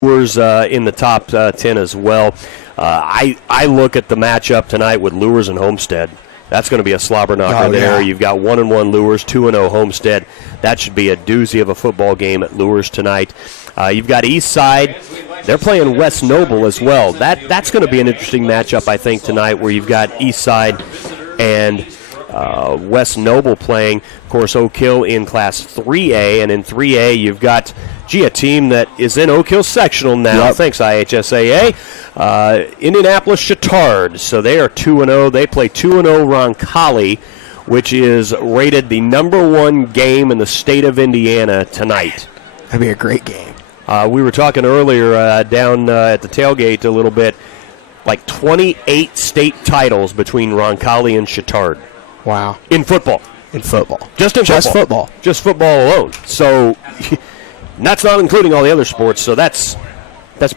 Lures in the top 10 as well. I look at the matchup tonight with Lures and Homestead. That's going to be a slobber knocker there. You've got 1-1 Lures, 2-0 Homestead. That should be a doozy of a football game at Lures tonight. You've got Eastside. They're playing West Noble as well. That's going to be an interesting matchup, I think, tonight, where you've got Eastside and West Noble playing. Of course, Oak Hill in Class 3A, and in 3A you've got a team that is in Oak Hill sectional now. Yep. Thanks, IHSAA. Indianapolis Chittard. So they are 2-0. They play 2-0 Roncalli, which is rated the #1 game in the state of Indiana tonight. That'd be a great game. We were talking earlier down at the tailgate a little bit, like 28 state titles between Roncalli and Chittard. Wow. In football. Just football. Just football alone. So that's not including all the other sports, so that's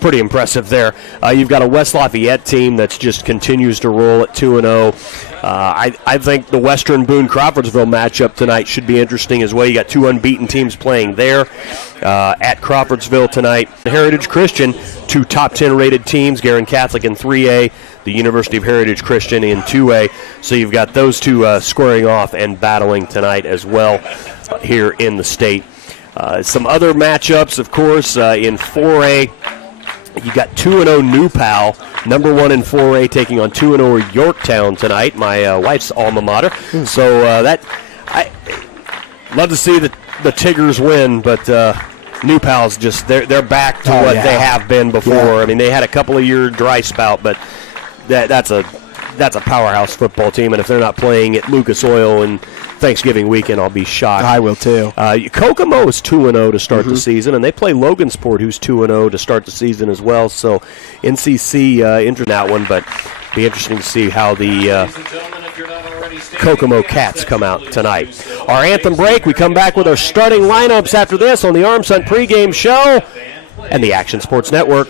pretty impressive there. You've got a West Lafayette team that just continues to roll at 2-0. I think the Western Boone-Crawfordsville matchup tonight should be interesting as well. You got two unbeaten teams playing there at Crawfordsville tonight. Heritage Christian, two top 10 rated teams, Garin Catholic in 3A, the University of Heritage Christian in 2A. So you've got those two squaring off and battling tonight as well here in the state. Some other matchups, of course, in 4A. You got 2-0 New Pal, #1 in 4A, taking on 2-0 Yorktown tonight, my wife's alma mater. So I love to see the Tigers win, but New Pal's just they're back to they have been before. Yeah. I mean, they had a couple of year dry spout, but that's a powerhouse football team, and if they're not playing at Lucas Oil and Thanksgiving weekend, I'll be shocked. I will too. Kokomo is 2-0 to start the season, and they play Logansport, who's 2-0 to start the season as well. So NCC interested in that one, but be interesting to see how the Kokomo Cats come out tonight. Our anthem break. We come back with our starting lineups after this on the Arms Hunt pregame show and the Action Sports Network.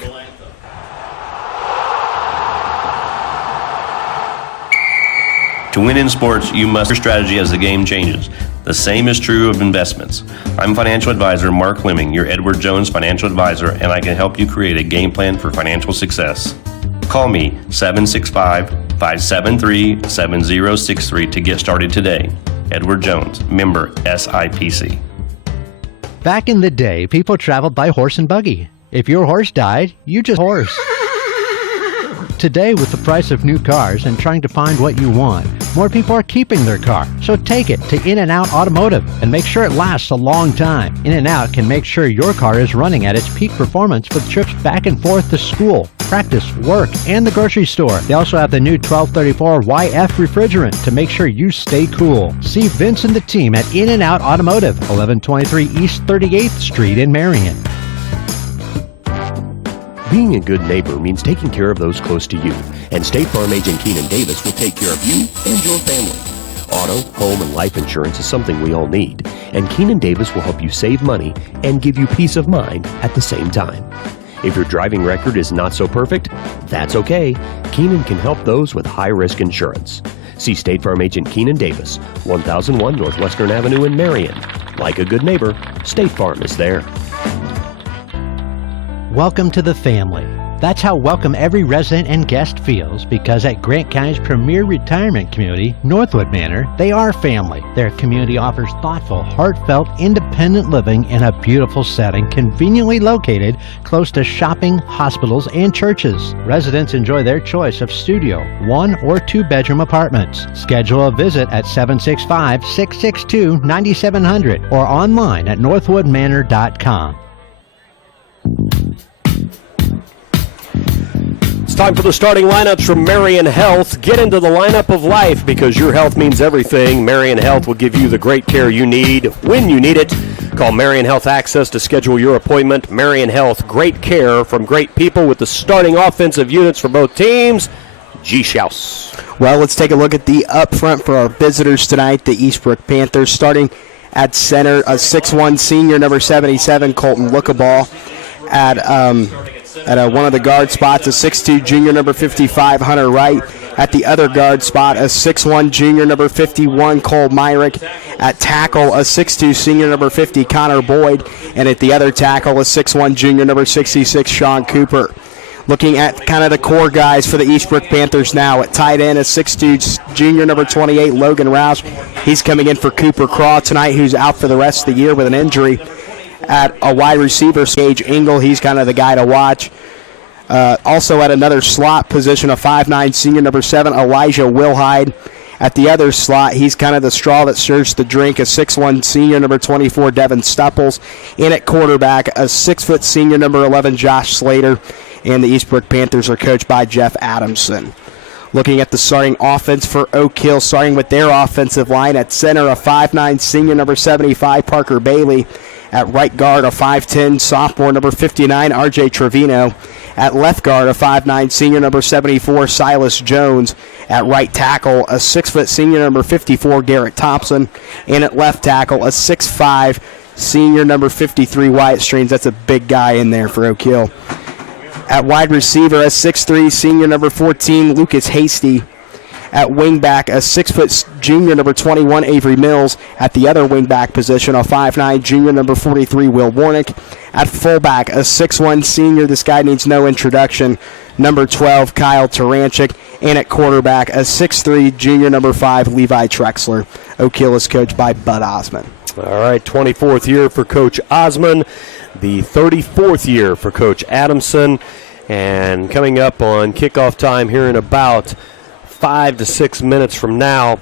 To win in sports, you must have a strategy as the game changes. The same is true of investments. I'm financial advisor Mark Fleming, your Edward Jones financial advisor, and I can help you create a game plan for financial success. Call me 765-573-7063 to get started today. Edward Jones, member SIPC. Back in the day, people traveled by horse and buggy. If your horse died, you just horse. Today, with the price of new cars and trying to find what you want, more people are keeping their car. So take it to In-N-Out Automotive and make sure it lasts a long time. In-N-Out can make sure your car is running at its peak performance with trips back and forth to school, practice, work, and the grocery store. They also have the new 1234 YF refrigerant to make sure you stay cool. See Vince and the team at In-N-Out Automotive, 1123 East 38th Street in Marion. Being a good neighbor means taking care of those close to you, and State Farm agent Keenan Davis will take care of you and your family. Auto, home, and life insurance is something we all need, and Keenan Davis will help you save money and give you peace of mind at the same time. If your driving record is not so perfect, that's okay. Keenan can help those with high-risk insurance. See State Farm agent Keenan Davis, 1001 Northwestern Avenue in Marion. Like a good neighbor, State Farm is there. Welcome to the family. That's how welcome every resident and guest feels, because at Grant County's premier retirement community, Northwood Manor, they are family. Their community offers thoughtful, heartfelt, independent living in a beautiful setting conveniently located close to shopping, hospitals, and churches. Residents enjoy their choice of studio, 1 or 2 bedroom apartments. Schedule a visit at 765-662-9700 or online at northwoodmanor.com. It's time for the starting lineups from Marion Health. Get into the lineup of life, because your health means everything. Marion Health will give you the great care you need when you need it. Call Marion Health Access to schedule your appointment. Marion Health, great care from great people with the starting offensive units for both teams. G. Schaus. Well, let's take a look at the up front for our visitors tonight, the Eastbrook Panthers. Starting at center, a 6'1 senior, number 77, Colton Lookaball. At one of the guard spots, a 6'2 junior, number 55, Hunter Wright. At the other guard spot, a 6'1 junior, number 51, Cole Myrick. At tackle, a 6'2 senior, number 50, Connor Boyd. And at the other tackle, a 6'1 junior, number 66, Sean Cooper. Looking at kind of the core guys for the Eastbrook Panthers now. At tight end, a 6'2 junior, number 28, Logan Roush. He's coming in for Cooper Craw tonight, who's out for the rest of the year with an injury. At a wide receiver, Gage Engel, he's kind of the guy to watch. Also at another slot position, a 5'9 senior, number 7, Elijah Wilhide. At the other slot, he's kind of the straw that stirs the drink, a 6'1 senior, number 24, Devin Stupples. And at quarterback, a 6' senior, number 11, Josh Slater. And the Eastbrook Panthers are coached by Jeff Adamson. Looking at the starting offense for Oak Hill, starting with their offensive line. At center, a 5'9 senior, number 75, Parker Bailey. At right guard, a 5'10 sophomore, number 59, RJ Trevino. At left guard, a 5'9 senior, number 74, Silas Jones. At right tackle, a 6' senior, number 54, Garrett Thompson. And at left tackle, a 6'5 senior, number 53, Wyatt Streams. That's a big guy in there for Oak Hill. At wide receiver, a 6'3 senior, number 14, Lucas Hasty. At wingback, a 6' junior, number 21, Avery Mills. At the other wingback position, a 5'9 junior, number 43, Will Warnick. At fullback, a 6'1 senior, this guy needs no introduction, number 12, Kyle Taranchik. And at quarterback, a 6'3 junior, number 5, Levi Trexler. Oak Hill is coached by Bud Osman. All right, 24th year for Coach Osman, the 34th year for Coach Adamson. And coming up on kickoff time here in about 5 to 6 minutes from now,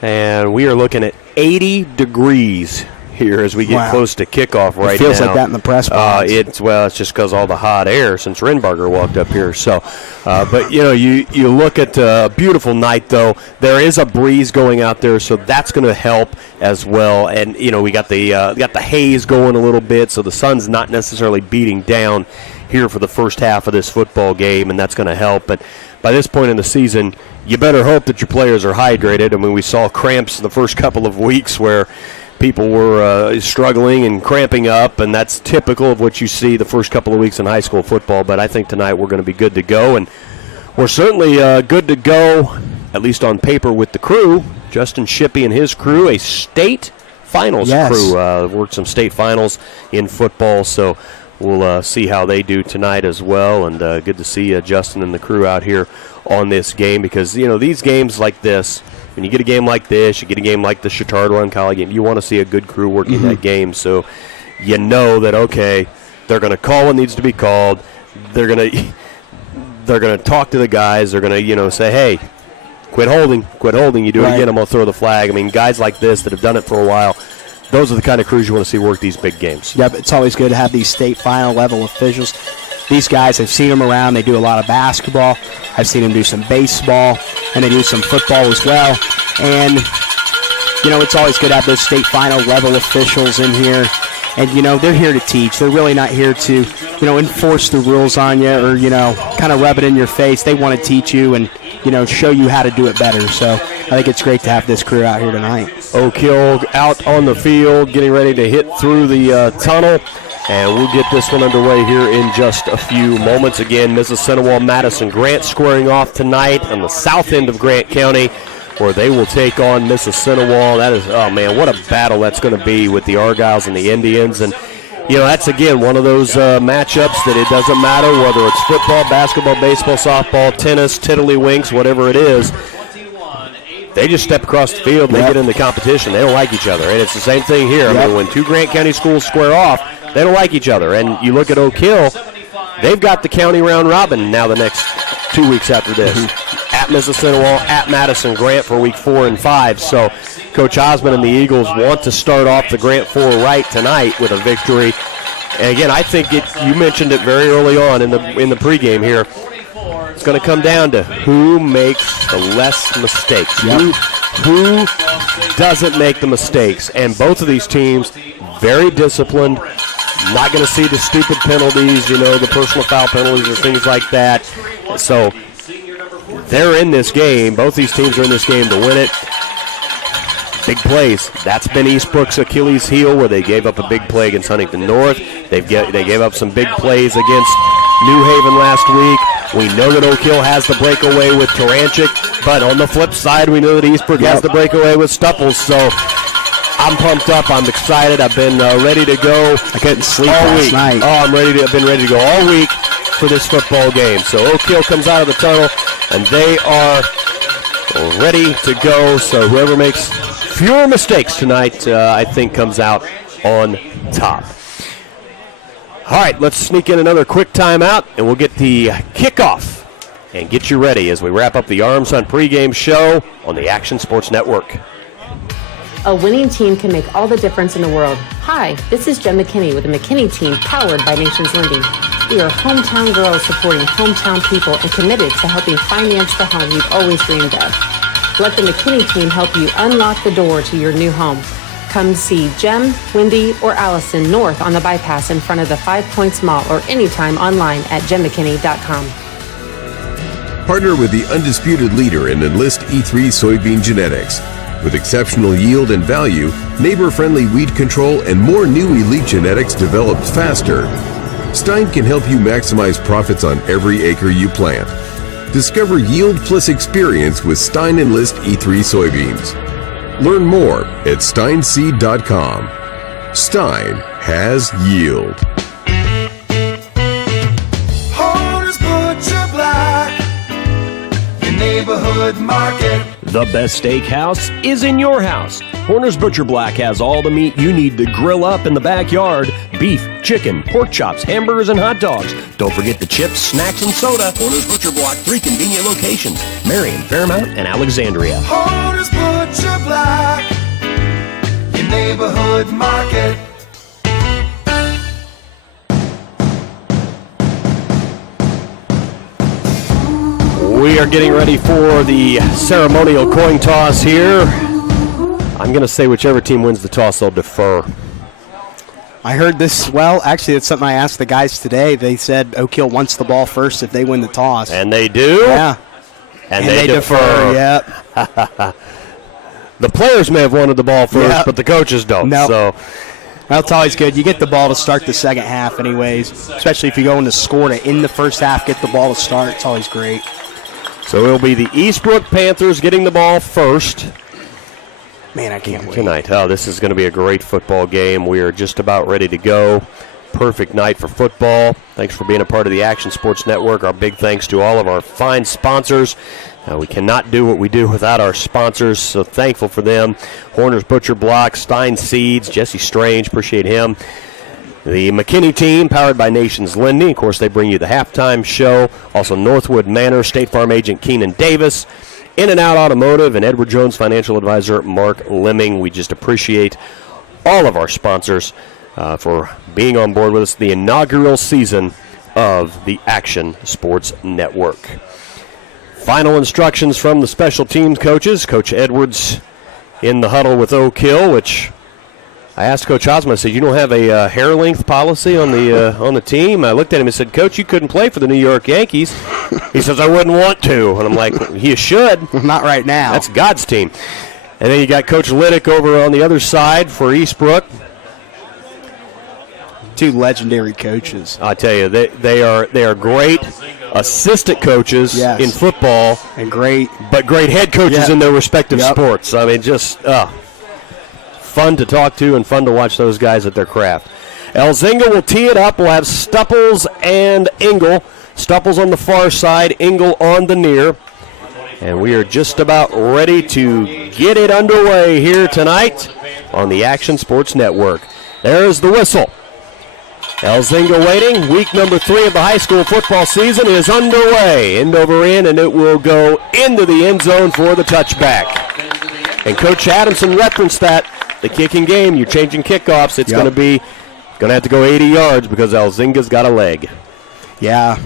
and we are looking at 80 degrees here as we get close to kickoff right now. It feels like that in the press box. It's just because all the hot air since Renbarger walked up here. So, but you look at a beautiful night though. There is a breeze going out there, so that's going to help as well. And we got the haze going a little bit, so the sun's not necessarily beating down here for the first half of this football game, and that's going to help. But by this point in the season, you better hope that your players are hydrated. I mean, we saw cramps the first couple of weeks where people were struggling and cramping up, and that's typical of what you see the first couple of weeks in high school football. But I think tonight we're going to be good to go, and we're certainly good to go, at least on paper, with the crew. Justin Shippey and his crew, a state finals crew, worked some state finals in football, so we'll see how they do tonight as well, and good to see Justin and the crew out here on this game, because these games like this, when you get a game like this, you get a game like the Chittard-Roncalli game, you want to see a good crew working that game, so you know that, okay, they're going to call what needs to be called, they're going to talk to the guys, they're going to say, hey, quit holding, you do it again, I'm going to throw the flag. I mean, guys like this that have done it for a while, those are the kind of crews you want to see work these big games. Yep, it's always good to have these state final level officials. These guys, I've seen them around. They do a lot of basketball. I've seen them do some baseball, and they do some football as well. And, it's always good to have those state final level officials in here. And, they're here to teach. They're really not here to, enforce the rules on you or, kind of rub it in your face. They want to teach you and, show you how to do it better. So I think it's great to have this crew out here tonight. Oak Hill out on the field, getting ready to hit through the tunnel. And we'll get this one underway here in just a few moments. Again, Mrs. Madison Grant squaring off tonight on the south end of Grant County, where they will take on Mrs. That is, oh man, what a battle that's going to be with the Argyles and the Indians. And, that's, again, one of those matchups that it doesn't matter whether it's football, basketball, baseball, softball, tennis, tiddlywinks, whatever it is. They just step across the field and they get in the competition. They don't like each other. And it's the same thing here. I mean, when two Grant County schools square off, they don't like each other. And you look at Oak Hill, they've got the county round robin now the next 2 weeks after this. At Mrs. at Madison Grant for week 4 and 5. So Coach Osman and the Eagles want to start off the Grant 4 right tonight with a victory. And again, I think you mentioned it very early on in the pregame here. It's going to come down to who makes the less mistakes. Who doesn't make the mistakes. And both of these teams, very disciplined, not going to see the stupid penalties, the personal foul penalties or things like that. So they're in this game. Both these teams are in this game to win it. Big plays. That's been Eastbrook's Achilles heel, where they gave up a big play against Huntington North. They gave up some big plays against New Haven last week. We know that Oak Hill has the breakaway with Taranchik, but on the flip side, we know that Eastbrook has the breakaway with Stupples. So I'm pumped up. I'm excited. I've been ready to go. I couldn't sleep all last week. night. Oh, I've been ready to go all week for this football game. So Oak Hill comes out of the tunnel, and they are ready to go. So whoever makes fewer mistakes tonight, I think, comes out on top. All right, let's sneak in another quick timeout, and we'll get the kickoff and get you ready as we wrap up the Arms Hunt pregame show on the Action Sports Network. A winning team can make all the difference in the world. Hi, this is Jen McKinney with the McKinney team powered by Nations Lending. We are hometown girls supporting hometown people and committed to helping finance the home you've always dreamed of. Let the McKinney team help you unlock the door to your new home. Come see Jem, Wendy, or Allison north on the bypass in front of the 5 Points Mall or anytime online at jemmckinney.com. Partner with the undisputed leader in Enlist E3 soybean genetics. With exceptional yield and value, neighbor-friendly weed control, and more new elite genetics developed faster, Stein can help you maximize profits on every acre you plant. Discover yield plus experience with Stein Enlist E3 soybeans. Learn more at steinseed.com. Stein has yield. Neighborhood market. The best steakhouse is in your house. Horner's Butcher Block has all the meat you need to grill up in the backyard. Beef, chicken, pork chops, hamburgers, and hot dogs. Don't forget the chips, snacks, and soda. Horner's Butcher Block, 3 convenient locations: Marion, Fairmount, and Alexandria. Horner's Butcher Block, your neighborhood market. We are getting ready for the ceremonial coin toss here. I'm going to say whichever team wins the toss, they'll defer. I heard this. Well, actually, it's something I asked the guys today. They said Oak Hill wants the ball first if they win the toss. And they do? Yeah. And they defer. Yep. The players may have wanted the ball first, but the coaches don't. Nope. So Well, it's always good. You get the ball to start the second half anyways, especially if you go in to score to in the first half, get the ball to start. It's always great. So it'll be the Eastbrook Panthers getting the ball first. Man, I can't wait. Tonight. Oh, this is going to be a great football game. We are just about ready to go. Perfect night for football. Thanks for being a part of the Action Sports Network. Our big thanks to all of our fine sponsors. We cannot do what we do without our sponsors, so thankful for them. Horner's Butcher Block, Stein Seeds, Jesse Strange, appreciate him. The McKinney team, powered by Nations Lending. Of course, they bring you the halftime show. Also, Northwood Manor, State Farm agent Keenan Davis. In-N-Out Automotive, and Edward Jones financial advisor Mark Lemming. We just appreciate all of our sponsors for being on board with us the inaugural season of the Action Sports Network. Final instructions from the special teams coaches. Coach Edwards in the huddle with Oak Hill, which I asked Coach Osma, I said, you don't have a hair length policy on the team? I looked at him and said, Coach, you couldn't play for the New York Yankees. He says, I wouldn't want to. And I'm like, you should. Not right now. That's God's team. And then you got Coach Liddick over on the other side for Eastbrook. Two legendary coaches. I tell you, they are great assistant coaches in football, and great head coaches in their respective sports. I mean, just fun to talk to and fun to watch those guys at their craft. Elzinga will tee it up. We'll have Stupples and Engel. Stupples on the far side, Engel on the near. And we are just about ready to get it underway here tonight on the Action Sports Network. There's the whistle. Elzinga waiting. Week number 3 of the high school football season is underway. End over end, and it will go into the end zone for the touchback. And Coach Adamson referenced that. The kicking game, you're changing kickoffs. It's going to have to go 80 yards because Elzinga's got a leg. Yeah.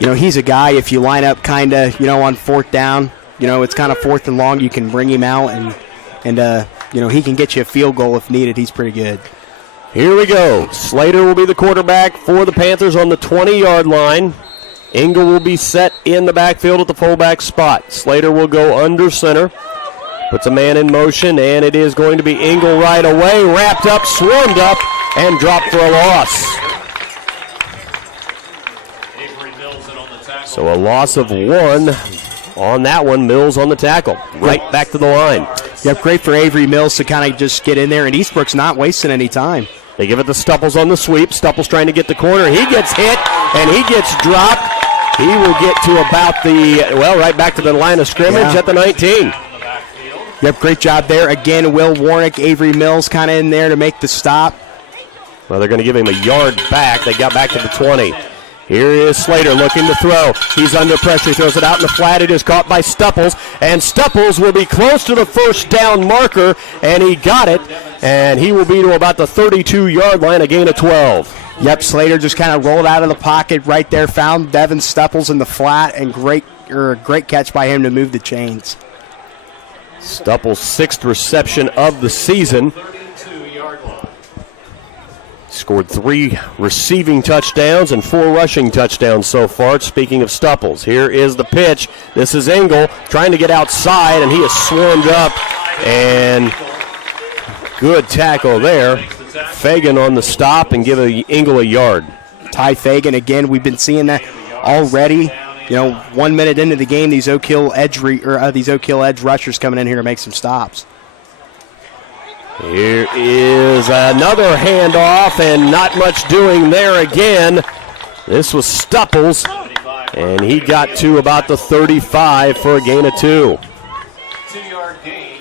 He's a guy, if you line up kind of, on fourth down, it's kind of fourth and long, you can bring him out and he can get you a field goal if needed. He's pretty good. Here we go. Slater will be the quarterback for the Panthers on the 20-yard line. Engel will be set in the backfield at the fullback spot. Slater will go under center. Puts a man in motion, and it is going to be Engel right away. Wrapped up, swarmed up, and dropped for a loss. So a loss of 1 on that one. Mills on the tackle. Right back to the line. Yep, great for Avery Mills to kind of just get in there, and Eastbrook's not wasting any time. They give it to Stupples on the sweep. Stupples trying to get the corner. He gets hit, and he gets dropped. He will get to about right back to the line of scrimmage at the 19. Yep, great job there. Again, Will Warnick, Avery Mills kind of in there to make the stop. Well, they're going to give him a yard back. They got back to the 20. Here is Slater looking to throw. He's under pressure. He throws it out in the flat. It is caught by Stupples, and Stupples will be close to the first down marker, and he got it, and he will be to about the 32-yard line, a gain of 12. Yep, Slater just kind of rolled out of the pocket right there, found Devin Stupples in the flat, and great catch by him to move the chains. Stupples' 6th reception of the season. Scored 3 receiving touchdowns and 4 rushing touchdowns so far. Speaking of Stupples, here is the pitch. This is Engel trying to get outside, and he is swarmed up. And good tackle there. Fagan on the stop and give Engel a yard. Ty Fagan, again, we've been seeing that already. 1 minute into the game, these Oak Hill edge rushers coming in here to make some stops. Here is another handoff, and not much doing there again. This was Stupples, and he got to about the 35 for a gain of 2.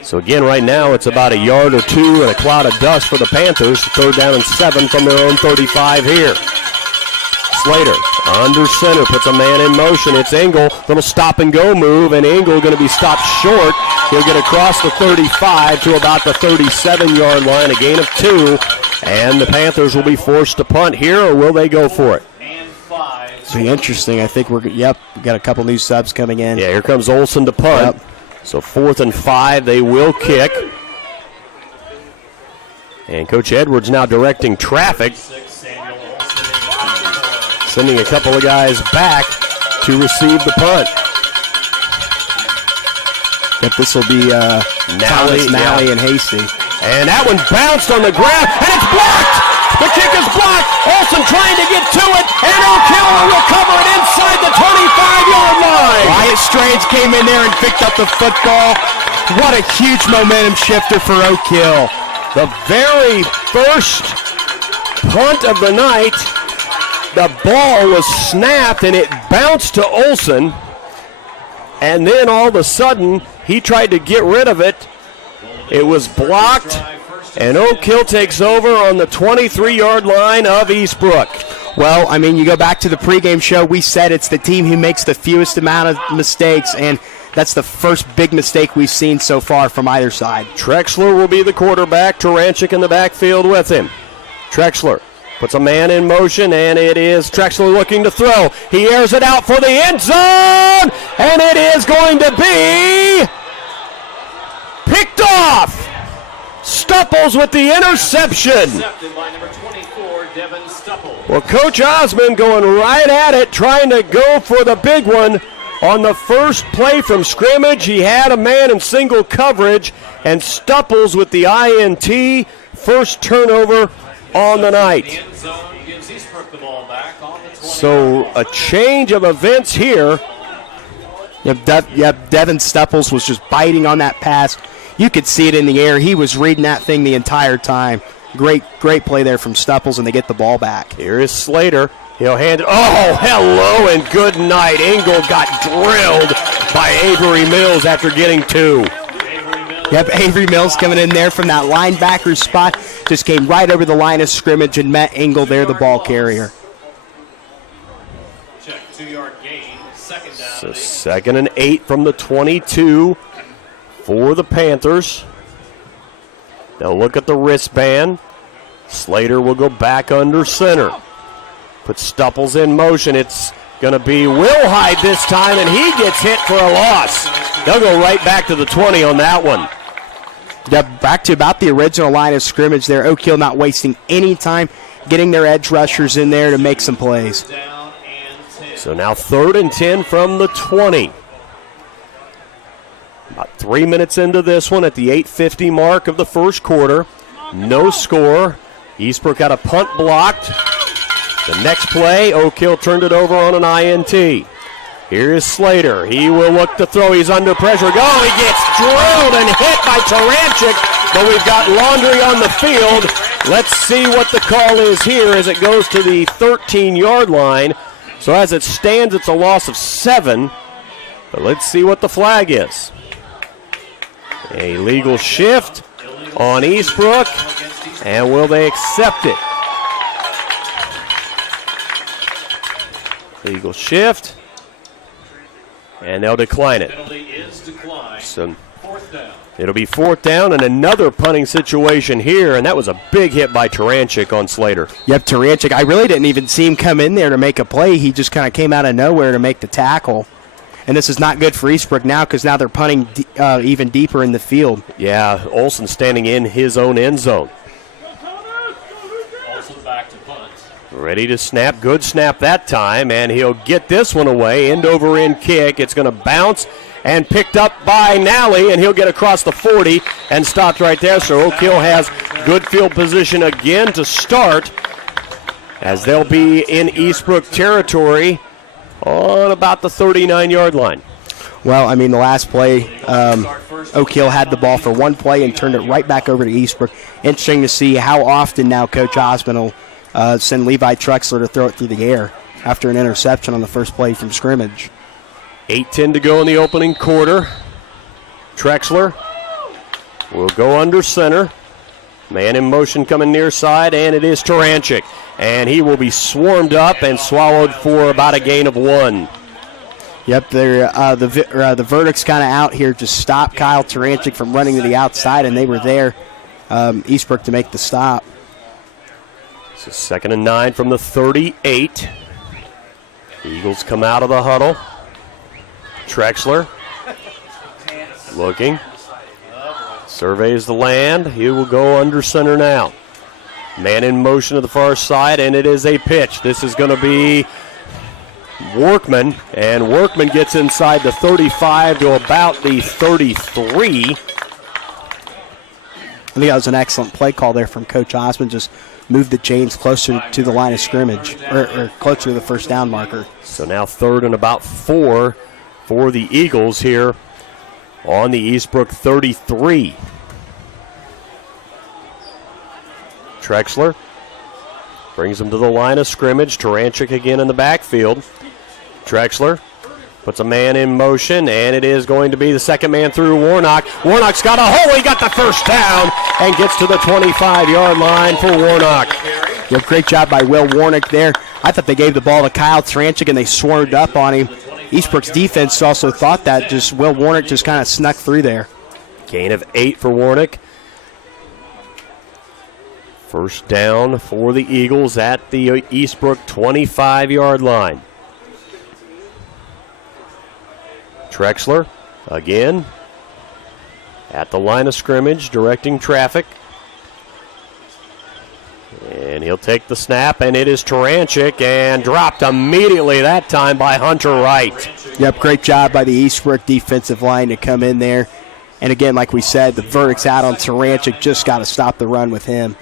So again, right now it's about a yard or 2 and a cloud of dust for the Panthers. 3rd down and 7 from their own 35 here. Slater under center, puts a man in motion. It's Engel, little stop and go move, and Engel going to be stopped short. He'll get across the 35 to about the 37-yard line, a gain of 2, and the Panthers will be forced to punt here, or will they go for it? It'll be interesting. I think we got a couple new subs coming in. Yeah, here comes Olsen to punt. Yep. So 4th and 5, they will kick. And Coach Edwards now directing traffic, sending a couple of guys back to receive the punt. Yep, this will be Nally and Hasty. And that one bounced on the ground, and it's blocked! The kick is blocked! Olsen trying to get to it, and Oak Hill will recover it inside the 25-yard line! Wyatt Strange came in there and picked up the football. What a huge momentum shifter for Oak Hill. The very first punt of the night, the ball was snapped, and it bounced to Olsen. And then all of a sudden, he tried to get rid of it. It was blocked, and Oak Hill takes over on the 23-yard line of Eastbrook. Well, I mean, you go back to the pregame show, we said it's the team who makes the fewest amount of mistakes, and that's the first big mistake we've seen so far from either side. Trexler will be the quarterback, Taranchik in the backfield with him. Trexler puts a man in motion, and it is Trexler looking to throw. He airs it out for the end zone, and it is going to be picked off. Stupples with the interception. Well, Coach Osmond going right at it, trying to go for the big one. On the first play from scrimmage, he had a man in single coverage, and Stupples with the INT, first turnover on the night. So a change of events here. Devin Stupples was just biting on that pass. You could see it in the air. He was reading that thing the entire time. Great play there from Stupples, and they get the ball back. Here is Slater. He'll hand it. Oh, hello and good night. Engel got drilled by Avery Mills after getting 2. Yep, Avery Mills coming in there from that linebacker spot. Just came right over the line of scrimmage and met Engel there, the ball carrier. Check, 2-yard gain, 2nd down. So 2nd and 8 from the 22 for the Panthers. They'll look at the wristband. Slater will go back under center. Put Stupples in motion. It's going to be Will Hyde this time, and he gets hit for a loss. They'll go right back to the 20 on that one. Back to about the original line of scrimmage there. Oak Hill not wasting any time getting their edge rushers in there to make some plays. So now 3rd and 10 from the 20. About 3 minutes into this one at the 8:50 mark of the first quarter. No score. Eastbrook got a punt blocked. The next play, Oak Hill turned it over on an INT. Here is Slater. He will look to throw. He's under pressure. Go! He gets drilled and hit by Taranchik, but we've got Laundry on the field. Let's see what the call is here as it goes to the 13-yard line. So as it stands, it's a loss of 7. But let's see what the flag is. A legal shift on Eastbrook, and will they accept it? Legal shift, and they'll decline it. So it'll be 4th down and another punting situation here, and that was a big hit by Taranchik on Slater. Yep, Taranchik. I really didn't even see him come in there to make a play. He just kind of came out of nowhere to make the tackle. And this is not good for Eastbrook now because now they're punting even deeper in the field. Yeah, Olsen standing in his own end zone. Olsen back to punt. Ready to snap. Good snap that time, and he'll get this one away. End over end kick. It's going to bounce and picked up by Nally, and he'll get across the 40 and stopped right there. So Oak Hill has good field position again to start as they'll be in Eastbrook territory on about the 39-yard line. Well, I mean, the last play, Oak Hill had the ball for one play and turned it right back over to Eastbrook. Interesting to see how often now Coach Osmond will send Levi Trexler to throw it through the air after an interception on the first play from scrimmage. 8:10 to go in the opening quarter. Trexler will go under center. Man in motion coming near side, and it is Taranchik. And he will be swarmed up and swallowed for about a gain of 1. Yep, the verdict's kind of out here to stop Kyle Taranchik from running to the outside, and they were there, Eastbrook, to make the stop. So 2nd and 9 from the 38. The Eagles come out of the huddle. Trexler looking. Surveys the land. He will go under center now. Man in motion to the far side, and it is a pitch. This is going to be Workman, and Workman gets inside the 35 to about the 33. I think that was an excellent play call there from Coach Osmond. Just moved the chains closer to the line of scrimmage, or closer to the first down marker. So now 3rd and about 4 for the Eagles here on the Eastbrook 33. Trexler brings him to the line of scrimmage. Taranchik again in the backfield. Trexler puts a man in motion, and it is going to be the second man through Warnock. Warnock's got a hole. He got the first down and gets to the 25-yard line for Warnock. Yeah, great job by Will Warnock there. I thought they gave the ball to Kyle Taranchik, and they swarmed up on him. Eastbrook's defense also thought that. Just Will Warnock just kind of snuck through there. Gain of 8 for Warnock. First down for the Eagles at the Eastbrook 25-yard line. Trexler again at the line of scrimmage, directing traffic. And he'll take the snap, and it is Taranchik, and dropped immediately that time by Hunter Wright. Yep, great job by the Eastbrook defensive line to come in there. And again, like we said, the verdict's out on Taranchik. Just got to stop the run with him.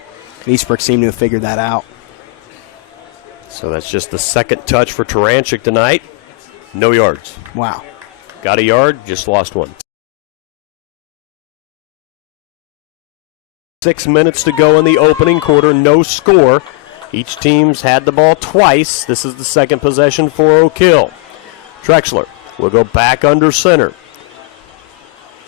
And Eastbrook seemed to have figured that out. So that's just the second touch for Taranchik tonight. No yards. Wow. Got a yard, just lost one. 6 minutes to go in the opening quarter, no score. Each team's had the ball twice. This is the second possession for Oak Hill. Trexler will go back under center.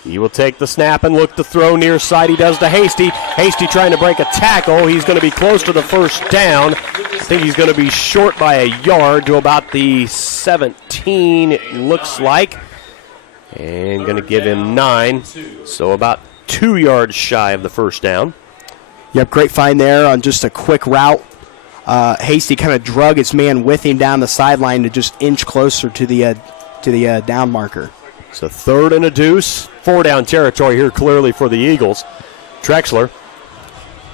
He will take the snap and look to throw near side. He does to Hasty. Hasty trying to break a tackle. He's going to be close to the first down. I think he's going to be short by a yard to about the 17, it looks like. And going to give him 9. So about 2 yards shy of the first down. Yep, great find there on just a quick route. Hasty kind of drug his man with him down the sideline to just inch closer to the down marker. So 3rd and a deuce. 4-down territory here clearly for the Eagles. Trexler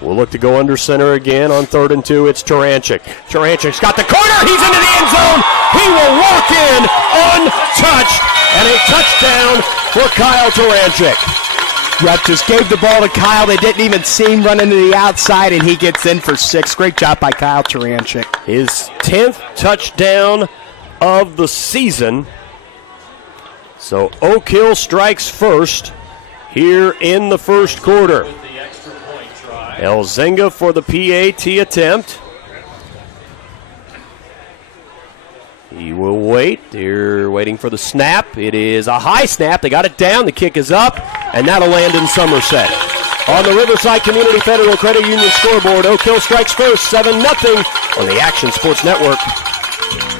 will look to go under center again on 3rd and 2. It's Taranchik. Taranchik's got the corner. He's into the end zone. He will walk in untouched. And a touchdown for Kyle Taranchik. Yep, just gave the ball to Kyle. They didn't even see him running to the outside, and he gets in for 6. Great job by Kyle Taranchik. His 10th touchdown of the season. So Oak Hill strikes first here in the first quarter. Elzinga for the PAT attempt. He will wait. They're waiting for the snap. It is a high snap. They got it down. The kick is up, and that'll land in Somerset. On the Riverside Community Federal Credit Union scoreboard, Oak Hill strikes first, 7-0 on the Action Sports Network.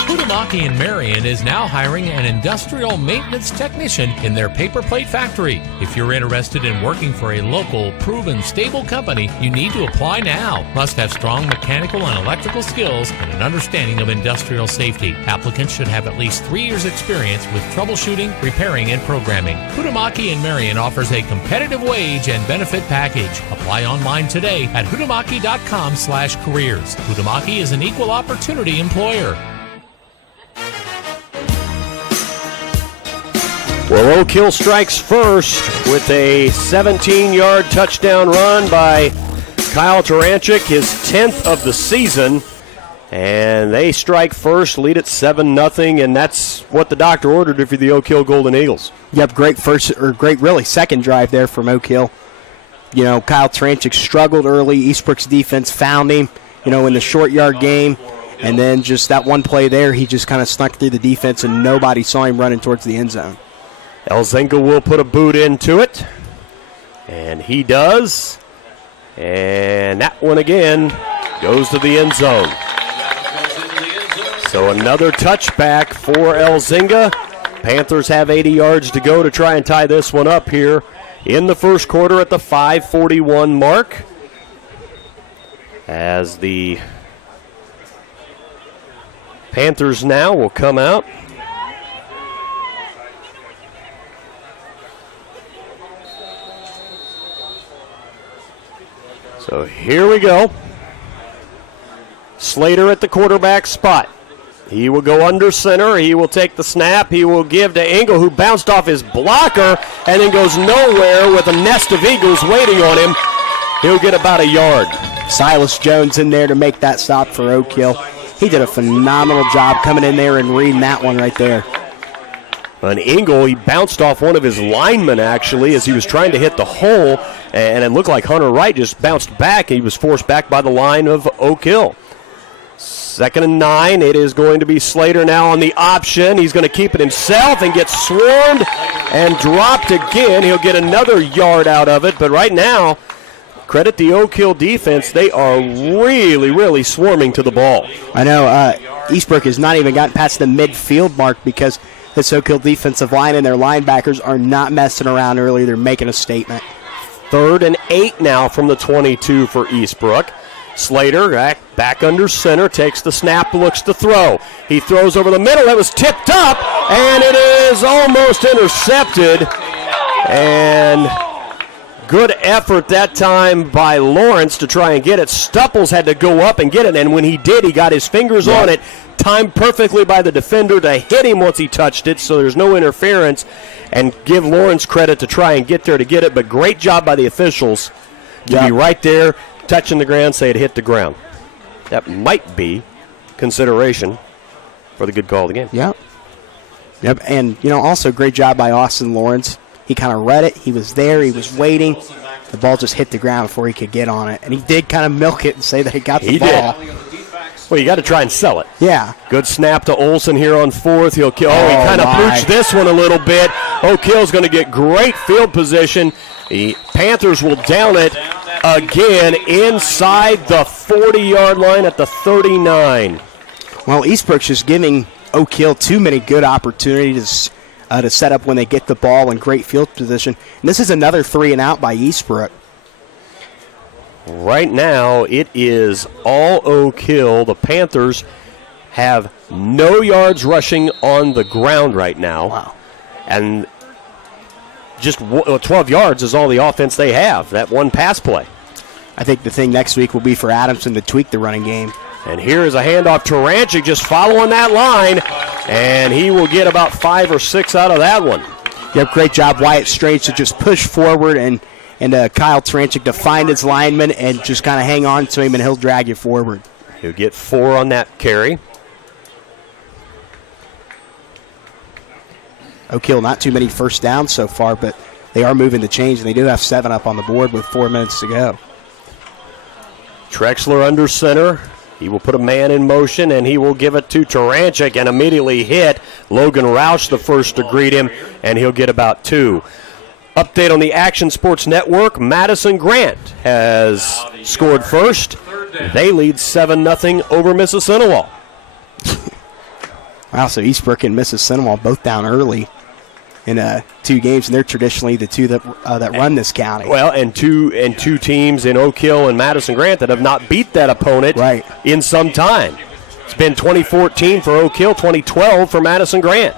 Hutamaki in Marion is now hiring an industrial maintenance technician in their paper plate factory. If you're interested in working for a local, proven, stable company, you need to apply now. Must have strong mechanical and electrical skills and an understanding of industrial safety. Applicants should have at least 3 years' experience with troubleshooting, repairing, and programming. Hutamaki in Marion offers a competitive wage and benefit package. Apply online today at hutamaki.com/careers. Hutamaki is an equal opportunity employer. Well, Oak Hill strikes first with a 17-yard touchdown run by Kyle Taranchik, his 10th of the season. And they strike first, lead at 7-0, and that's what the doctor ordered for the Oak Hill Golden Eagles. Yep, great second drive there from Oak Hill. You know, Kyle Taranchik struggled early. Eastbrook's defense found him, in the short yard game. And then just that one play there, he just kind of snuck through the defense, and nobody saw him running towards the end zone. Elzinga will put a boot into it, and he does. And that one again goes to the end zone. So another touchback for Elzinga. Panthers have 80 yards to go to try and tie this one up here in the first quarter at the 5:41 mark. As the Panthers now will come out. So here we go. Slater at the quarterback spot. He will go under center. He will take the snap. He will give to Engel, who bounced off his blocker and then goes nowhere with a nest of Eagles waiting on him. He'll get about a yard. Silas Jones in there to make that stop for Oak Hill. He did a phenomenal job coming in there and reading that one right there. And Engel, he bounced off one of his linemen, actually, as he was trying to hit the hole, and it looked like Hunter Wright just bounced back. He was forced back by the line of Oak Hill. 2nd and 9. It is going to be Slater now on the option. He's going to keep it himself and get swarmed and dropped again. He'll get another yard out of it, but right now, credit the Oak Hill defense. They are really, really swarming to the ball. I know Eastbrook has not even gotten past the midfield mark because this Oak Hill defensive line and their linebackers are not messing around early. They're making a statement. 3rd and 8 now from the 22 for Eastbrook. Slater back under center, takes the snap, looks to throw. He throws over the middle. It was tipped up, and it is almost intercepted. And good effort that time by Lawrence to try and get it. Stupples had to go up and get it, and when he did, he got his fingers on it, timed perfectly by the defender to hit him once he touched it, so there's no interference, and give Lawrence credit to try and get there to get it, but great job by the officials to be right there, touching the ground, say it hit the ground. That might be consideration for the good call of the game. Yep, and, also great job by Austin Lawrence. He kind of read it. He was there. He was waiting. The ball just hit the ground before he could get on it. And he did kind of milk it and say that he got the ball. Did. Well, you got to try and sell it. Yeah. Good snap to Olsen here on 4th. He'll kill. Oh, he kind of pooched this one a little bit. Oak Hill's going to get great field position. The Panthers will down it again inside the 40-yard line at the 39. Well, Eastbrook's just giving Oak Hill too many good opportunities to set up when they get the ball in great field position. And this is another 3-and-out by Eastbrook. Right now, it is all Oak Hill. The Panthers have no yards rushing on the ground right now. Wow. And just 12 yards is all the offense they have, that one pass play. I think the thing next week will be for Adamson to tweak the running game. And here is a handoff to Taranchik just following that line, and he will get about 5 or 6 out of that one. Yep, great job, Wyatt Strange, to just push forward and Kyle Tranchik to find his lineman and just kind of hang on to him, and he'll drag you forward. He'll get 4 on that carry. Oak Hill, not too many first downs so far, but they are moving the change, and they do have 7 up on the board with 4 minutes to go. Trexler under center. He will put a man in motion, and he will give it to Taranchik and immediately hit Logan Roush, the first to greet him, and he'll get about 2. Update on the Action Sports Network. Madison Grant has scored first. They lead 7-0 over Mississinawa. Wow, so Eastbrook and Mississinawa both down early in 2 games, and they're traditionally the 2 that run this county. Well, and two teams in Oak Hill and Madison Grant that have not beat that opponent in some time. It's been 2014 for Oak Hill, 2012 for Madison Grant.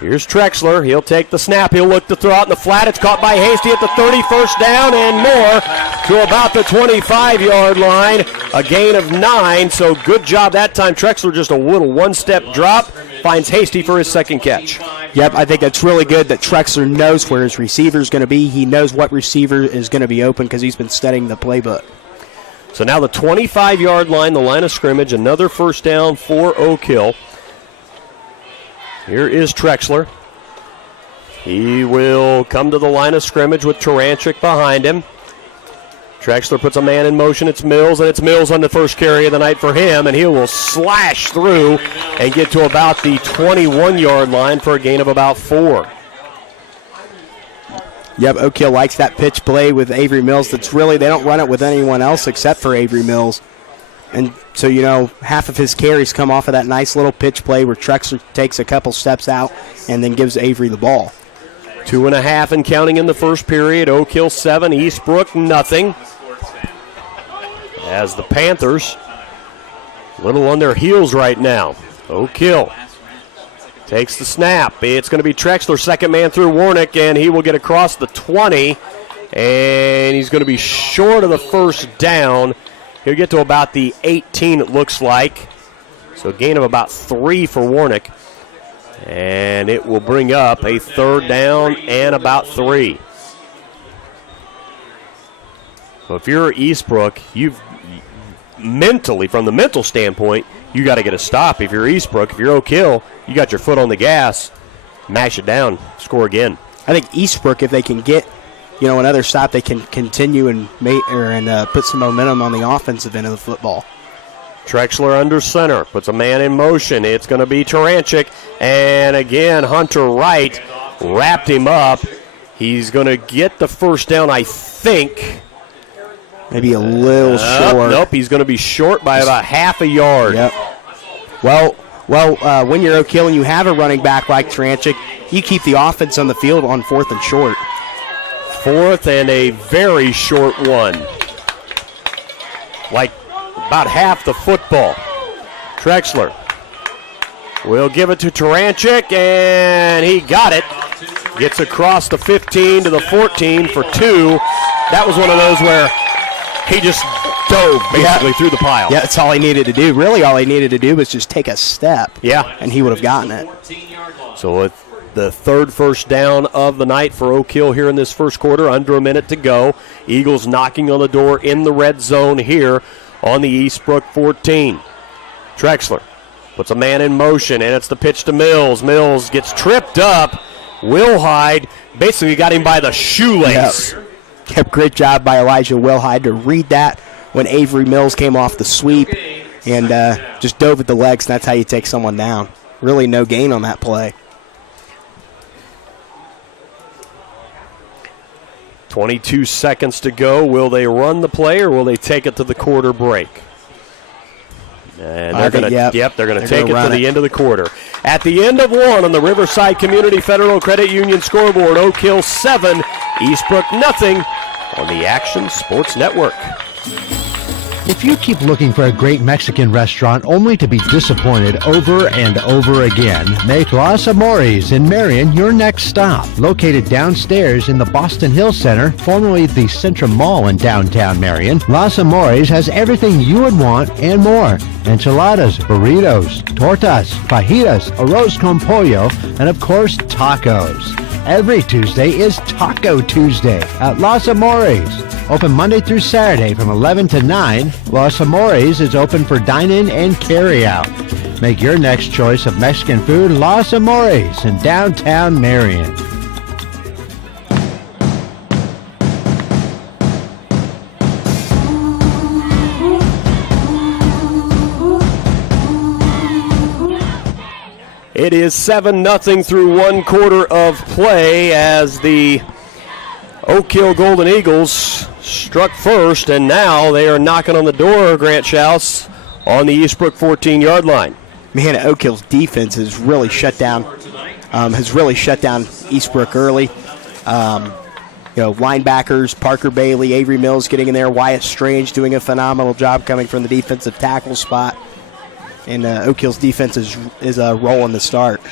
Here's Trexler. He'll take the snap. He'll look to throw out in the flat. It's caught by Hasty at the 30, first down and more to about the 25-yard line. A gain of 9, so good job that time. Trexler just a little one-step drop. Finds Hasty for his second catch. Yep, I think it's really good that Trexler knows where his receiver is going to be. He knows what receiver is going to be open because he's been studying the playbook. So now the 25-yard line, the line of scrimmage, another first down for Oak Hill. Here is Trexler. He will come to the line of scrimmage with Taranchik behind him. Trexler puts a man in motion. It's Mills, and it's Mills on the first carry of the night for him, and he will slash through and get to about the 21-yard line for a gain of about 4. Yep, Oak Hill likes that pitch play with Avery Mills. That's really, they don't run it with anyone else except for Avery Mills. And so, half of his carries come off of that nice little pitch play where Trexler takes a couple steps out and then gives Avery the ball. 2.5 and counting in the first period. Oak Hill 7, Eastbrook nothing. As the Panthers, a little on their heels right now. Oak Hill takes the snap. It's going to be Trexler, second man through Warnick, and he will get across the 20, and he's going to be short of the first down. He'll get to about the 18, it looks like. So a gain of about 3 for Warnick. And it will bring up a third down and about 3. So if you're Eastbrook, you've mentally, from the mental standpoint, you got to get a stop. If you're Eastbrook, if you're Oak Hill, you got your foot on the gas, mash it down, score again. I think Eastbrook, if they can get another stop, they can continue and put some momentum on the offensive end of the football. Trexler under center, puts a man in motion. It's going to be Taranchik, and again, Hunter Wright wrapped him up. He's going to get the first down, I think. Maybe a little short. Nope, he's going to be short by about half a yard. Yep. Well, when you're Oak Hill and you have a running back like Taranchik, you keep the offense on the field on 4th and short. 4th and a very short one. Like about half the football. Trexler will give it to Taranchik, and he got it. Gets across the 15 to the 14 for 2. That was one of those where he just dove basically through the pile. Yeah, that's all he needed to do. Really, all he needed to do was just take a step. Yeah. And he would have gotten it. So with the third first down of the night for Oak Hill here in this first quarter, under a minute to go. Eagles knocking on the door in the red zone here on the Eastbrook 14. Trexler puts a man in motion, and it's the pitch to Mills. Mills gets tripped up. Wilhide basically got him by the shoelace. Yep, great job by Elijah Wilhide to read that when Avery Mills came off the sweep and just dove at the legs, and that's how you take someone down. Really no gain on that play. 22 seconds to go. Will they run the play or will they take it to the quarter break? And they're going to take it to the end of the quarter. At the end of one on the Riverside Community Federal Credit Union scoreboard, Oak Hill 7, Eastbrook nothing on the Action Sports Network. If you keep looking for a great Mexican restaurant only to be disappointed over and over again, make Los Amores in Marion your next stop. Located downstairs in the Boston Hill Center, formerly the Centrum Mall in downtown Marion, Los Amores has everything you would want and more. Enchiladas, burritos, tortas, fajitas, arroz con pollo, and of course, tacos. Every Tuesday is Taco Tuesday at Los Amores. Open Monday through Saturday from 11 to 9, Los Amores is open for dine-in and carry-out. Make your next choice of Mexican food Los Amores in downtown Marion. It is 7-0 through one quarter of play as the Oak Hill Golden Eagles struck first, and now they are knocking on the door, Grant Schaus, on the Eastbrook 14-yard line. Man, Oak Hill's defense has really shut down. Eastbrook early. Linebackers, Parker Bailey, Avery Mills getting in there, Wyatt Strange doing a phenomenal job coming from the defensive tackle spot. And Oak Hill's defense is rolling the start.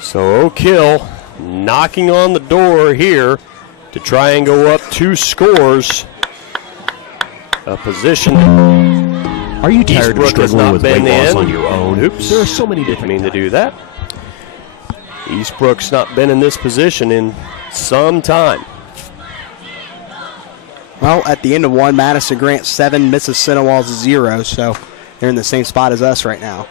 So Oak Hill knocking on the door here to try and go up 2 scores. A position. Are you tired of struggling with weight loss on your own? Oops. There are so many different. Didn't mean to do that. Eastbrook's not been in this position in some time. Well, at the end of one, Madison Grant 7, Mississippi 0, so they're in the same spot as us right now.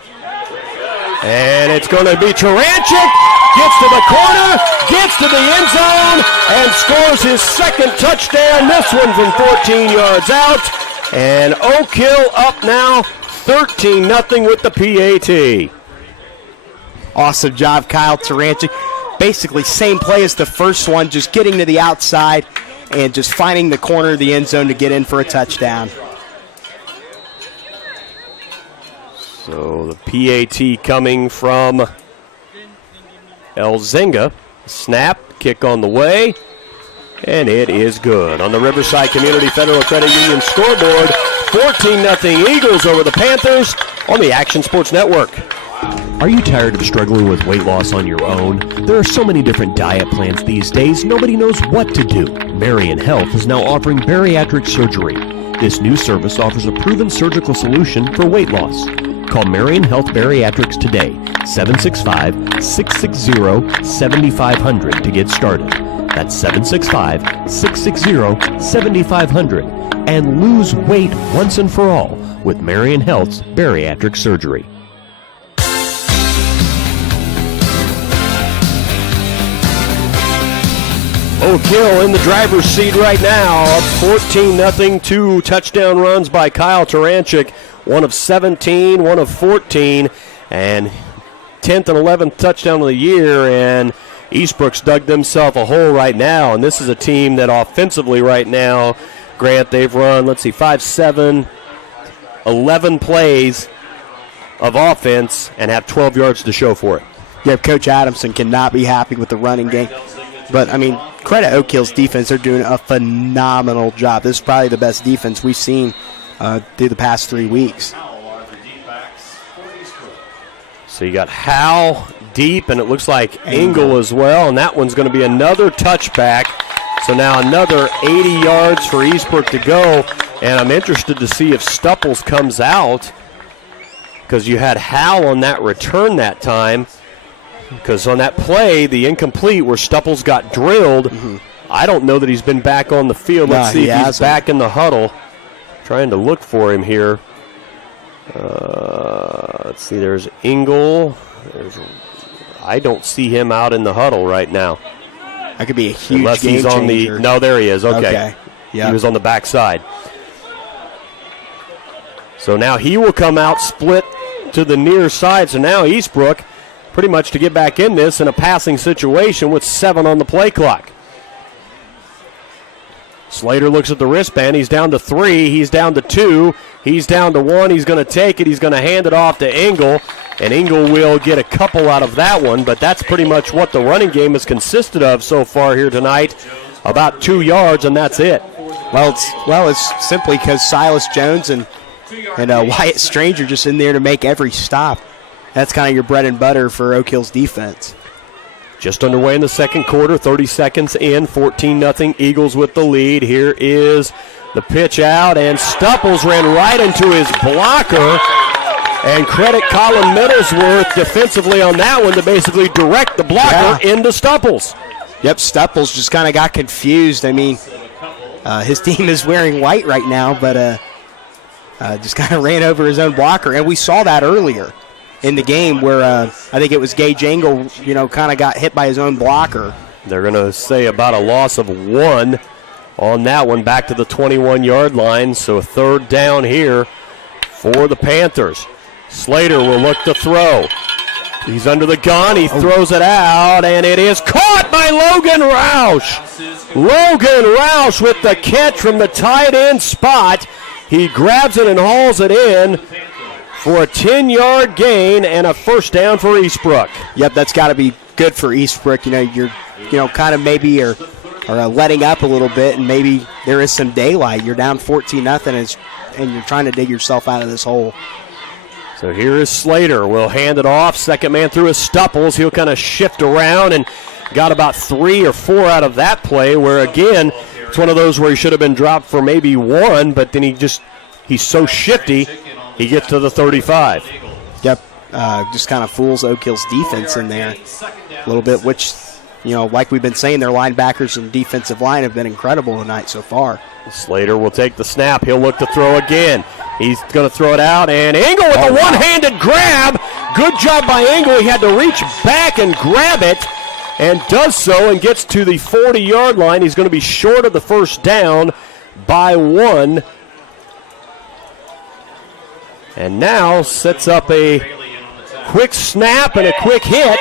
And it's going to be Taranchik. Gets to the corner, gets to the end zone, and scores his second touchdown. This one from 14 yards out. And Oak Hill up now 13-0 with the PAT. Awesome job, Kyle Taranchik. Basically same play as the first one, just getting to the outside and just finding the corner of the end zone to get in for a touchdown. So the PAT coming from Elzinga. Snap, kick on the way, and it is good. On the Riverside Community Federal Credit Union scoreboard, 14-0 Eagles over the Panthers on the Action Sports Network. Are you tired of struggling with weight loss on your own? There are so many different diet plans these days, nobody knows what to do. Marion Health is now offering bariatric surgery. This new service offers a proven surgical solution for weight loss. Call Marion Health Bariatrics today, 765-660-7500 to get started. That's 765-660-7500. And lose weight once and for all with Marion Health's bariatric surgery. Oak Hill in the driver's seat right now, up 14-0, 2 touchdown runs by Kyle Taranchik, one of 17, one of 14, and 10th and 11th touchdown of the year, and Eastbrook's dug themselves a hole right now, and this is a team that offensively right now, Grant, they've run, 5, 7, 11 plays of offense and have 12 yards to show for it. Yeah, Coach Adamson cannot be happy with the running game. But, credit Oak Hill's defense. They're doing a phenomenal job. This is probably the best defense we've seen through the past 3 weeks. So you got Howell deep, and it looks like Engel as well, and that one's going to be another touchback. So now another 80 yards for Eastbrook to go, and I'm interested to see if Stupples comes out because you had Howell on that return that time. Because on that play, the incomplete where Stupples got drilled, I don't know that he's been back on the field. Let's see if he's back in the huddle. Trying to look for him here. Let's see, there's Engel. I don't see him out in the huddle right now. That could be a huge Unless game he's on changer. no, there he is. Okay. Yeah. He was on the backside. So now he will come out split to the near side. So now Eastbrook pretty much to get back in this in a passing situation with 7 on the play clock. Slater looks at the wristband. He's down to 3. He's down to 2. He's down to 1. He's going to take it. He's going to hand it off to Engel. And Engel will get a couple out of that one. But that's pretty much what the running game has consisted of so far here tonight. About 2 yards, and that's it. Well, it's simply because Silas Jones and Wyatt Strange are just in there to make every stop. That's kind of your bread and butter for Oak Hill's defense. Just underway in the second quarter, 30 seconds in, 14-0 Eagles with the lead. Here is the pitch out, and Stupples ran right into his blocker. And credit Colin Middlesworth defensively on that one to basically direct the blocker into Stupples. Yep, Stupples just kind of got confused. I mean, his team is wearing white right now, but just kind of ran over his own blocker. And we saw that earlier in the game where I think it was Gage Engel, kind of got hit by his own blocker. They're going to say about a loss of 1 on that one, back to the 21-yard line. So 3rd down here for the Panthers. Slater will look to throw. He's under the gun. He throws it out, and it is caught by Logan Roush. Logan Roush with the catch from the tight end spot. He grabs it and hauls it in for a 10-yard gain and a first down for Eastbrook. Yep, that's got to be good for Eastbrook. You're kind of maybe are letting up a little bit, and maybe there is some daylight. You're down 14-0, and you're trying to dig yourself out of this hole. So here is Slater. We'll hand it off. Second man through is Stupples. He'll kind of shift around and got about 3 or 4 out of that play where, again, it's one of those where he should have been dropped for maybe 1, but then he's so shifty, he gets to the 35. Yep, just kind of fools Oak Hill's defense in there a little bit, which, like we've been saying, their linebackers and defensive line have been incredible tonight so far. Slater will take the snap. He'll look to throw again. He's going to throw it out, and Engel with a one-handed grab. Good job by Engel. He had to reach back and grab it, and does so and gets to the 40-yard line. He's going to be short of the first down by 1. And now sets up a quick snap and a quick hit,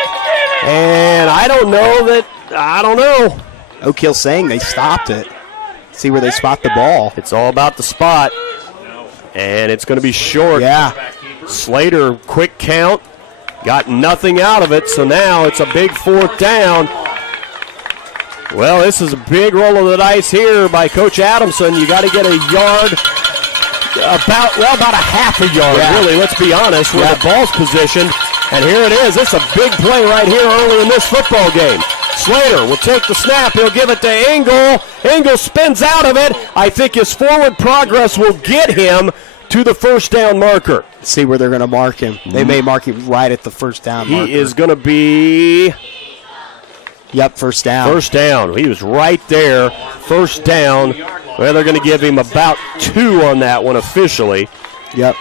and I don't know. Oak Hill saying they stopped it. See where they spot the ball. It's all about the spot, and it's going to be short. Yeah. Slater, quick count, got nothing out of it, so now it's a big 4th down. Well, this is a big roll of the dice here by Coach Adamson. You got to get a yard, about a half a yard, really, let's be honest, where the ball's positioned. And here it is. It's a big play right here early in this football game. Slater will take the snap. He'll give it to Engel. Engel spins out of it. I think his forward progress will get him to the first down marker. Let's see where they're going to mark him. They may mark him right at the first down marker. He is going to be... Yep, first down. First down. He was right there. First down. Well, they're going to give him about 2 on that one officially. Yep.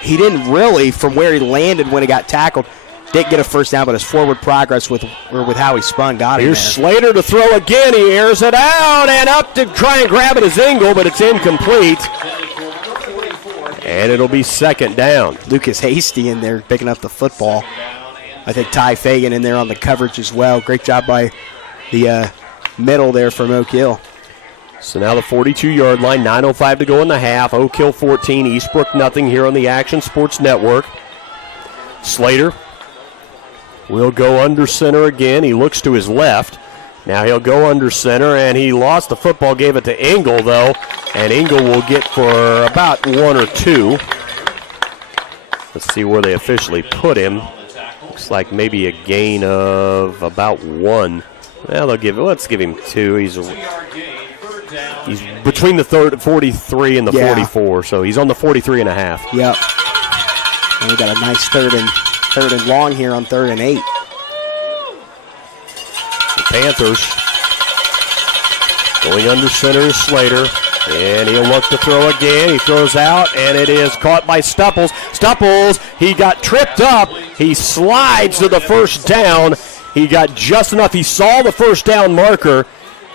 He didn't really, from where he landed when he got tackled, didn't get a first down, but his forward progress with how he spun got him. Here's there. Slater to throw again. He airs it out and up to try and grab it as Engel, but it's incomplete. And it'll be second down. Lucas Hasty in there picking up the football. I think Ty Fagan in there on the coverage as well. Great job by the middle there from Oak Hill. So now the 42-yard line, 9:05 to go in the half. Oak Hill 14, Eastbrook nothing here on the Action Sports Network. Slater will go under center again. He looks to his left. Now he'll go under center, and he lost the football, gave it to Engel, though, and Engel will get for about 1 or 2. Let's see where they officially put him. Looks like maybe a gain of about 1. Well, let's give him 2. He's between the 43 and the 44, so he's on the 43 and a half. Yep. And we got a nice third and long here on 3rd and 8. The Panthers going under center is Slater, and he'll look to throw again. He throws out, and it is caught by Stupples. Stupples, he got tripped up. He slides to the first down. He got just enough. He saw the first down marker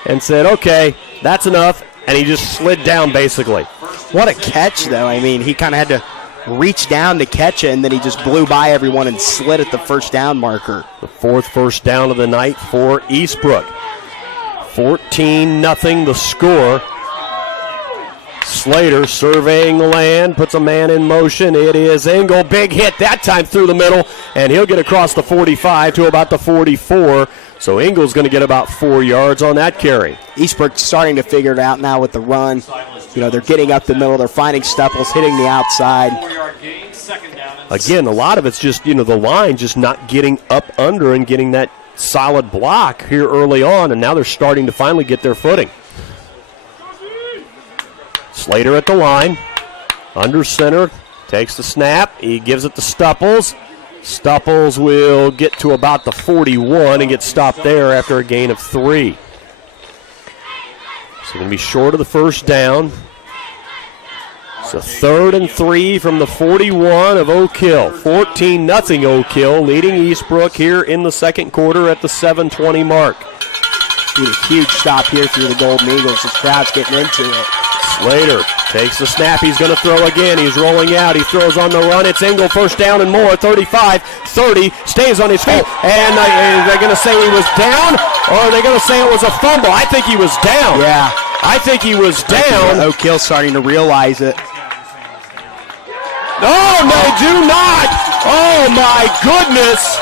and said, okay, that's enough, and he just slid down basically. What a catch, though. I mean, he kind of had to reach down to catch it, and then he just blew by everyone and slid at the first down marker. The 4th first down of the night for Eastbrook. 14-0 the score. Slater surveying the land, puts a man in motion. It is Engel. Big hit that time through the middle, and he'll get across the 45 to about the 44. So Engel's going to get about 4 yards on that carry. Eastbrook starting to figure it out now with the run. They're getting up the middle. They're finding Stepples, hitting the outside. Again, a lot of it's just, the line just not getting up under and getting that solid block here early on, and now they're starting to finally get their footing. Slater at the line, under center, takes the snap. He gives it to Stepples. Stepples will get to about the 41 and get stopped there after a gain of 3. So going to be short of the first down. So 3rd and 3 from the 41 of Oak Hill. 14-0 Oak Hill, leading Eastbrook here in the second quarter at the 7:20 mark. Need a huge stop here through the Golden Eagles. This crowd's getting into it. Slater takes the snap. He's going to throw again. He's rolling out. He throws on the run. It's Engel, first down and more. 35, 30, stays on his feet. And are they going to say he was down, or are they going to say it was a fumble? I think he was down. Yeah. I think he was down. Oak Hill starting to realize it. Oh, they do not. Oh, my goodness.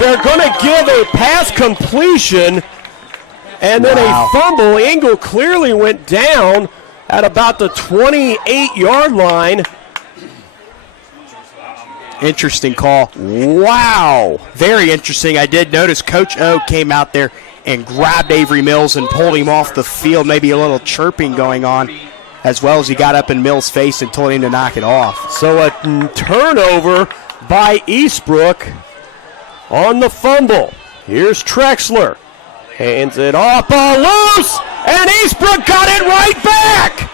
They're going to give a pass completion and then a fumble. Engel clearly went down at about the 28-yard line. Interesting call. Wow. Very interesting. I did notice Coach O came out there and grabbed Avery Mills and pulled him off the field. Maybe a little chirping going on, as well as he got up in Mills' face and told him to knock it off. So a turnover by Eastbrook on the fumble. Here's Trexler. Hands it off, ball loose, and Eastbrook got it right back.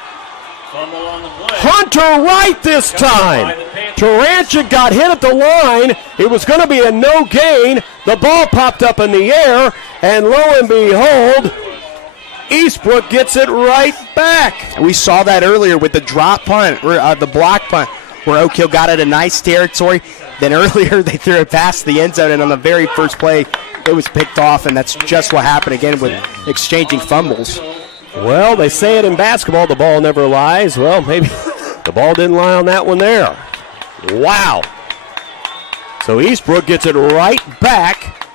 Hunter Wright this time. Taranchik got hit at the line. It was going to be a no gain. The ball popped up in the air, and lo and behold, Eastbrook gets it right back. We saw that earlier with the drop punt, or the block punt, where Oak Hill got it in nice territory. Then earlier they threw it past the end zone, and on the very first play, it was picked off, and that's just what happened again with exchanging fumbles. Well, they say it in basketball, the ball never lies. Well, maybe the ball didn't lie on that one there. Wow. So Eastbrook gets it right back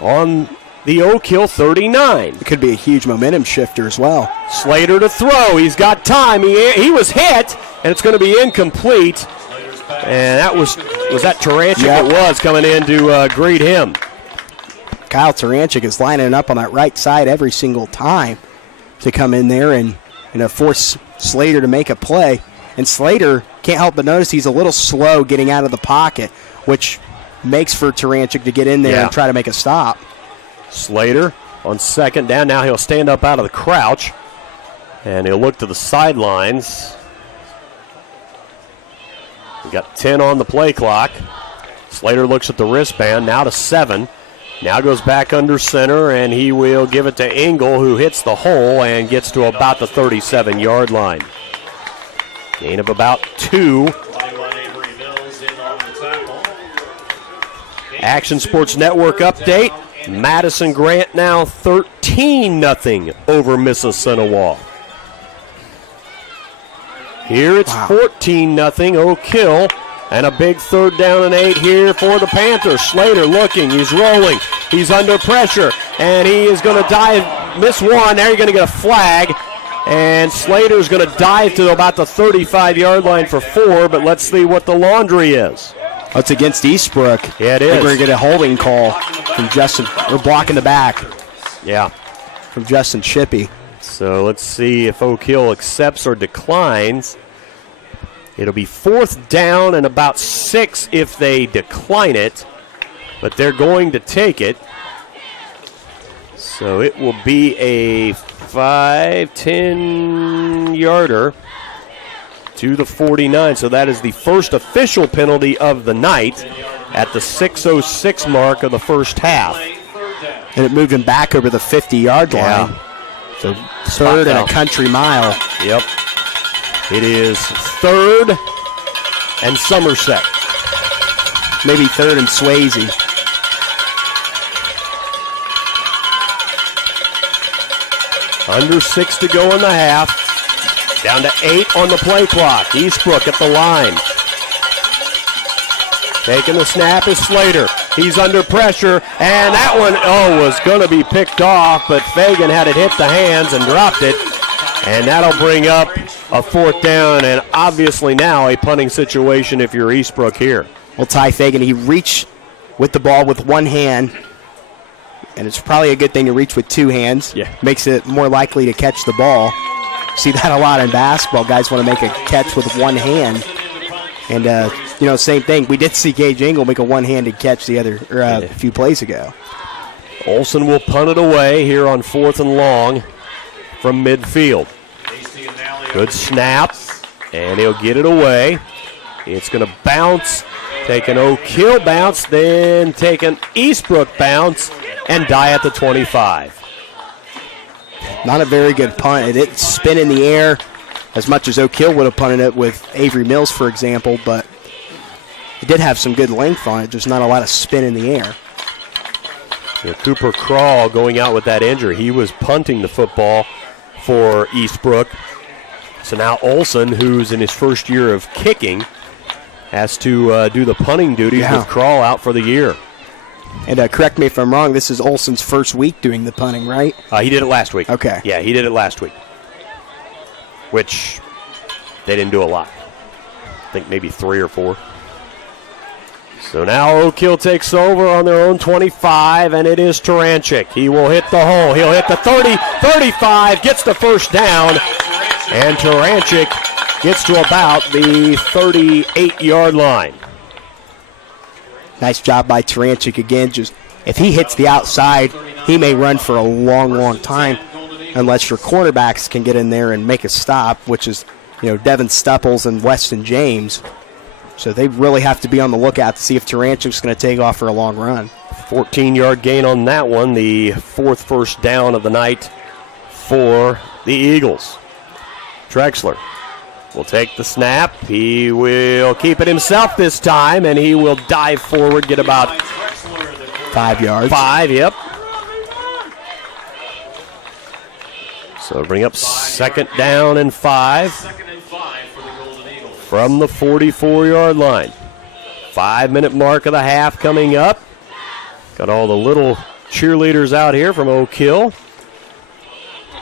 on the Oak Hill 39. It could be a huge momentum shifter as well. Slater to throw. He's got time. He was hit, and it's going to be incomplete. And that was that Taranchik? Yep. It was coming in to greet him. Kyle Taranchik is lining up on that right side every single time to come in there and force Slater to make a play. And Slater can't help but notice he's a little slow getting out of the pocket, which makes for Taranchik to get in there and try to make a stop. Slater on second down. Now he'll stand up out of the crouch, and he'll look to the sidelines. We got 10 on the play clock. Slater looks at the wristband, now to 7. Now goes back under center, and he will give it to Engel, who hits the hole and gets to about the 37-yard line. Gain of about 2. Action Sports Network update. Madison Grant now 13-0 over Mississinawa. Here it's 14-0 Oak Hill, and a big 3rd down and 8 here for the Panthers. Slater looking, he's rolling, he's under pressure, and he is going to dive, miss one. There you're going to get a flag, and Slater's going to dive to about the 35-yard line for 4, but let's see what the laundry is. It's against Eastbrook. Yeah, it I think is. we're going to get a holding call from Justin. We're blocking the back. Yeah. From Justin Shippey. So let's see if Oak Hill accepts or declines. It'll be 4th down and about 6 if they decline it, but they're going to take it. So it will be a 10-yarder to the 49. So that is the first official penalty of the night at the 6:06 mark of the first half. And it moved him back over the 50-yard line. So 3rd and a country mile. Yep. It is 3rd and Somerset. Maybe 3rd and Swayze. Under 6 to go in the half. Down to 8 on the play clock. Eastbrook at the line. Taking the snap is Slater. He's under pressure, and that one, was going to be picked off, but Fagan had it hit the hands and dropped it, and that'll bring up a 4th down, and obviously now a punting situation if you're Eastbrook here. Well, Ty Fagan, he reached with the ball with one hand, and it's probably a good thing to reach with two hands. Yeah. Makes it more likely to catch the ball. See that a lot in basketball. Guys want to make a catch with one hand. And, same thing. We did see Gage Engel make a one-handed catch a few plays ago. Olsen will punt it away here on 4th and long from midfield. Good snap, and he'll get it away. It's going to bounce, take an Oak Hill bounce, then take an Eastbrook bounce, and die at the 25. Not a very good punt. It didn't spin in the air as much as Oak Hill would have punted it with Avery Mills, for example, but it did have some good length on it, just not a lot of spin in the air. Yeah, Cooper Crawl going out with that injury. He was punting the football for Eastbrook. So now Olsen, who's in his first year of kicking, has to do the punting duties with Crawl out for the year. And correct me if I'm wrong, this is Olsen's first week doing the punting, right? He did it last week. Okay. Yeah, he did it last week, which they didn't do a lot. I think maybe 3 or 4. So now Oak Hill takes over on their own 25, and it is Taranchik. He will hit the hole. He'll hit the 30, 35, gets the first down, and Taranchik gets to about the 38-yard line. Nice job by Taranchik again. Just if he hits the outside, he may run for a long, long time unless your quarterbacks can get in there and make a stop, which is, Devin Stupples and Weston James. So they really have to be on the lookout to see if Taranchik's going to take off for a long run. 14-yard gain on that one, the 4th first down of the night for the Eagles. Trexler will take the snap. He will keep it himself this time, and he will dive forward, get about 5 yards. 5, yep. So bring up 2nd down and 5 from the 44-yard line. 5-minute mark of the half coming up. Got all the little cheerleaders out here from Oak Hill.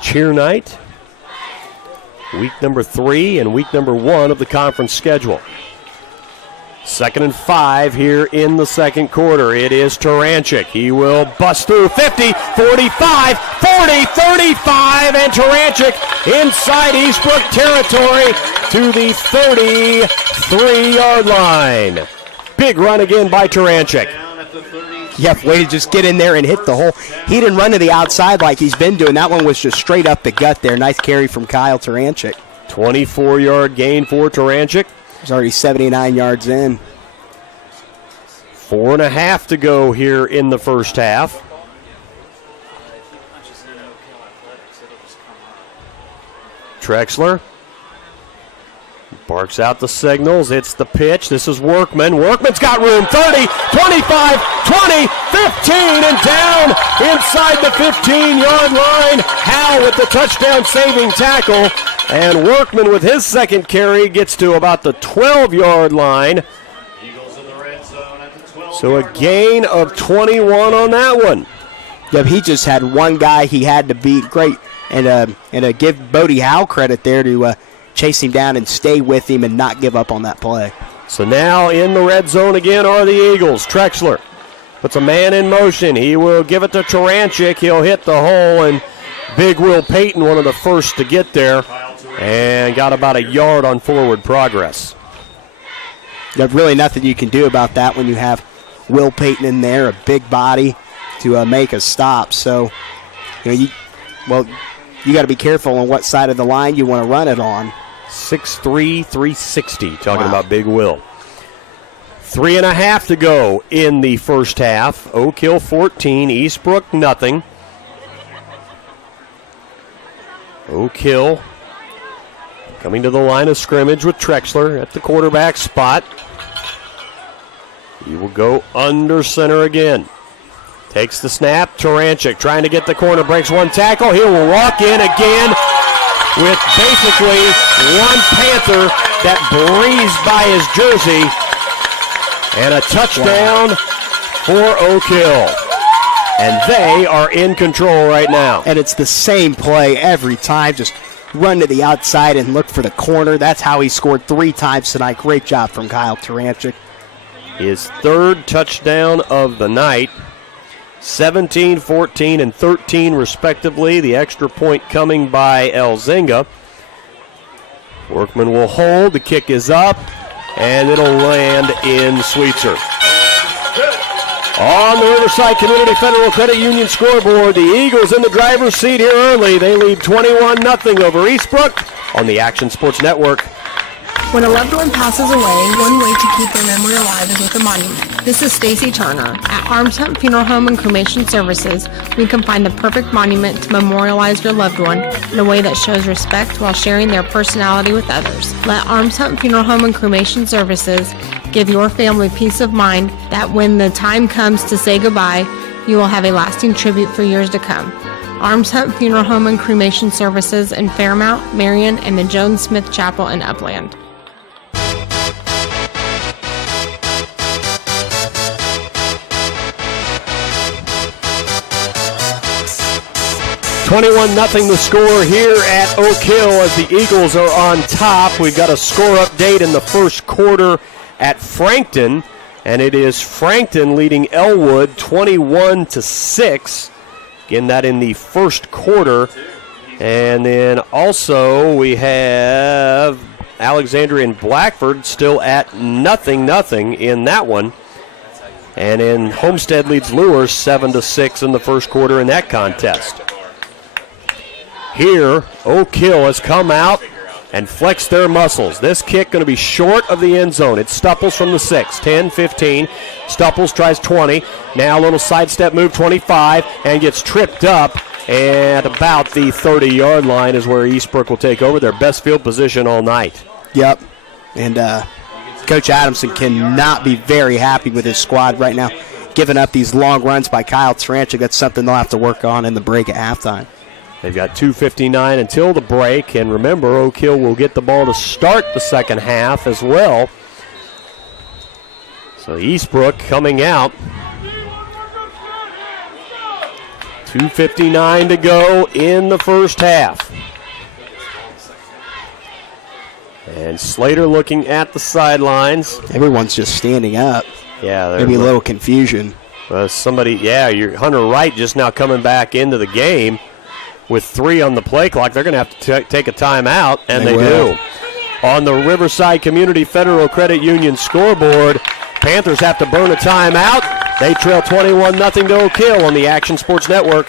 Cheer night. Week number 3 and week number 1 of the conference schedule. 2nd and 5 here in the second quarter. It is Taranchik. He will bust through 50, 45, 40, 35, and Taranchik inside Eastbrook territory to the 33-yard line. Big run again by Taranchik. Yep, way to just get in there and hit the hole. He didn't run to the outside like he's been doing. That one was just straight up the gut there. Nice carry from Kyle Taranchik. 24-yard gain for Taranchik. He's already 79 yards in. 4.5 to go here in the first half. Trexler barks out the signals. It's the pitch. This is Workman. Workman's got room. 30, 25, 20, 15, and down inside the 15-yard line. Howell with the touchdown-saving tackle. And Workman with his second carry gets to about the 12-yard line. So a gain of 21 on that one. Yep, he just had one guy he had to beat. Great. And give Bodie Howe credit there to chase him down and stay with him and not give up on that play. So now in the red zone again are the Eagles. Trexler puts a man in motion. He will give it to Taranchik. He'll hit the hole, and Big Will Payton, one of the first to get there, and got about a yard on forward progress. There's really nothing you can do about that when you have Will Payton in there, a big body to make a stop. So, you got to be careful on what side of the line you want to run it on. 6'3", 360, talking about Big Will. 3.5 to go in the first half. Oak Hill 14, Eastbrook nothing. Oak Hill coming to the line of scrimmage with Trexler at the quarterback spot. He will go under center again. Takes the snap. Taranchik trying to get the corner. Breaks one tackle. He will walk in again. with basically one Panther that breezed by his jersey, and a touchdown for Oak Hill. And they are in control right now. And it's the same play every time. Just run to the outside and look for the corner. That's how he scored 3 times tonight. Great job from Kyle Taranchik. His 3rd touchdown of the night. 17, 14, and 13 respectively. The extra point coming by Elzinga. Workman will hold. The kick is up, and it'll land in Sweetser. On the Riverside Community Federal Credit Union scoreboard, the Eagles in the driver's seat here early. They lead 21-0 over Eastbrook on the Action Sports Network. When a loved one passes away, one way to keep their memory alive is with a monument. This is Stacy Turner. At Arms Hunt Funeral Home and Cremation Services, we can find the perfect monument to memorialize your loved one in a way that shows respect while sharing their personality with others. Let Arms Hunt Funeral Home and Cremation Services give your family peace of mind that when the time comes to say goodbye, you will have a lasting tribute for years to come. Arms Hunt Funeral Home and Cremation Services in Fairmount, Marion, and the Jones Smith Chapel in Upland. 21-0 the score here at Oak Hill as the Eagles are on top. We've got a score update in the first quarter at Frankton, and it is Frankton leading Elwood 21-6. Again, that in the first quarter. And then also we have Alexandria and Blackford still at 0-0 in that one. And then Homestead leads Lures 7-6 in the first quarter in that contest. Here, Oak Hill has come out and flexed their muscles. This kick going to be short of the end zone. It's Stupples from the 6, 10, 15. Stupples tries 20. Now a little sidestep move, 25, and gets tripped up. And about the 30-yard line is where Eastbrook will take over, their best field position all night. Yep. And Coach Adamson cannot be very happy with his squad right now. Giving up these long runs by Kyle Taranchik, that's something they'll have to work on in the break at halftime. They've got 2:59 until the break, and remember, Oak Hill will get the ball to start the second half as well. So Eastbrook coming out. 2:59 to go in the first half. And Slater looking at the sidelines. Everyone's just standing up. Yeah, maybe a little confusion. Your Hunter Wright just now coming back into the game. With 3 on the play clock, they're going to have to take a timeout, and they do. On the Riverside Community Federal Credit Union scoreboard, Panthers have to burn a timeout. They trail 21-0 to Oak Hill on the Action Sports Network.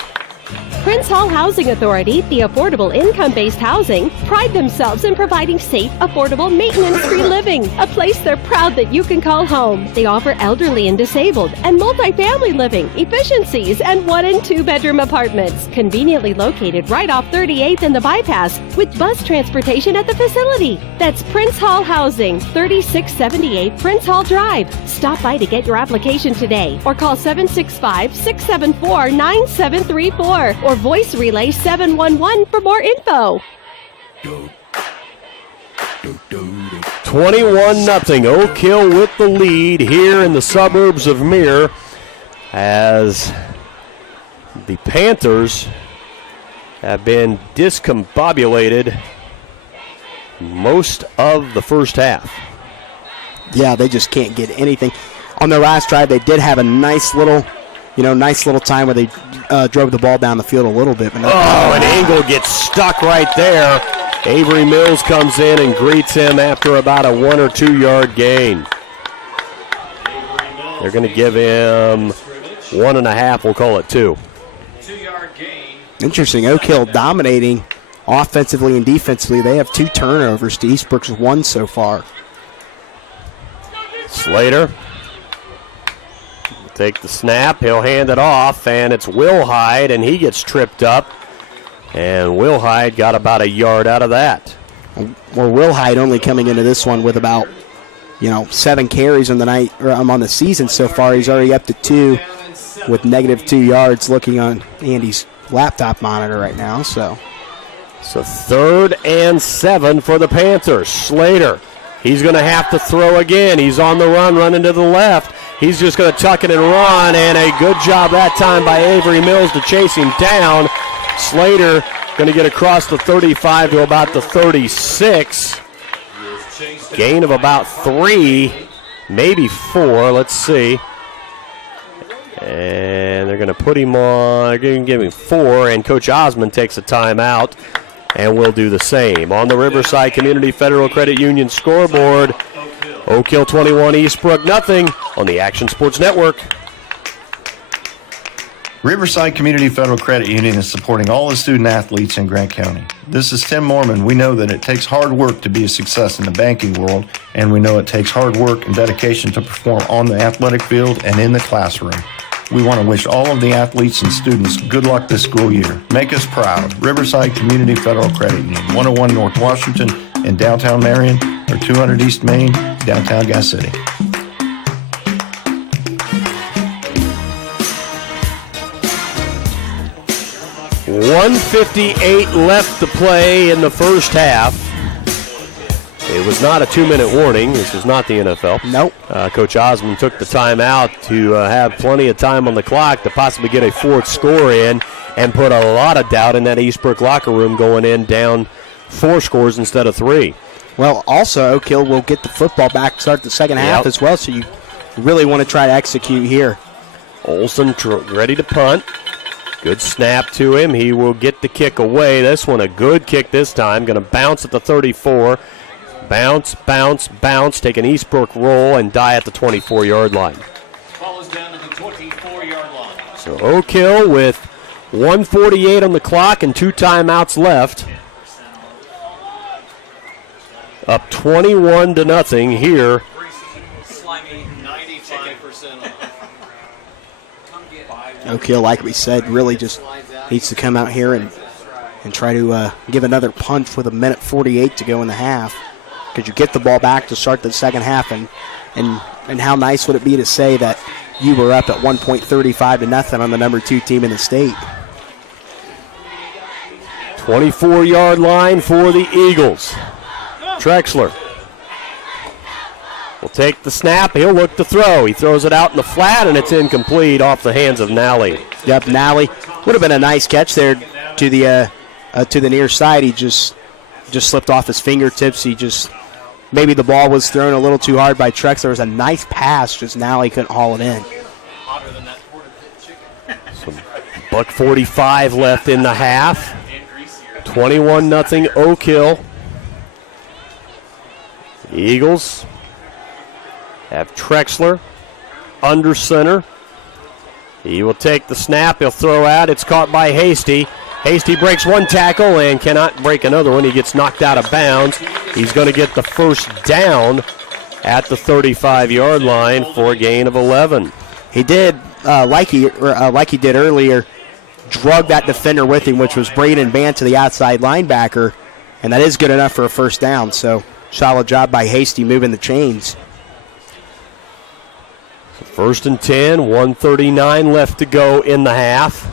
Prince Hall Housing Authority, the affordable income-based housing, pride themselves in providing safe, affordable, maintenance-free living, a place they're proud that you can call home. They offer elderly and disabled and multifamily living, efficiencies, and 1- and 2-bedroom apartments, conveniently located right off 38th and the bypass, with bus transportation at the facility. That's Prince Hall Housing, 3678 Prince Hall Drive. Stop by to get your application today, or call 765-674-9734. Or voice relay 711 for more info. 21-0. Oak Hill with the lead here in the suburbs of Mir as the Panthers have been discombobulated most of the first half. Yeah, they just can't get anything. On their last drive, they did have a nice little time where they drove the ball down the field a little bit. But and Engel gets stuck right there. Avery Mills comes in and greets him after about a 1 or 2 yard gain. They're going to give him 1.5. We'll call it 2. 2-yard gain. Interesting. Oak Hill dominating offensively and defensively. They have 2 turnovers to Eastbrook's 1 so far. Slater. Take the snap, he'll hand it off, and it's Will Hyde, and he gets tripped up. And Will Hyde got about a yard out of that. Well, Will Hyde only coming into this one with about, 7 carries on the season so far. He's already up to 2 with -2 yards looking on Andy's laptop monitor right now. So So 3rd and 7 for the Panthers. Slater, he's going to have to throw again. He's on the run, running to the left. He's just going to tuck it and run, and a good job that time by Avery Mills to chase him down. Slater going to get across the 35 to about the 36. Gain of about 3, maybe 4. Let's see. And they're going to put him on. They're going to give him 4, and Coach Osmond takes a timeout, and we'll do the same. On the Riverside Community Federal Credit Union scoreboard, Oak Hill 21, Eastbrook nothing on the Action Sports Network. Riverside Community Federal Credit Union is supporting all the student athletes in Grant County. This is Tim Mormon. We know that it takes hard work to be a success in the banking world, and we know it takes hard work and dedication to perform on the athletic field and in the classroom. We want to wish all of the athletes and students good luck this school year. Make us proud. Riverside Community Federal Credit Union, 101 North Washington in downtown Marion, or 200 East Main, downtown Gas City. .158 left to play in the first half. It was not a 2-minute warning. This is not the NFL. Nope. Coach Osmond took the timeout to have plenty of time on the clock to possibly get a 4th score in and put a lot of doubt in that Eastbrook locker room going in down 4 scores instead of 3. Well, also, Oak Hill will get the football back to start the second half as well, so you really want to try to execute here. Olsen ready to punt. Good snap to him. He will get the kick away. This one a good kick this time. Going to bounce at the 34. Bounce, bounce, bounce. Take an Eastbrook roll and die at the 24-yard line. Ball is down to the 24-yard line. So Oak Hill with 1:48 on the clock and 2 timeouts left. Up 21-0 here. Slimy 95% Oak Hill, like we said, really just needs to come out here and try to give another punt with 1:48 to go in the half. Because you get the ball back to start the second half, and how nice would it be to say that you were up at 1.35-0 on the number 2 team in the state. 24-yard line for the Eagles. Trexler will take the snap. He'll look to throw. He throws it out in the flat, and it's incomplete off the hands of Nally. Yep, Nally would have been a nice catch there to the near side. He just slipped off his fingertips. Maybe the ball was thrown a little too hard by Trex. There was a nice pass, just Nally couldn't haul it in. So $1:45 left in the half. 21-0 Oak Hill. The Eagles have Trexler under center. He will take the snap. He'll throw out. It's caught by Hasty. Hasty breaks one tackle and cannot break another one. He gets knocked out of bounds. He's going to get the first down at the 35-yard line for a gain of 11. He did, like he did earlier, drug that defender with him, which was Braden Bant to the outside linebacker, and that is good enough for a first down. So solid job by Hasty moving the chains. First and 10, 1:39 left to go in the half.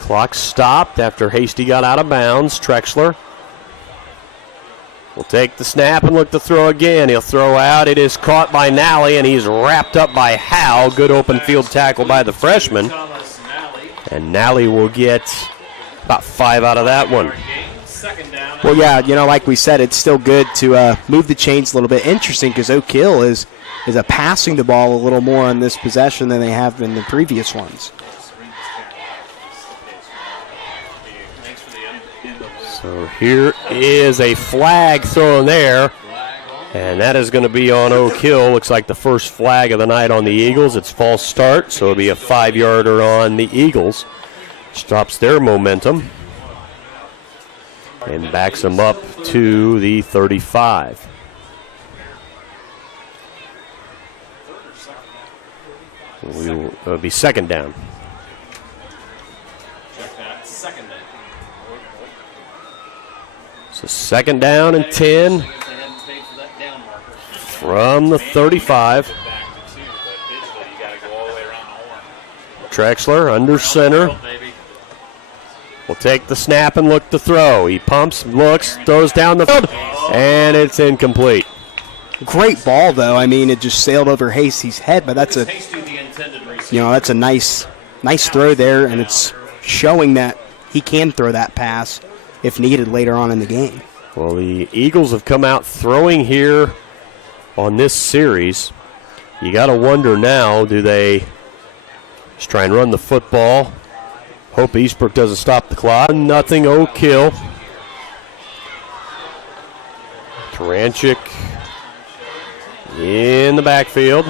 Clock stopped after Hasty got out of bounds. Trexler will take the snap and look to throw again. He'll throw out. It is caught by Nally, and he's wrapped up by Howe. Good open field tackle by the freshman. And Nally will get about 5 out of that one. Well, yeah, like we said, it's still good to move the chains a little bit. Interesting because Oak Hill is passing the ball a little more on this possession than they have in the previous ones. So here is a flag thrown there, and that is going to be on Oak Hill. Looks like the first flag of the night on the Eagles. It's false start, so it'll be a 5-yarder on the Eagles. Stops their momentum and backs them up to the 35. It'll be second down. So second down and 10 from the 35. Trexler under center. Will take the snap and look to throw. He pumps, looks, throws down the field, and it's incomplete. Great ball, though. I mean, it just sailed over Hasty's head, but that's a nice throw there, and it's showing that he can throw that pass if needed later on in the game. Well, the Eagles have come out throwing here on this series. You got to wonder now, do they just try and run the football? Hope Eastbrook doesn't stop the clock. Nothing, Oak Hill. Taranchik in the backfield.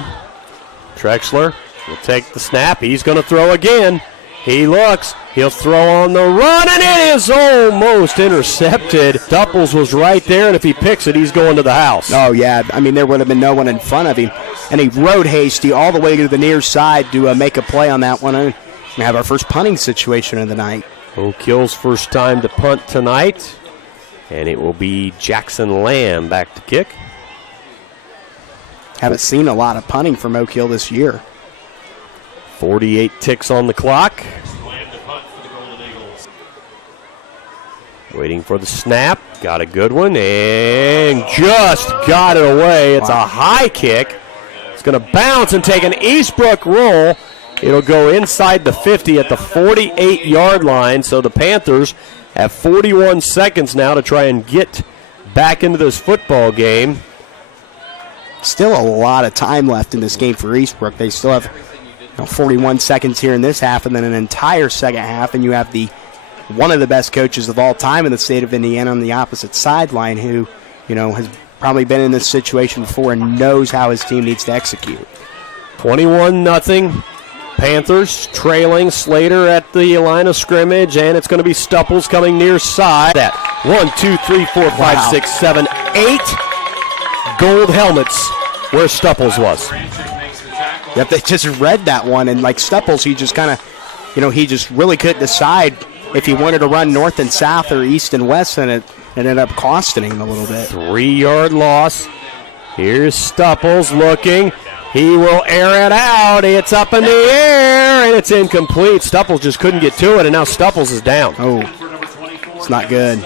Trexler will take the snap. He's going to throw again. He looks. He'll throw on the run, and it is almost intercepted. Dupples was right there, and if he picks it, he's going to the house. Oh, yeah. I mean, there would have been no one in front of him. And he rode Hasty all the way to the near side to make a play on that one. And we have our first punting situation of the night. Oak Hill's first time to punt tonight, and it will be Jackson Lamb back to kick. Haven't seen a lot of punting from Oak Hill this year. 48 ticks on the clock. Waiting for the snap. Got a good one and just got it away. It's a high kick. It's going to bounce and take an Eastbrook roll. It'll go inside the 50 at the 48-yard line. So the Panthers have 41 seconds now to try and get back into this football game. Still a lot of time left in this game for Eastbrook. They still have 41 seconds here in this half and then an entire second half, and you have one of the best coaches of all time in the state of Indiana on the opposite sideline who, has probably been in this situation before and knows how his team needs to execute. 21-0. Panthers trailing Slater at the line of scrimmage, and it's going to be Stupples coming near side. That 1, 2, 3, 4, 5, 6, 7, 8 gold helmets where Stupples was. Yep, they just read that one, and like Stupples, he just kind of, he just really couldn't decide if he wanted to run north and south or east and west, and it ended up costing him a little bit. 3-yard loss. Here's Stupples looking. He will air it out. It's up in the air, and it's incomplete. Stupples just couldn't get to it, and now Stupples is down. Oh, it's not good.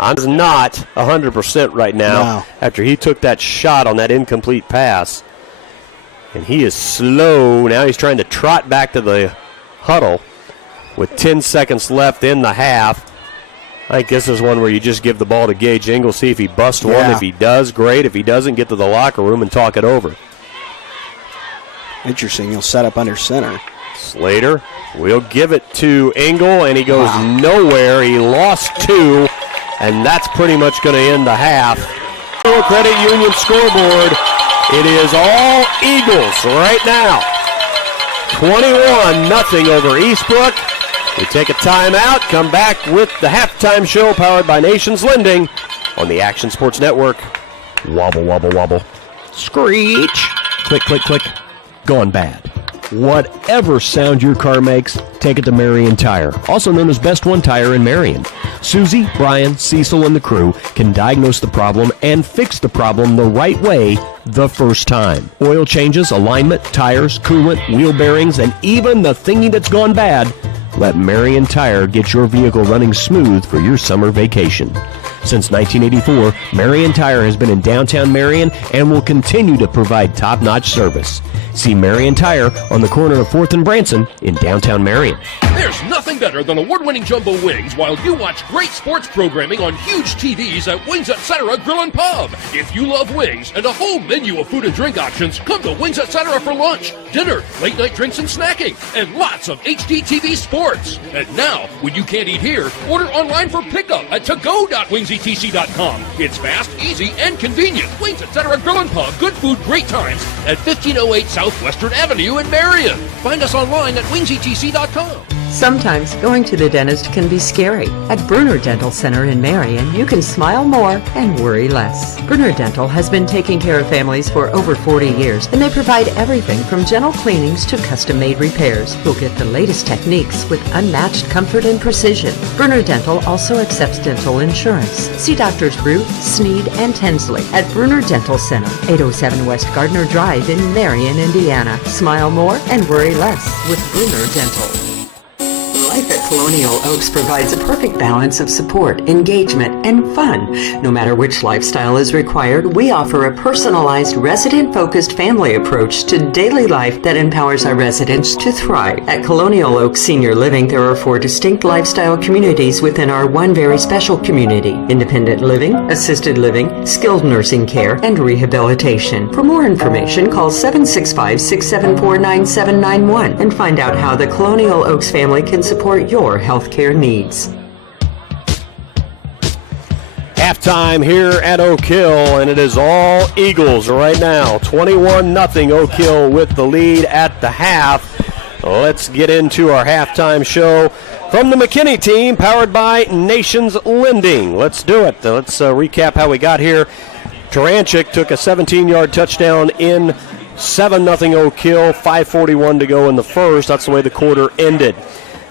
I'm not 100% right now after he took that shot on that incomplete pass. And he is slow. Now he's trying to trot back to the huddle with 10 seconds left in the half. I think this is one where you just give the ball to Gage Ingles, see if he busts one. If he does, great. If he doesn't, get to the locker room and talk it over. Interesting. He'll set up under center. Slater will give it to Ingle, and he goes nowhere. He lost 2, and that's pretty much going to end the half. Credit Union scoreboard. It is all Eagles right now. 21-0 over Eastbrook. We take a timeout, come back with the halftime show powered by Nations Lending on the Action Sports Network. Wobble, wobble, wobble. Screech. Click, click, click. Gone bad. Whatever sound your car makes, take it to Marion Tire, also known as Best One Tire in Marion. Susie, Brian, Cecil, and the crew can diagnose the problem and fix the problem the right way the first time. Oil changes, alignment, tires, coolant, wheel bearings, and even the thingy that's gone bad. Let Marion Tire get your vehicle running smooth for your summer vacation. Since 1984, Marion Tire has been in downtown Marion and will continue to provide top-notch service. See Marion Tire on the corner of 4th and Branson in downtown Marion. There's nothing better than award-winning jumbo wings while you watch great sports programming on huge TVs at Wings Etc. Grill and Pub. If you love wings and a whole menu of food and drink options, come to Wings Etc. for lunch, dinner, late-night drinks and snacking, and lots of HD TV sports. And now, when you can't eat here, order online for pickup at togo.wingsetc.com. It's fast, easy, and convenient. Wings Etc. Grill and Pub. Good food, great times at 1508 Southwestern Avenue in Marion. Find us online at wingsetc.com. Sometimes going to the dentist can be scary. At Bruner Dental Center in Marion, you can smile more and worry less. Bruner Dental has been taking care of families for over 40 years, and they provide everything from gentle cleanings to custom-made repairs. You'll get the latest techniques with unmatched comfort and precision. Bruner Dental also accepts dental insurance. See Doctors Brew, Sneed, and Tinsley at Bruner Dental Center, 807 West Gardner Drive in Marion, Indiana. Smile more and worry less with Bruner Dental. Life at Colonial Oaks provides a perfect balance of support, engagement, and fun. No matter which lifestyle is required, we offer a personalized, resident-focused family approach to daily life that empowers our residents to thrive. At Colonial Oaks Senior Living, there are 4 distinct lifestyle communities within our one very special community: independent living, assisted living, skilled nursing care, and rehabilitation. For more information, call 765-674-9791 and find out how the Colonial Oaks family can support your healthcare needs. Halftime here at Oak Hill, and it is all Eagles right now. 21-0 Oak Hill with the lead at the half. Let's get into our halftime show from the McKinney team, powered by Nations Lending. Let's do it. Let's recap how we got here. Taranchik took a 17-yard touchdown in 7-0 Oak Hill, 5:41 to go in the first. That's the way the quarter ended.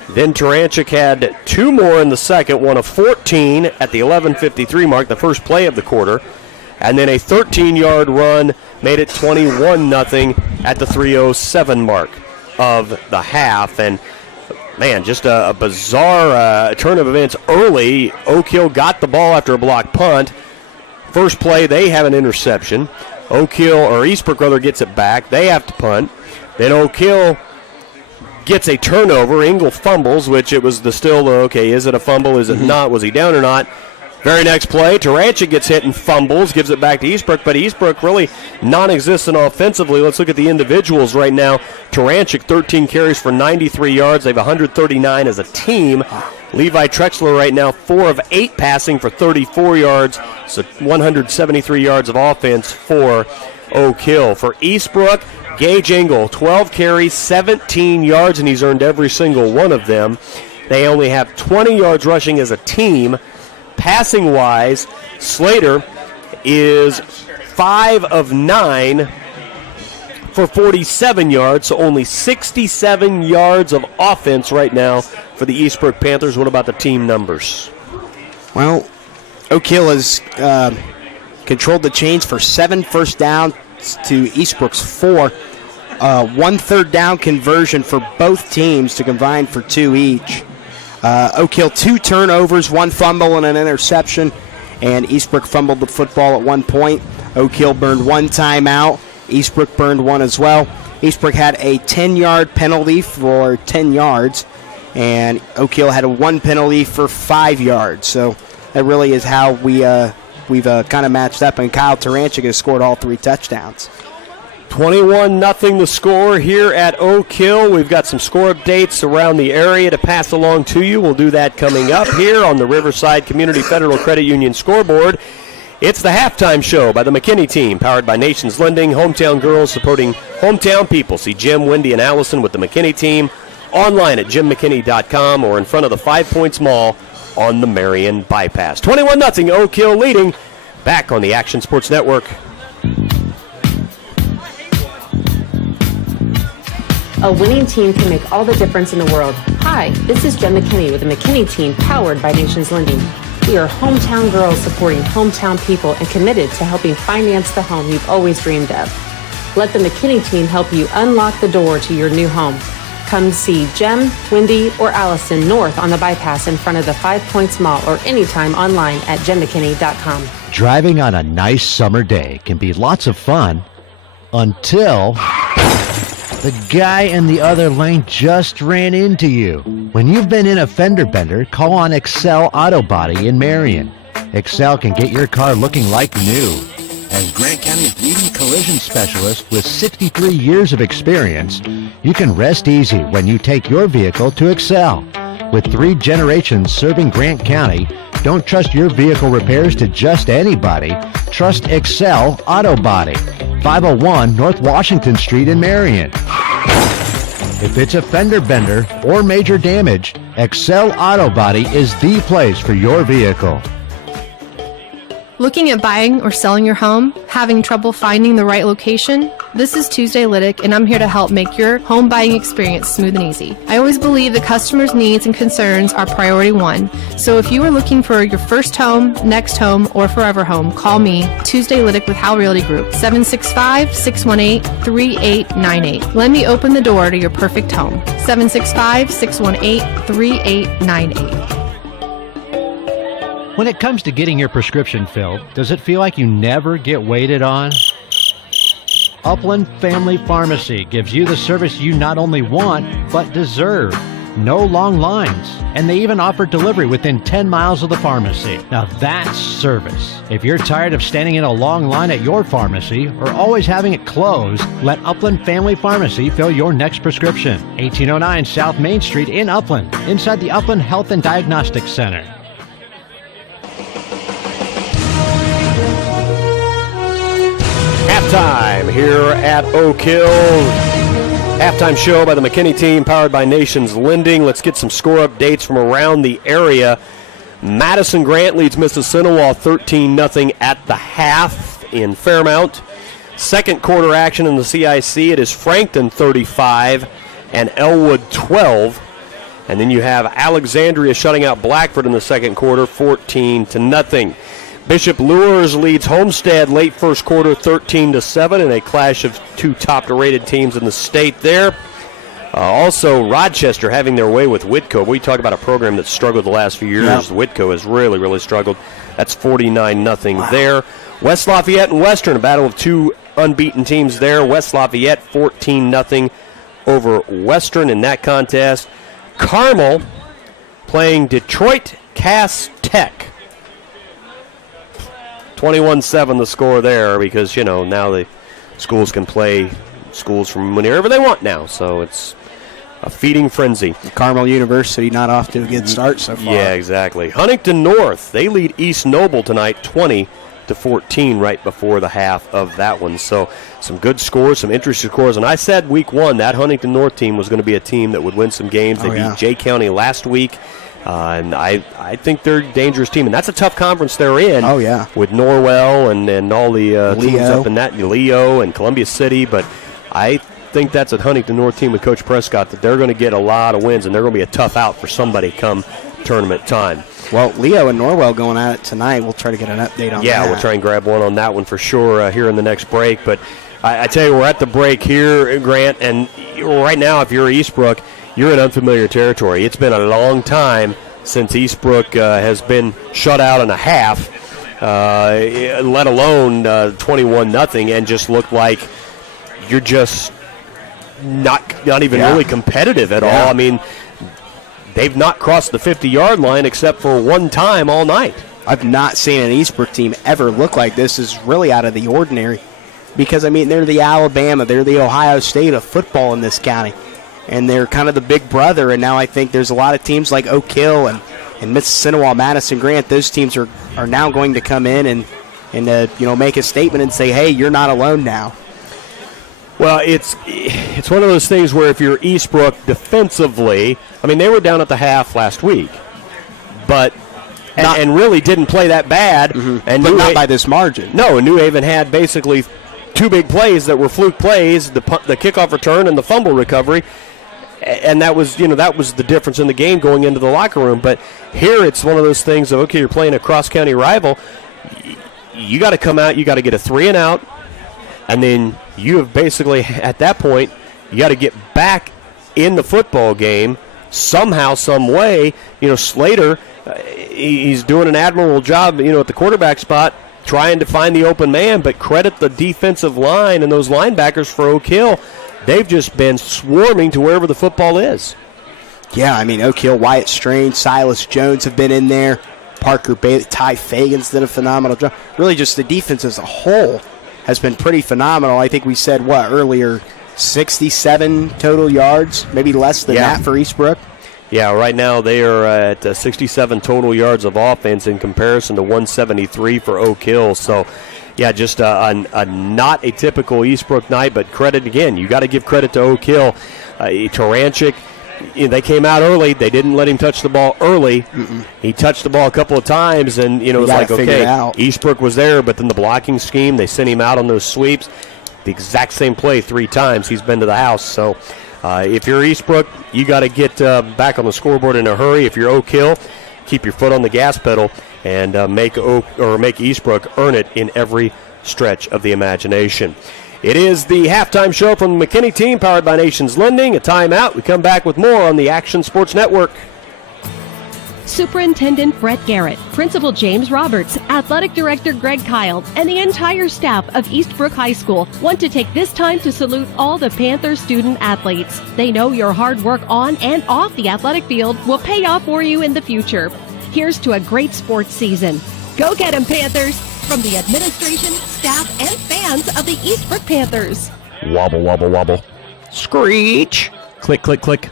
Then Taranchik had 2 more in the second, one of 14 at the 11:53 mark, the first play of the quarter. And then a 13-yard run made it 21-0 at the 3:07 mark of the half. And, man, just a bizarre turn of events early. Oak Hill got the ball after a blocked punt. First play, they have an interception. Eastbrook rather gets it back. They have to punt. Then Oak Hill gets a turnover. Engel fumbles, which it was is it a fumble? Is it not? Was he down or not? Very next play, Taranchik gets hit and fumbles, gives it back to Eastbrook, but Eastbrook really non-existent offensively. Let's look at the individuals right now. Taranchik, 13 carries for 93 yards. They have 139 as a team. Levi Trexler right now, 4 of 8 passing for 34 yards, so 173 yards of offense for Oak Hill. For Eastbrook, Gage Engel, 12 carries, 17 yards, and he's earned every single one of them. They only have 20 yards rushing as a team. Passing-wise, Slater is 5 of 9 for 47 yards, so only 67 yards of offense right now for the Eastbrook Panthers. What about the team numbers? Well, Oak Hill has controlled the chains for 7 first downs to Eastbrook's 4. 1 third down conversion for both teams to combine for 2 each. Oak Hill 2 turnovers, 1 fumble and an interception, and Eastbrook fumbled the football at 1 point. Oak Hill burned 1 timeout. Eastbrook burned 1 as well. Eastbrook had a 10-yard penalty for 10 yards, and Oak Hill had a 1 penalty for 5 yards. So that really is how we've kind of matched up, and Kyle Taranchik has scored all 3 touchdowns. 21-0 the score here at Oak Hill. We've got some score updates around the area to pass along to you. We'll do that coming up here on the Riverside Community Federal Credit Union scoreboard. It's the halftime show by the McKinney team, powered by Nations Lending, hometown girls supporting hometown people. See Jim, Wendy, and Allison with the McKinney team online at jimmckinney.com or in front of the 5 Points Mall on the Marion Bypass. 21-0 Oak Hill leading. Back on the Action Sports Network. A winning team can make all the difference in the world. Hi, this is Jen McKinney with the McKinney team, powered by Nations Lending. We are hometown girls supporting hometown people and committed to helping finance the home you've always dreamed of. Let the McKinney team help you unlock the door to your new home. Come see Jem, Wendy, or Allison north on the bypass in front of the 5 Points Mall or anytime online at jemmckinney.com. Driving on a nice summer day can be lots of fun until the guy in the other lane just ran into you. When you've been in a fender bender, call on Excel Auto Body in Marion. Excel can get your car looking like new. As Grant County's leading collision specialist with 63 years of experience, you can rest easy when you take your vehicle to Excel. With 3 generations serving Grant County, don't trust your vehicle repairs to just anybody. Trust Excel Auto Body, 501 North Washington Street in Marion. If it's a fender bender or major damage, Excel Auto Body is the place for your vehicle. Looking at buying or selling your home? Having trouble finding the right location? This is Tuesday Liddick, and I'm here to help make your home buying experience smooth and easy. I always believe the customer's needs and concerns are priority one. So if you are looking for your first home, next home, or forever home, call me, Tuesday Liddick with Howe Realty Group, 765-618-3898. Let me open the door to your perfect home. 765-618-3898. When it comes to getting your prescription filled, does it feel like you never get waited on? Upland Family Pharmacy gives you the service you not only want, but deserve. No long lines. And they even offer delivery within 10 miles of the pharmacy. Now that's service. If you're tired of standing in a long line at your pharmacy or always having it closed, let Upland Family Pharmacy fill your next prescription. 1809 South Main Street in Upland, inside the Upland Health and Diagnostic Center. Halftime here at Oak Hill. Halftime show by the McKinney team, powered by Nations Lending. Let's get some score updates from around the area. Madison Grant leads Mississinawa 13-0 at the half in Fairmount. Second quarter action in the CIC, it is Frankton 35 and Elwood 12. And then you have Alexandria shutting out Blackford in the second quarter, 14-0. Bishop Luers leads Homestead late first quarter, 13-7, in a clash of two top-rated teams in the state there. Also, Rochester having their way with Whitco. We talk about a program that's struggled the last few years. Yep. Whitco has really, really struggled. That's 49-0 there. West Lafayette and Western, a battle of two unbeaten teams there. West Lafayette 14-0 over Western in that contest. Carmel playing Detroit Cass Tech. 21-7 the score there, because, you know, now the schools can play schools from wherever they want now. So it's a feeding frenzy. Carmel University not off to a good start so far. Yeah, exactly. Huntington North, they lead East Noble tonight 20-14 right before the half of that one. So some good scores, some interesting scores. And I said week one that Huntington North team was going to be a team that would win some games. They beat Jay County last week. And I think they're a dangerous team. And that's a tough conference they're in. Oh, yeah. With Norwell and all the teams up in that, Leo and Columbia City. But I think that's a Huntington North team with Coach Prescott, that they're going to get a lot of wins, and they're going to be a tough out for somebody come tournament time. Well, Leo and Norwell going at it tonight. We'll try to get an update on that. Yeah, we'll try and grab one on that one for sure here in the next break. But I tell you, we're at the break here, Grant, and right now, if you're Eastbrook, you're in unfamiliar territory. It's been a long time since Eastbrook has been shut out in a half, let alone 21-0, and just looked like you're just not even really competitive at all. I mean, they've not crossed the 50-yard line except for one time all night. I've not seen an Eastbrook team ever look like this. Is really out of the ordinary, because, I mean, they're the Alabama, they're the Ohio State of football in this county. And they're kind of the big brother, and now I think there's a lot of teams like Oak Hill and Mississinawa, Madison Grant. Those teams are now going to come in and make a statement and say, hey, you're not alone now. Well, it's one of those things where if you're Eastbrook defensively, I mean, they were down at the half last week, but and really didn't play that bad. Mm-hmm. And but not by this margin. No, New Haven had basically two big plays that were fluke plays, the kickoff return and the fumble recovery, and that was the difference in the game going into the locker room. But here it's one of those things of, okay, you're playing a cross-county rival. You got to come out, you got to get a 3-and-out, and then you have basically, at that point, you got to get back in the football game somehow, some way. Slater, he's doing an admirable job, at the quarterback spot, trying to find the open man, but credit the defensive line and those linebackers for Oak Hill. They've just been swarming to wherever the football is. Yeah, I mean, Oak Hill, Wyatt Strange, Silas Jones have been in there. Parker Bailey, Ty Fagan's did a phenomenal job. Really just the defense as a whole has been pretty phenomenal. I think we said, earlier, 67 total yards, maybe less than that for Eastbrook. Yeah, right now they are at 67 total yards of offense in comparison to 173 for Oak Hill. So, yeah, just a not a typical Eastbrook night, but credit again. You got to give credit to Oak Hill. Taranchik they came out early. They didn't let him touch the ball early. He touched the ball a couple of times, and it was like, okay, Eastbrook was there, but then the blocking scheme, they sent him out on those sweeps. The exact same play 3 times. He's been to the house. So if you're Eastbrook, you got to get back on the scoreboard in a hurry. If you're Oak Hill, keep your foot on the gas pedal and make Eastbrook earn it in every stretch of the imagination. It is the halftime show from the McKinney team, powered by Nations Lending. A timeout. We come back with more on the Action Sports Network. Superintendent Brett Garrett, Principal James Roberts, Athletic Director Greg Kyle, and the entire staff of Eastbrook High School want to take this time to salute all the Panther student athletes. They know your hard work on and off the athletic field will pay off for you in the future. Here's to a great sports season. Go get 'em, Panthers! From the administration, staff, and fans of the Eastbrook Panthers. Wobble, wobble, wobble. Screech. Click, click, click.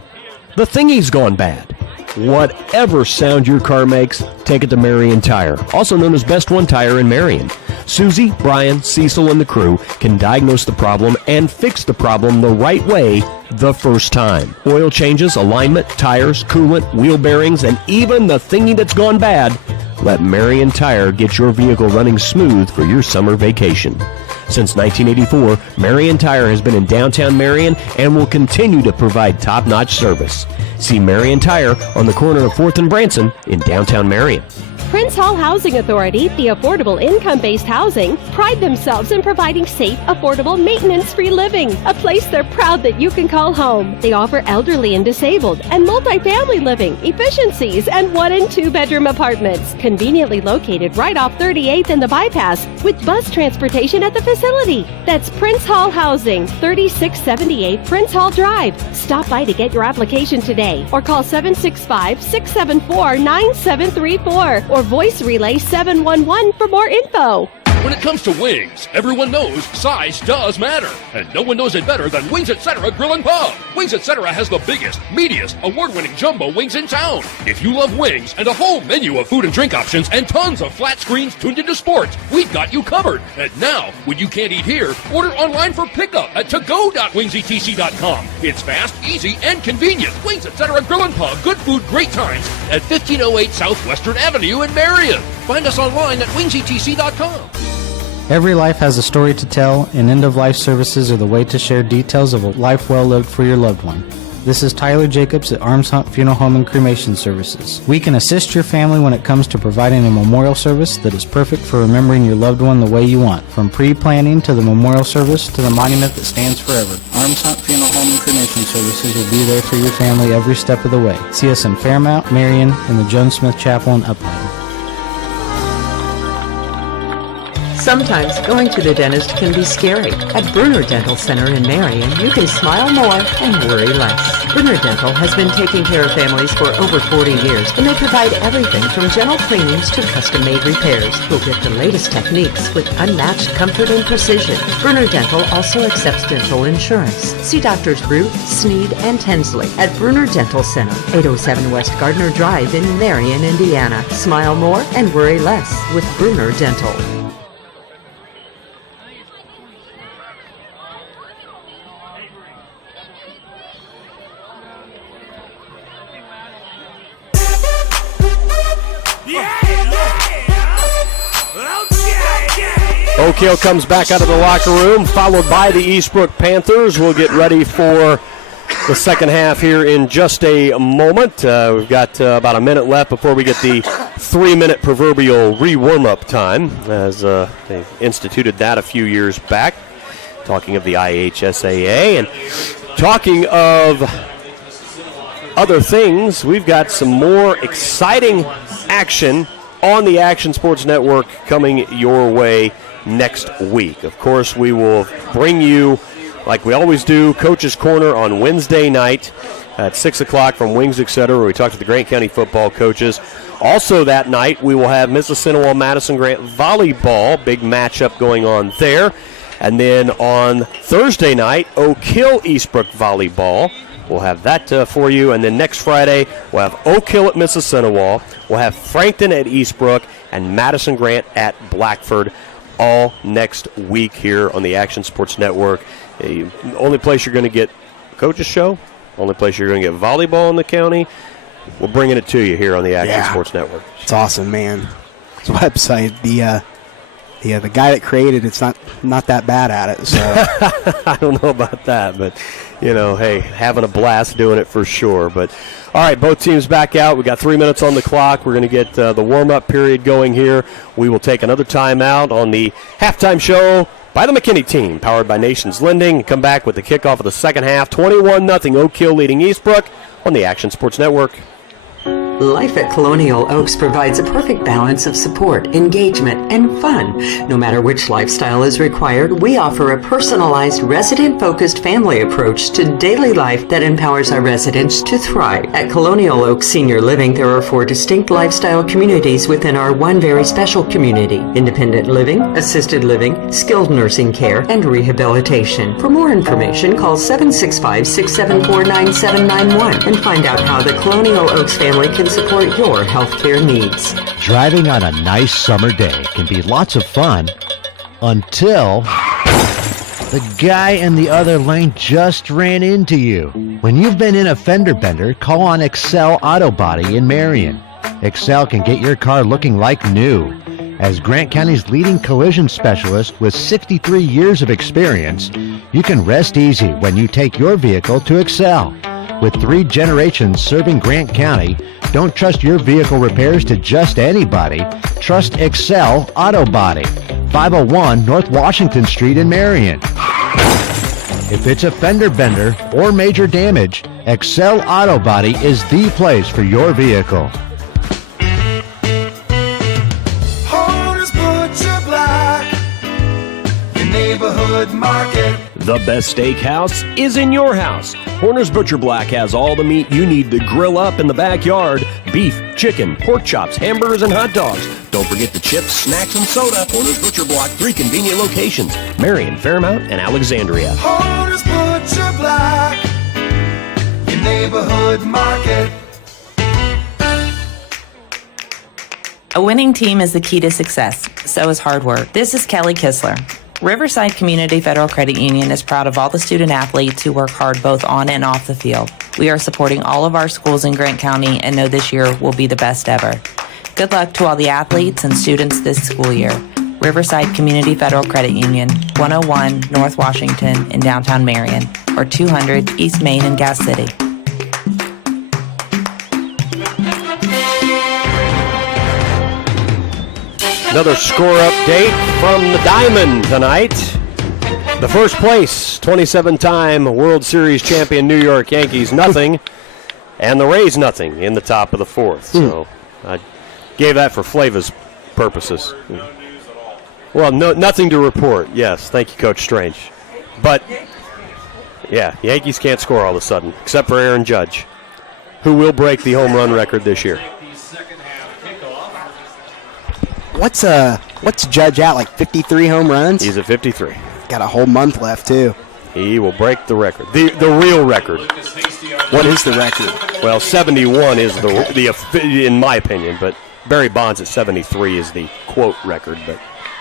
The thingy's gone bad. Whatever sound your car makes, take it to Marion Tire, also known as Best One Tire in Marion. Susie, Brian, Cecil, and the crew can diagnose the problem and fix the problem the right way the first time. Oil changes, alignment, tires, coolant, wheel bearings, and even the thingy that's gone bad. Let Marion Tire get your vehicle running smooth for your summer vacation. Since 1984, Marion Tire has been in downtown Marion and will continue to provide top-notch service. See Marion Tire on the corner of 4th and Branson in downtown Marion. Prince Hall Housing Authority, the affordable income-based housing, pride themselves in providing safe, affordable, maintenance-free living, a place they're proud that you can call home. They offer elderly and disabled and multifamily living, efficiencies, and 1- and 2-bedroom apartments, conveniently located right off 38th and the bypass, with bus transportation at the facility. That's Prince Hall Housing, 3678 Prince Hall Drive. Stop by to get your application today, or call 765-674-9734, or voice relay 711 for more info. When it comes to wings, everyone knows size does matter. And no one knows it better than Wings Etc. Grill and Pub. Wings Etc. has the biggest, meatiest, award-winning jumbo wings in town. If you love wings and a whole menu of food and drink options and tons of flat screens tuned into sports, we've got you covered. And now, when you can't eat here, order online for pickup at togo.wingsetc.com. It's fast, easy, and convenient. Wings Etc. Grill and Pub. Good food, great times at 1508 Southwestern Avenue in Marion. Find us online at wingsetc.com. Every life has a story to tell, and end-of-life services are the way to share details of a life well lived for your loved one. This is Tyler Jacobs at Arms Hump Funeral Home and Cremation Services. We can assist your family when it comes to providing a memorial service that is perfect for remembering your loved one the way you want. From pre-planning to the memorial service to the monument that stands forever. Arms Hump Funeral Home and Cremation Services will be there for your family every step of the way. See us in Fairmount, Marion, and the Joan Smith Chapel in Upland. Sometimes going to the dentist can be scary. At Bruner Dental Center in Marion, you can smile more and worry less. Bruner Dental has been taking care of families for over 40 years, and they provide everything from gentle cleanings to custom-made repairs. You'll get the latest techniques with unmatched comfort and precision. Bruner Dental also accepts dental insurance. See Doctors Root, Sneed, and Tensley at Bruner Dental Center, 807 West Gardner Drive in Marion, Indiana. Smile more and worry less with Bruner Dental. Oak Hill comes back out of the locker room, followed by the Eastbrook Panthers. We'll get ready for the second half here in just a moment. We've got about a minute left before we get the 3-minute proverbial re-warm-up time, as they instituted that a few years back. Talking of the IHSAA, and talking of other things, we've got some more exciting action on the Action Sports Network coming your way next week. Of course, we will bring you, like we always do, Coach's Corner on Wednesday night at 6 o'clock from Wings Etc., where we talk to the Grant County football coaches. Also that night, we will have Mississinawa Madison Grant volleyball, big matchup going on there. And then on Thursday night, Oak Hill Eastbrook volleyball. We'll have that for you. And then next Friday, we'll have Oak Hill at Mississinawa. We'll have Frankton at Eastbrook and Madison Grant at Blackford, all next week here on the Action Sports Network. The only place you're going to get a coach's show Only place you're going to get volleyball in the county. We're bringing it to you here on the Action Sports Network. It's awesome, man. This website, the guy that created it's not that bad at it. So I don't know about that, but hey, having a blast doing it for sure. But all right, both teams back out. We got 3 minutes on the clock. We're going to get the warm-up period going here. We will take another timeout on the halftime show by the McKinney team, powered by Nations Lending, and come back with the kickoff of the second half. 21-0 Oak Hill leading Eastbrook on the Action Sports Network. Life at Colonial Oaks provides a perfect balance of support, engagement, and fun. No matter which lifestyle is required, we offer a personalized, resident-focused family approach to daily life that empowers our residents to thrive. At Colonial Oaks Senior Living, there are 4 distinct lifestyle communities within our one very special community: independent living, assisted living, skilled nursing care, and rehabilitation. For more information, call 765-674-9791 and find out how the Colonial Oaks family can support your healthcare needs. Driving on a nice summer day can be lots of fun until the guy in the other lane just ran into you. When you've been in a fender bender, call on Excel Auto Body in Marion. Excel can get your car looking like new. As Grant County's leading collision specialist with 63 years of experience, you can rest easy when you take your vehicle to Excel. With 3 generations serving Grant County, don't trust your vehicle repairs to just anybody. Trust Excel Auto Body, 501 North Washington Street in Marion. If it's a fender bender or major damage, Excel Auto Body is the place for your vehicle. Horner's Butcher Block, your neighborhood market. The best steakhouse is in your house. Horner's Butcher Block has all the meat you need to grill up in the backyard. Beef, chicken, pork chops, hamburgers, and hot dogs. Don't forget the chips, snacks, and soda. Horner's Butcher Block, 3 convenient locations: Marion, Fairmount, and Alexandria. Horner's Butcher Block, your neighborhood market. A winning team is the key to success. So is hard work. This is Kelly Kistler. Riverside Community Federal Credit Union is proud of all the student athletes who work hard both on and off the field. We are supporting all of our schools in Grant County and know this year will be the best ever. Good luck to all the athletes and students this school year. Riverside Community Federal Credit Union, 101 North Washington in downtown Marion, or 200 East Main in Gas City. Another score update from the Diamond tonight. The first place, 27-time World Series champion New York Yankees, nothing, and the Rays nothing in the top of the 4th. So I gave that for Flava's purposes. Well, nothing to report. Yes, thank you, Coach Strange. But, yeah, Yankees can't score all of a sudden, except for Aaron Judge, who will break the home run record this year. What's Judge at, like 53 home runs? He's at 53. Got a whole month left, too. He will break the record. The real record. What is the record? Well, 71 is the in my opinion, but Barry Bonds at 73 is the quote record, but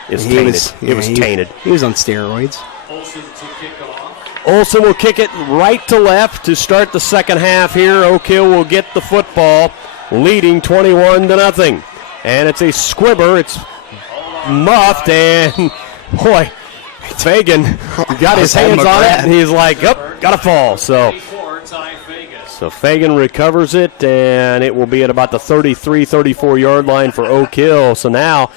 it's tainted. It was tainted. He was on steroids. Olsen will kick it right to left to start the second half here. Oak Hill will get the football, leading 21-0. And it's a squibber. It's muffed, and boy, Fagan got his hands on it, and he's like, "Yep, got to fall." So Fagan recovers it, and it will be at about the 33, 34-yard line for Oak Hill. So now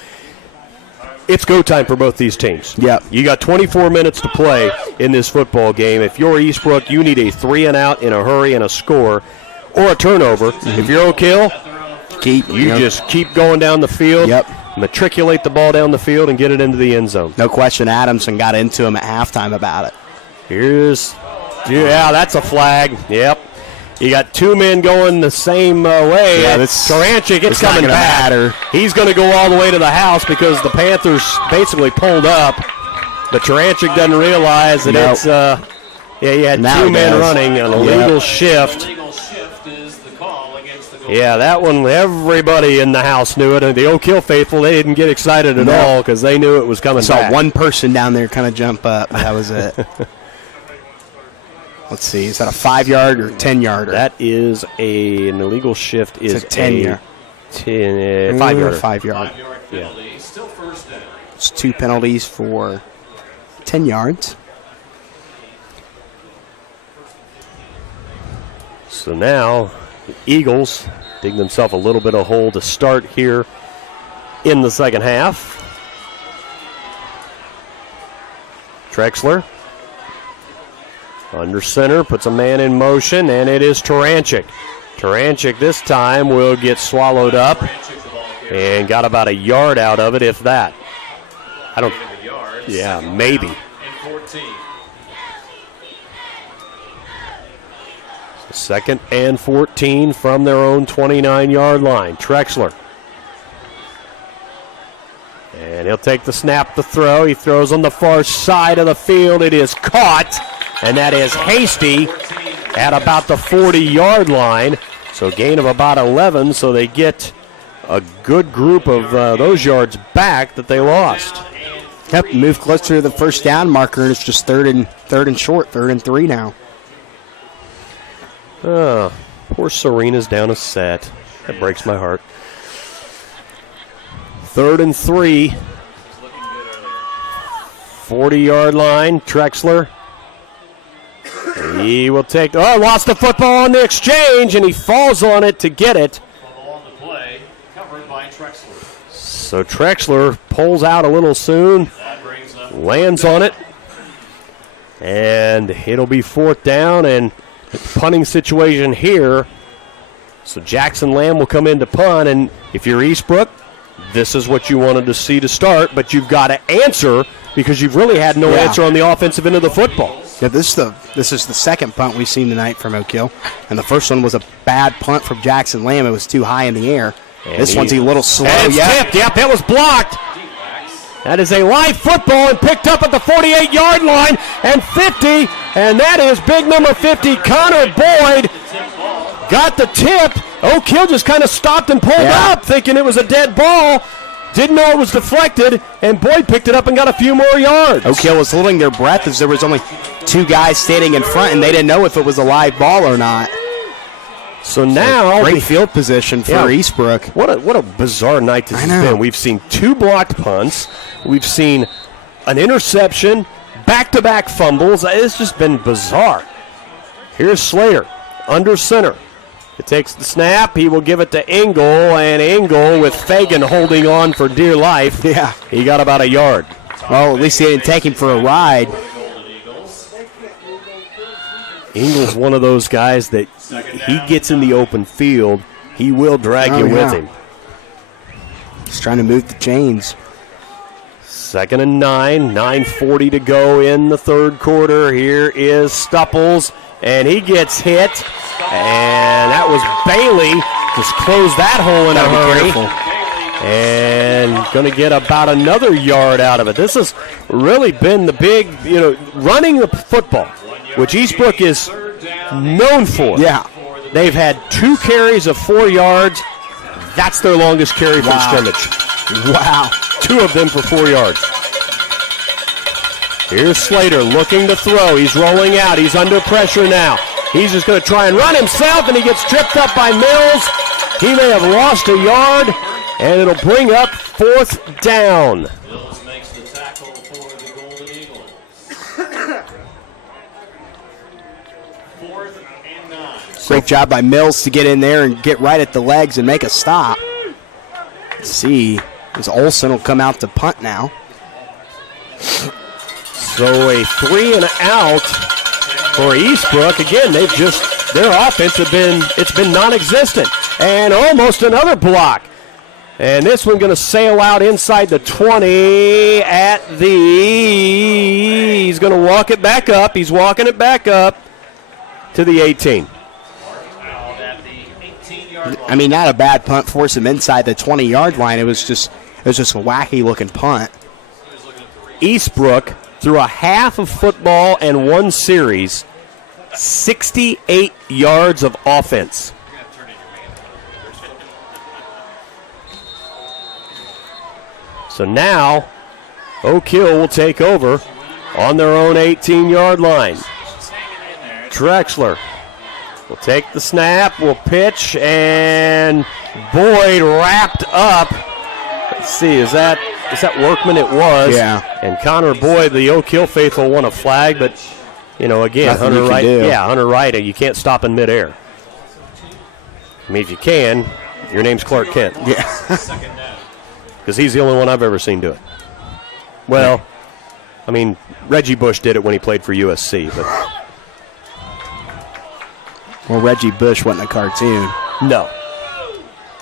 it's go time for both these teams. Yeah, you got 24 minutes to play in this football game. If you're Eastbrook, you need a 3-and-out in a hurry and a score, or a turnover. If you're Oak Hill, just keep going down the field. Yep. Matriculate the ball down the field and get it into the end zone. No question, Adamson got into him at halftime about it. That's a flag. Yep. You got 2 men going the same way. Yeah, Taranchik, it's coming back. He's going to go all the way to the house because the Panthers basically pulled up. But Taranchik doesn't realize that it's you had 2 men running, an illegal shift. Yeah, that one, everybody in the house knew it. And the Oak Hill faithful, they didn't get excited at all because they knew it was coming back. I saw one person down there kind of jump up. That was it. Let's see, is that a 5-yard or 10-yarder? That is an illegal shift. It's a 10-yard. 5-yarder. 5-yard. Yeah. Still first down. It's 2 penalties for 10 yards. So now the Eagles dig themselves a little bit of hole to start here in the second half. Trexler under center, puts a man in motion, and it is Taranchik. Taranchik this time will get swallowed up and got about a yard out of it, if that. I don't. Yeah, maybe. 2nd and 14 from their own 29-yard line. Trexler. And he'll take the snap, the throw. He throws on the far side of the field. It is caught, and that is Hasty at about the 40-yard line. So gain of about 11, so they get a good group of those yards back that they lost. Yep, move closer to the first down marker, and it's just third and short, 3rd and 3 now. Oh, poor Serena's down a set. That breaks my heart. 3rd and 3. 40-yard line. Trexler. He will take. Oh, lost the football on the exchange, and he falls on it to get it. On the play, covered by Trexler. So Trexler pulls out a little soon, lands on it, and it'll be 4th down, and punting situation here. So Jackson Lamb will come in to punt, and if you're Eastbrook, this is what you wanted to see to start, but you've got to answer because you've really had no answer on the offensive end of the football. Yeah, this is the second punt we've seen tonight from Oak Hill, and the first one was a bad punt from Jackson Lamb. It was too high in the air. And this one's a little slow. And it's tipped. Yep, it was blocked. That is a live football and picked up at the 48-yard line and 50, and that is big number 50, Connor Boyd. Got the tip. Oak Hill just kind of stopped and pulled up thinking it was a dead ball. Didn't know it was deflected, and Boyd picked it up and got a few more yards. Oak Hill was holding their breath as there was only 2 guys standing in front, and they didn't know if it was a live ball or not. So now, great field position for Eastbrook. What a bizarre night this has been. We've seen 2 blocked punts. We've seen an interception, back-to-back fumbles. It's just been bizarre. Here's Slater under center. It takes the snap. He will give it to Engel, and Engel with Fagan holding on for dear life. Yeah. He got about a yard. Well, at least they didn't take him for a ride. Engel's one of those guys that he gets in the open field, he will drag you with him. He's trying to move the chains. 2nd and 9, 9:40 to go in the third quarter. Here is Stupples, and he gets hit, and that was Bailey. Just closed that hole in a hurry. And going to get about another yard out of it. This has really been the big, running the football, which Eastbrook is known for. Yeah. They've had 2 carries of 4 yards. That's their longest carry from scrimmage. Wow. 2 of them for 4 yards. Here's Slater looking to throw. He's rolling out. He's under pressure now. He's just going to try and run himself, and he gets tripped up by Mills. He may have lost a yard, and it'll bring up 4th down. Mills makes the tackle for the Golden Eagles. 4th and 9. Great job by Mills to get in there and get right at the legs and make a stop. Let's see, as Olsen will come out to punt now. So a 3 and out for Eastbrook. Again, their offense it's been non-existent. And almost another block. And this one going to sail out inside the 20 he's going to walk it back up. He's walking it back up to the 18. I mean, not a bad punt. Force him inside the 20-yard line. It was just a wacky-looking punt. Eastbrook, through a half of football and 1 series, 68 yards of offense. So now, Oak Hill will take over on their own 18-yard line. Drexler will take the snap, will pitch, and Boyd wrapped up. Let's see, is that Workman? It was. Yeah. And Connor Boyd, the Oak Hill faithful, won a flag, but, again, Nothing Hunter you can Wright. do. Yeah, Hunter Wright, you can't stop in midair. I mean, if you can, your name's Clark Kent. Yeah. Because he's the only one I've ever seen do it. Well, I mean, Reggie Bush did it when he played for USC, but. Well, Reggie Bush wasn't a cartoon. No.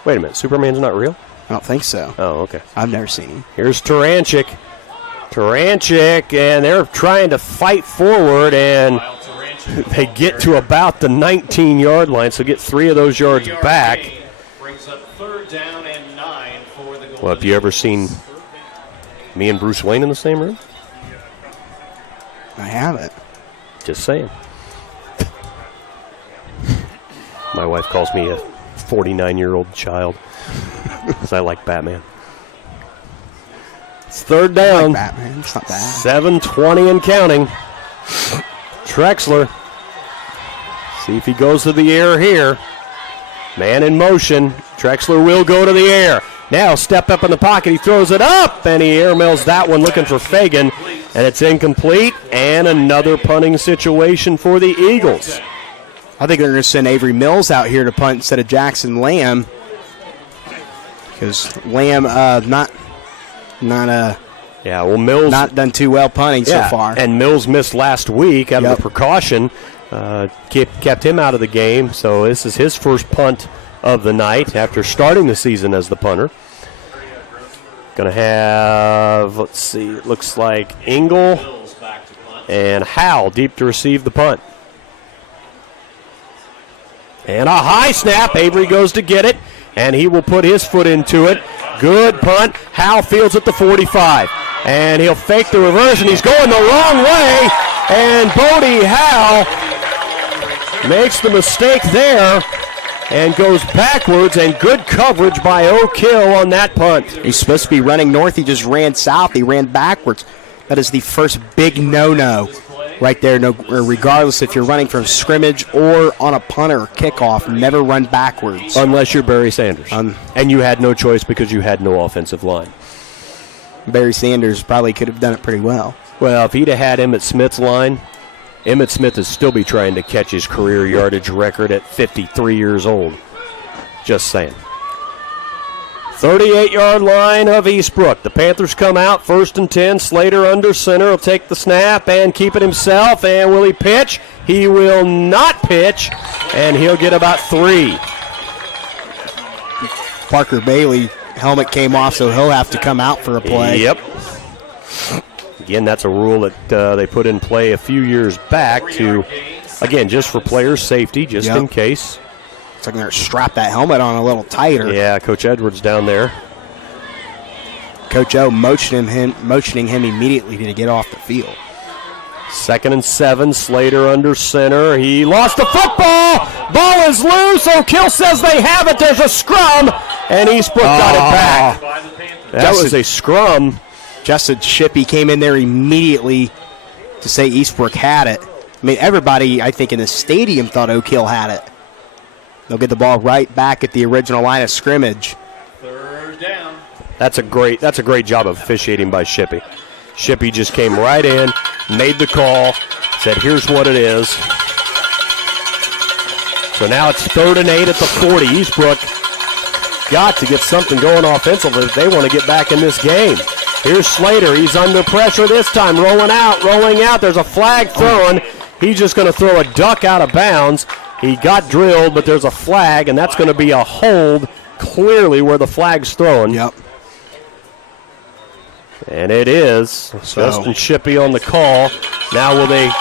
Wait a minute, Superman's not real? I don't think so. Oh, okay. I've never seen him. Here's Taranchik, and they're trying to fight forward, and they get to about the 19-yard line, so get 3 of those yards back. Brings up 3rd down and 9 for the Golden Well, have you ever seen me and Bruce Wayne in the same room? I haven't. Just saying. My wife calls me a 49-year-old child because I like Batman. It's 3rd down. I like Batman. It's not bad. 7:20 and counting. Drexler. See if he goes to the air here. Man in motion. Drexler will go to the air. Now step up in the pocket. He throws it up, and he airmails that one looking for Fagan. And it's incomplete, and another punting situation for the Eagles. I think they're going to send Avery Mills out here to punt instead of Jackson Lamb. Because Lamb Mills not done too well punting so far. And Mills missed last week out of the precaution. Kept him out of the game. So this is his first punt of the night after starting the season as the punter. Going to have, let's see, it looks like Engel and Howell deep to receive the punt. And a high snap. Avery goes to get it, and he will put his foot into it. Good punt. Howell fields at the 45. And he'll fake the reverse, and he's going the wrong way. And Bodie Howell makes the mistake there and goes backwards, and good coverage by Oak Hill on that punt. He's supposed to be running north. He just ran south. He ran backwards. That is the first big no-no right there. No, regardless if you're running from scrimmage or on a punt or kickoff, never run backwards. Unless you're Barry Sanders. And you had no choice because you had no offensive line. Barry Sanders probably could have done it pretty well. Well, if he'd have had Emmitt Smith's line, Emmitt Smith would still be trying to catch his career yardage record at 53 years old. Just saying. 38-yard line of Eastbrook. The Panthers come out, 1st and 10. Slater under center will take the snap and keep it himself. And will he pitch? He will not pitch, and he'll get about 3. Parker Bailey, helmet came off, so he'll have to come out for a play. Yep. Again, that's a rule that they put in play a few years back to, again, just for players' safety, just in case. It's like they're going to strap that helmet on a little tighter. Yeah, Coach Edwards down there. Coach O motioning him immediately to get off the field. 2nd and 7, Slater under center. He lost the football. Ball is loose. O'Kill says they have it. There's a scrum, and Eastbrook got it back. That was a scrum. Justin Shippey came in there immediately to say Eastbrook had it. I mean, everybody, I think, in the stadium thought Oak Hill had it. They'll get the ball right back at the original line of scrimmage. 3rd down. That's a great job of officiating by Shippey. Shippey just came right in, made the call, said, here's what it is. So now it's 3rd and 8 at the 40. Eastbrook got to get something going offensively if they want to get back in this game. Here's Slater. He's under pressure this time. Rolling out. There's a flag thrown. He's just going to throw a duck out of bounds. He got drilled, but there's a flag, and that's going to be a hold clearly where the flag's thrown. Yep. And it is. Justin Shippey on the call. Now will they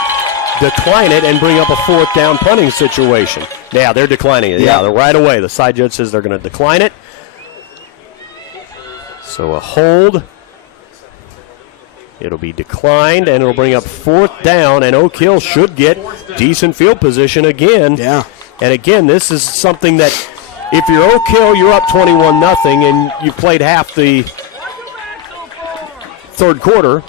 decline it and bring up a 4th down punting situation? Yeah, they're declining it. Yeah, they're right away. The side judge says they're going to decline it. So a hold. It'll be declined, and it'll bring up 4th down, and Oak Hill should get decent field position again. Yeah. And again, this is something that if you're Oak Hill, you're up 21-0, and you played half the 3rd quarter,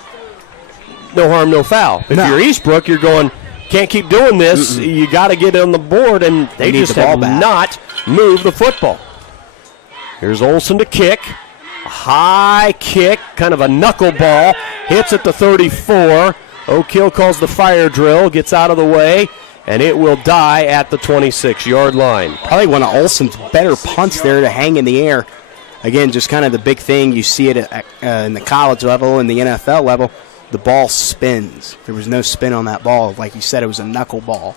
no harm, no foul. If you're Eastbrook, you're going, can't keep doing this. You got to get on the board, and they just have not moved the football. Here's Olson to kick. A high kick, kind of a knuckleball. Hits at the 34. Oak Hill calls the fire drill, gets out of the way, and it will die at the 26-yard line. Probably one of Olson's better punts there to hang in the air. Again, just kind of the big thing. You see it in the college level and the NFL level. The ball spins. There was no spin on that ball. Like you said, it was a knuckleball.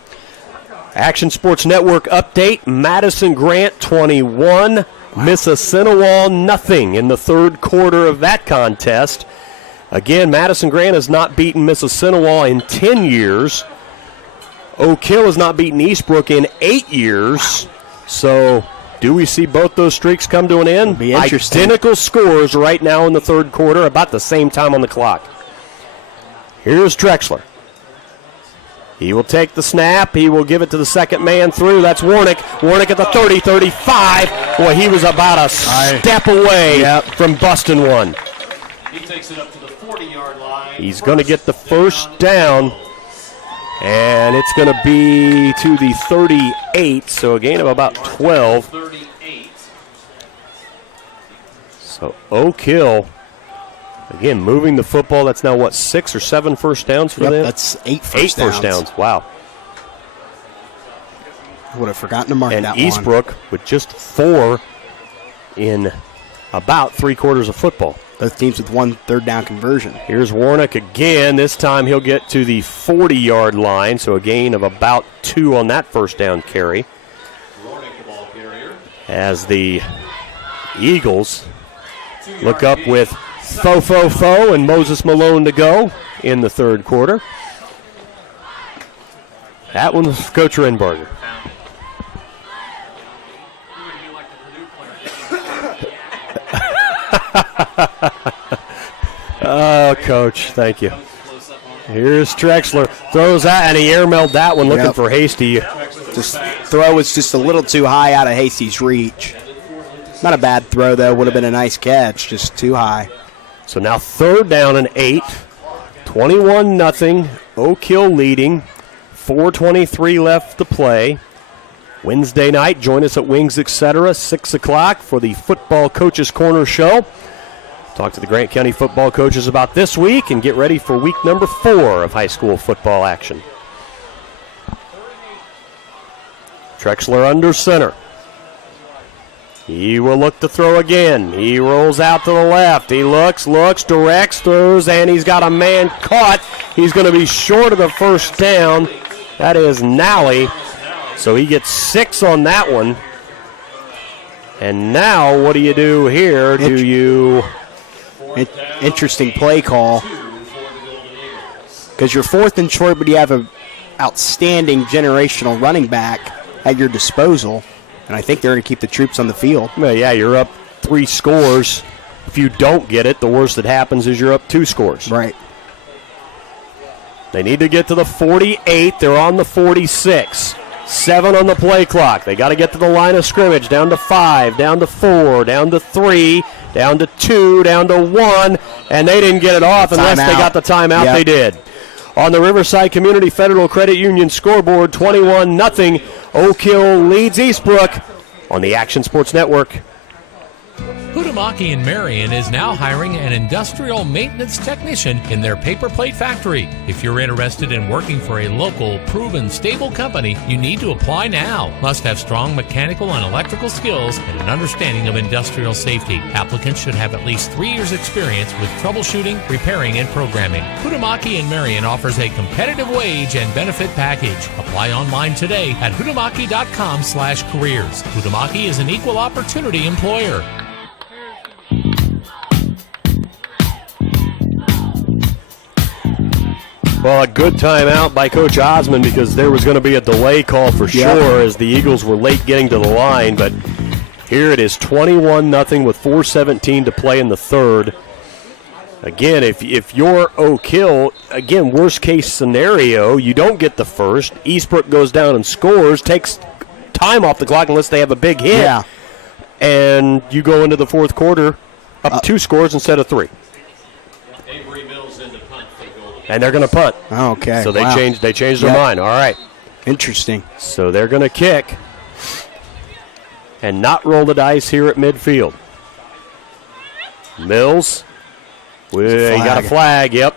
Action Sports Network update. Madison Grant 21. Mississinewa nothing in the third quarter of that contest. Again, Madison Grant has not beaten Mississinewa in 10 years. Oak Hill has not beaten Eastbrook in 8 years. So, do we see both those streaks come to an end? It'll be interesting. Identical scores right now in the third quarter, about the same time on the clock. Here's Drexler. He will take the snap. He will give it to the second man through. That's Warnick. Warnick at the 30, 35. Boy, he was about a step away from busting one. He takes it up to the 40-yard line. He's going to get the first down, and it's going to be to the 38, so a gain of about 12. 38. So Oak Hill, again, moving the football. That's now, 6 or 7 first downs for them? That's 8 first downs. 8 first downs, wow. I would have forgotten to mark that one. And Eastbrook with just 4 in about 3 quarters of football. Both teams with 1 third down conversion. Here's Warnick again. This time he'll get to the 40-yard line, so a gain of about 2 on that first down carry. As the Eagles look up with Fo and Moses Malone to go in the third quarter. That one's Coach Renbarger. Oh, Coach, thank you. Here's Drexler. Throws that, and he airmailed that one looking for Hasty. Just throw was just a little too high out of Hasty's reach. Not a bad throw, though. Would have been a nice catch, just too high. So now third down and 8. 21-0. Oak Hill leading. 4:23 left to play. Wednesday night, join us at Wings Etc. 6 o'clock for the Football Coaches Corner show. Talk to the Grant County football coaches about this week and get ready for week number 4 of high school football action. Drexler under center. He will look to throw again. He rolls out to the left. He looks, directs, throws, and he's got a man caught. He's going to be short of the first down. That is Nally. So he gets 6 on that one. And now what do you do here? Interesting play call. Because you're 4th and short, but you have an outstanding generational running back at your disposal. And I think they're going to keep the troops on the field. Well, yeah, you're up 3 scores. If you don't get it, the worst that happens is you're up 2 scores. Right. They need to get to the 48. They're on the 46. 7 on the play clock. They got to get to the line of scrimmage. Down to 5, down to 4, down to 3, down to 2, down to 1. And they didn't get it off unless they got the timeout. They did. On the Riverside Community Federal Credit Union scoreboard, 21-0. Oak Hill leads Eastbrook on the Action Sports Network. Hutamaki in Marion is now hiring an industrial maintenance technician in their paper plate factory. If you're interested in working for a local, proven, stable company, you need to apply now. Must have strong mechanical and electrical skills and an understanding of industrial safety. Applicants should have at least 3 years experience with troubleshooting, repairing, and programming. Hutamaki in Marion offers a competitive wage and benefit package. Apply online today at hutamaki.com/careers. Hutamaki is an equal opportunity employer. Well, a good timeout by Coach Osmond because there was going to be a delay call for sure as the Eagles were late getting to the line. But here it is, 21-0 with 4:17 to play in the third. Again, if you're Oak Hill, again, worst case scenario, you don't get the first. Eastbrook goes down and scores, takes time off the clock unless they have a big hit. Yeah. And you go into the fourth quarter up 2 scores instead of 3. Avery Mills in the punt for goal to And they're going to punt. Okay. So they changed their mind. All right. Interesting. So they're going to kick and not roll the dice here at midfield. Mills. He got a flag, yep.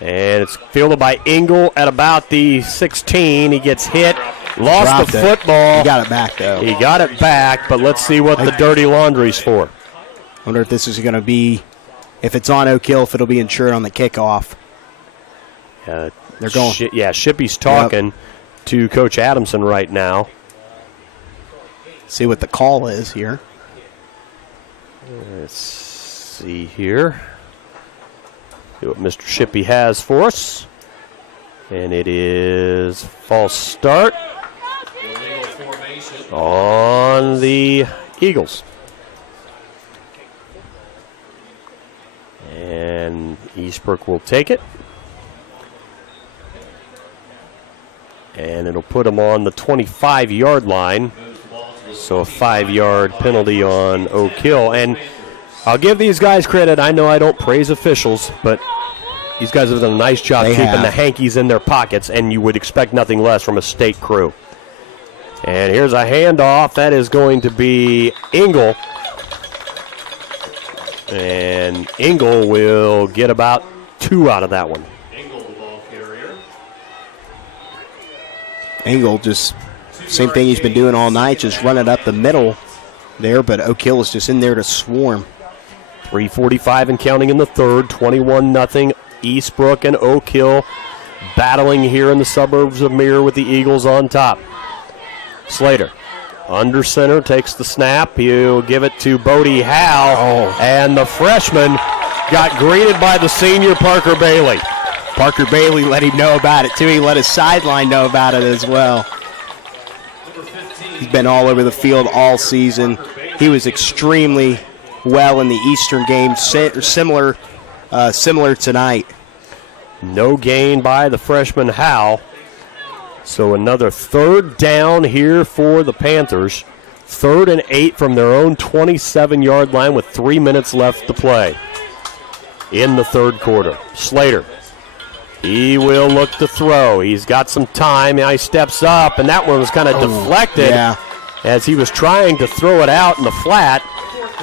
And it's fielded by Engel at about the 16. He gets hit. Lost the football. He got it back, though. He got it back, but let's see what the dirty laundry's for. I wonder if this is going to be, if it's on Oak Hill, if it'll be insured on the kickoff. They're going. Shippy's talking to Coach Adamson right now. See what the call is here. Let's see here. See what Mr. Shippy has for us. And it is false start on the Eagles. And Eastbrook will take it. And it'll put him on the 25-yard line. So a 5-yard penalty on Oak Hill. And I'll give these guys credit. I know I don't praise officials, but these guys have done a nice job keeping the hankies in their pockets, and you would expect nothing less from a state crew. And here's a handoff. That is going to be Engel. And Engel will get about 2 out of that one. Engel just, same thing he's been doing all night, just running up the middle there, but Oak Hill is just in there to swarm. 3:45 and counting in the third, 21-0. Eastbrook and Oak Hill battling here in the suburbs of Mirror with the Eagles on top. Slater, under center, takes the snap. He'll give it to Bodie Howe, and the freshman got greeted by the senior Parker Bailey. Parker Bailey let him know about it, too. He let his sideline know about it as well. He's been all over the field all season. He was extremely well in the Eastern game, similar tonight. No gain by the freshman Howe. So another third down here for the Panthers. 3rd and 8 from their own 27-yard line with 3 minutes left to play in the third quarter. Slater. He will look to throw. He's got some time. Now he steps up, and that one was kind of deflected as he was trying to throw it out in the flat.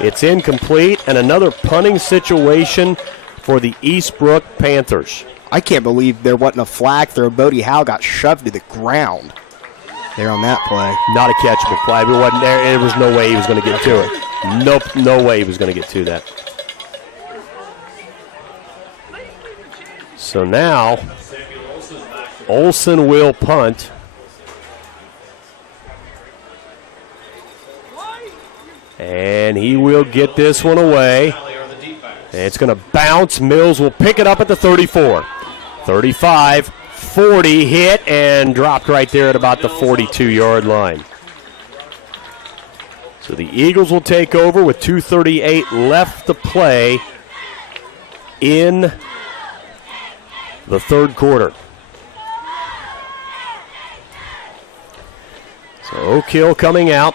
It's incomplete, and another punting situation for the Eastbrook Panthers. I can't believe there wasn't a flag throw. Bodie Howe got shoved to the ground there on that play. Not a catchable play. It wasn't there. There was no way he was going to get to it. Nope, no way he was going to get to that. So now, Olsen will punt. And he will get this one away. And it's going to bounce. Mills will pick it up at the 34. 35, 40, hit, and dropped right there at about the 42-yard line. So the Eagles will take over with 2:38 left to play in the third quarter. So Oak Hill coming out.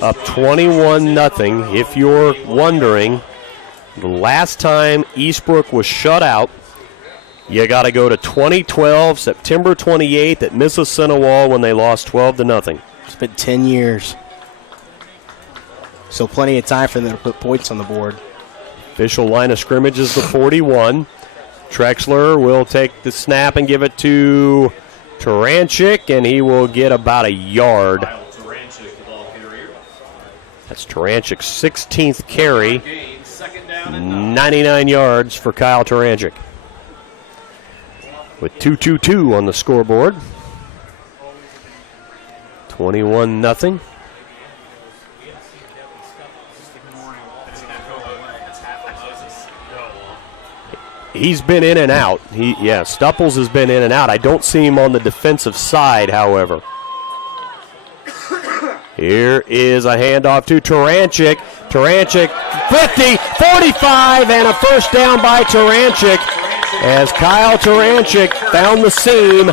Up 21-0. If you're wondering, the last time Eastbrook was shut out, you got to go to 2012, September 28th at Mississinawa when they lost 12-0. It's been 10 years. So plenty of time for them to put points on the board. Official line of scrimmage is the 41. Trexler will take the snap and give it to Taranchik, and he will get about a yard. That's Taranchik's 16th carry. 99 yards for Kyle Taranchik. With 2:22 on the scoreboard. 21-0. He's been in and out. Stupples has been in and out. I don't see him on the defensive side, however. Here is a handoff to Taranchik. Taranchik, 50, 45, and a first down by Taranchik as Kyle Taranchik found the seam,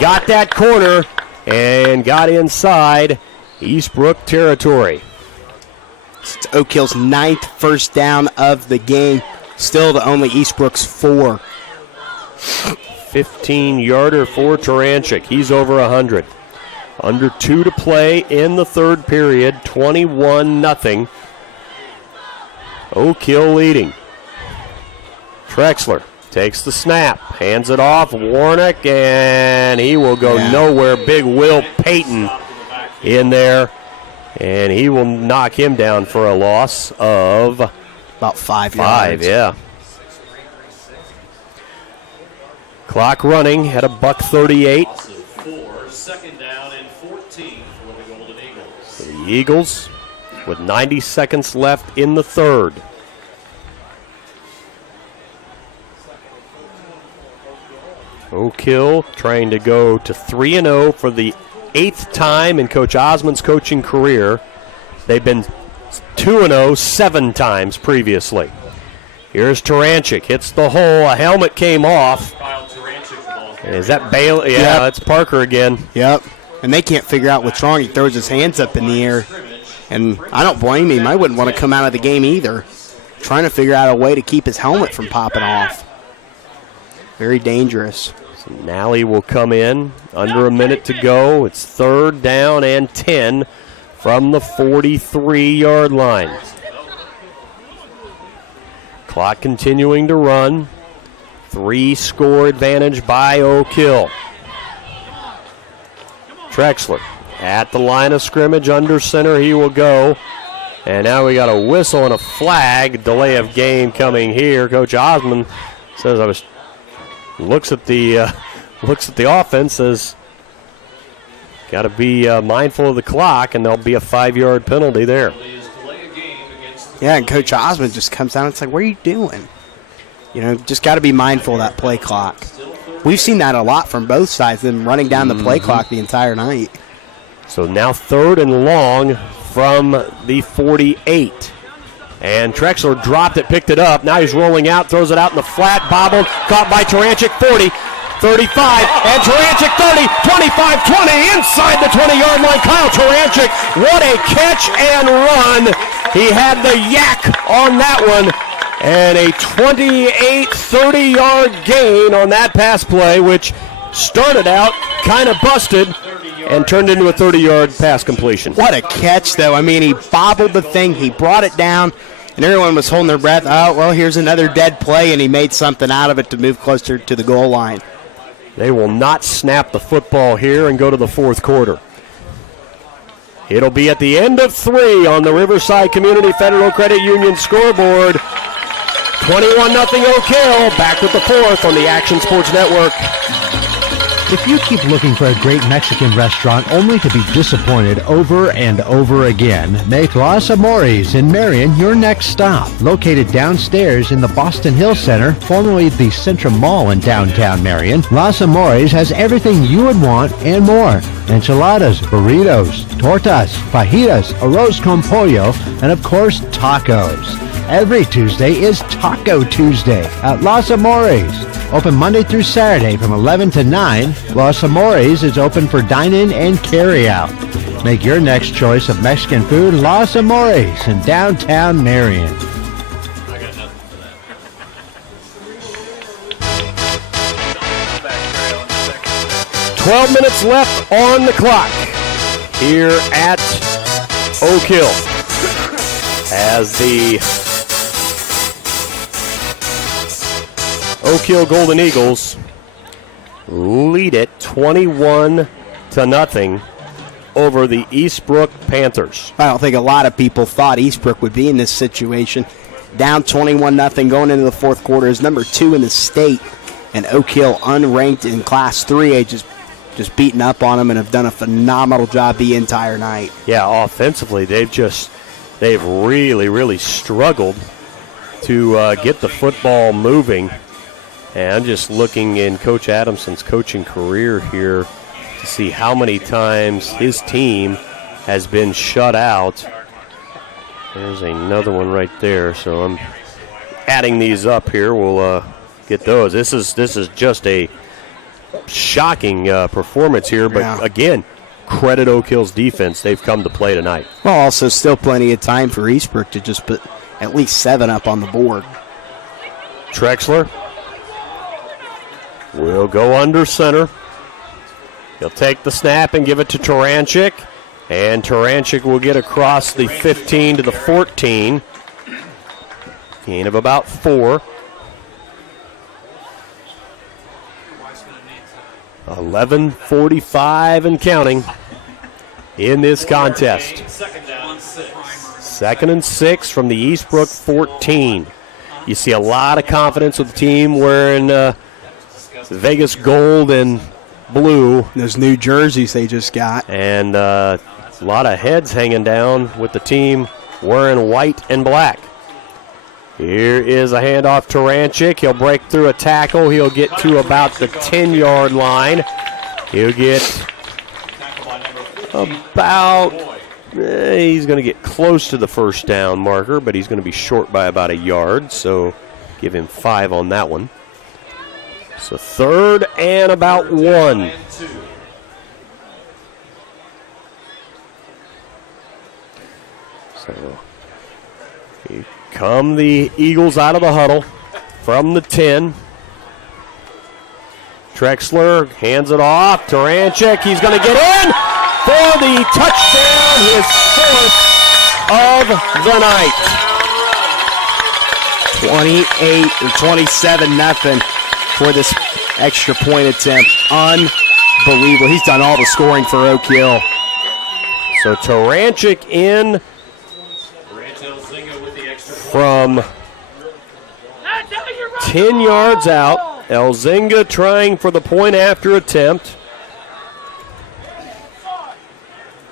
got that corner, and got inside Eastbrook territory. It's Oak Hill's 9th first down of the game. Still to only Eastbrook's 4. 15-yarder for Taranchik. He's over 100. Under 2 to play in the third period. 21-0. Oak Hill leading. Trexler takes the snap, hands it off. Warnick, and he will go nowhere. Big Will Payton in there, and he will knock him down for a loss of about 5 yards. 5, yeah. Clock running at $1:38. Second down and 14 for the Golden Eagles. The Eagles with 90 seconds left in the third. Oak Hill trying to go to 3-0 for the 8th time in Coach Osmond's coaching career. They've been 2-0 7 times previously. Here's Taranchik, hits the hole, a helmet came off. Is that Bailey? Yeah, that's Parker again. Yep. And they can't figure out what's wrong. He throws his hands up in the air. And I don't blame him. I wouldn't want to come out of the game either. Trying to figure out a way to keep his helmet from popping off. Very dangerous. So Nally will come in. Under a minute to go. It's 3rd down and 10 from the 43-yard line. Clock continuing to run. 3-score advantage by Oak Hill. Trexler at the line of scrimmage, under center he will go. And now we got a whistle and a flag. Delay of game coming here. Coach Osmond says looks at the offense, says got to be mindful of the clock, and there'll be a 5-yard penalty there. Yeah, and Coach Osmond just comes down and it's like, what are you doing? You know, just got to be mindful of that play clock. We've seen that a lot from both sides, them running down the play clock the entire night. So now 3rd and long from the 48. And Trexler dropped it, picked it up. Now he's rolling out, throws it out in the flat, bobbled, caught by Taranchik, 40, 35, and Taranchik 30, 25, 20, inside the 20-yard line. Kyle Taranchik, what a catch and run. He had the yak on that one. And a 28, 30-yard gain on that pass play, which started out kind of busted and turned into a 30-yard pass completion. What a catch, though. I mean, he bobbled the thing, he brought it down, and everyone was holding their breath. Oh, well, here's another dead play, and he made something out of it to move closer to the goal line. They will not snap the football here and go to the fourth quarter. It'll be at the end of 3 on the Riverside Community Federal Credit Union scoreboard. 21-0 Oak Hill. Back with the fourth on the Action Sports Network. If you keep looking for a great Mexican restaurant only to be disappointed over and over again, make Los Amores in Marion your next stop. Located downstairs in the Boston Hill Center, formerly the Centrum Mall in downtown Marion, Los Amores has everything you would want and more. Enchiladas, burritos, tortas, fajitas, arroz con pollo, and of course, tacos. Every Tuesday is Taco Tuesday at Los Amores. Open Monday through Saturday from 11 to 9. Los Amores is open for dine-in and carry-out. Make your next choice of Mexican food Los Amores in downtown Marion. 12 minutes left on the clock here at Oak Hill as the Oak Hill Golden Eagles lead it 21-0 over the Eastbrook Panthers. I don't think a lot of people thought Eastbrook would be in this situation. Down 21-0 going into the fourth quarter is number 2 in the state, and Oak Hill unranked in Class 3A, just beating up on them and have done a phenomenal job the entire night. Yeah, offensively, they've really, really struggled to get the football moving. And I'm just looking in Coach Adamson's coaching career here to see how many times his team has been shut out. There's another one right there. So I'm adding these up here. We'll get those. This is just a shocking performance here. But again, credit Oak Hill's defense. They've come to play tonight. Well, also still plenty of time for Eastbrook to just put at least 7 up on the board. Trexler will go under center. He'll take the snap and give it to Taranchik. And Taranchik will get across the 15 to the 14. Gain of about 4. 11:45 and counting in this contest. Second and 6 from the Eastbrook 14. You see a lot of confidence with the team wearing Vegas gold and blue. Those new jerseys they just got. And a lot of heads hanging down with the team wearing white and black. Here is a handoff to Taranchik. He'll break through a tackle. He'll get to about the 10-yard line. He'll get about, he's going to get close to the first down marker, but he's going to be short by about a yard, so give him 5 on that one. So 3rd and about 1. So here come the Eagles out of the huddle from the 10. Trexler hands it off. Taranchik, he's going to get in for the touchdown, his 4th of the night. 27-0 for this extra point attempt. Unbelievable. He's done all the scoring for Oak Hill. So Taranchik in from 10 yards out. Elzinga trying for the point after attempt.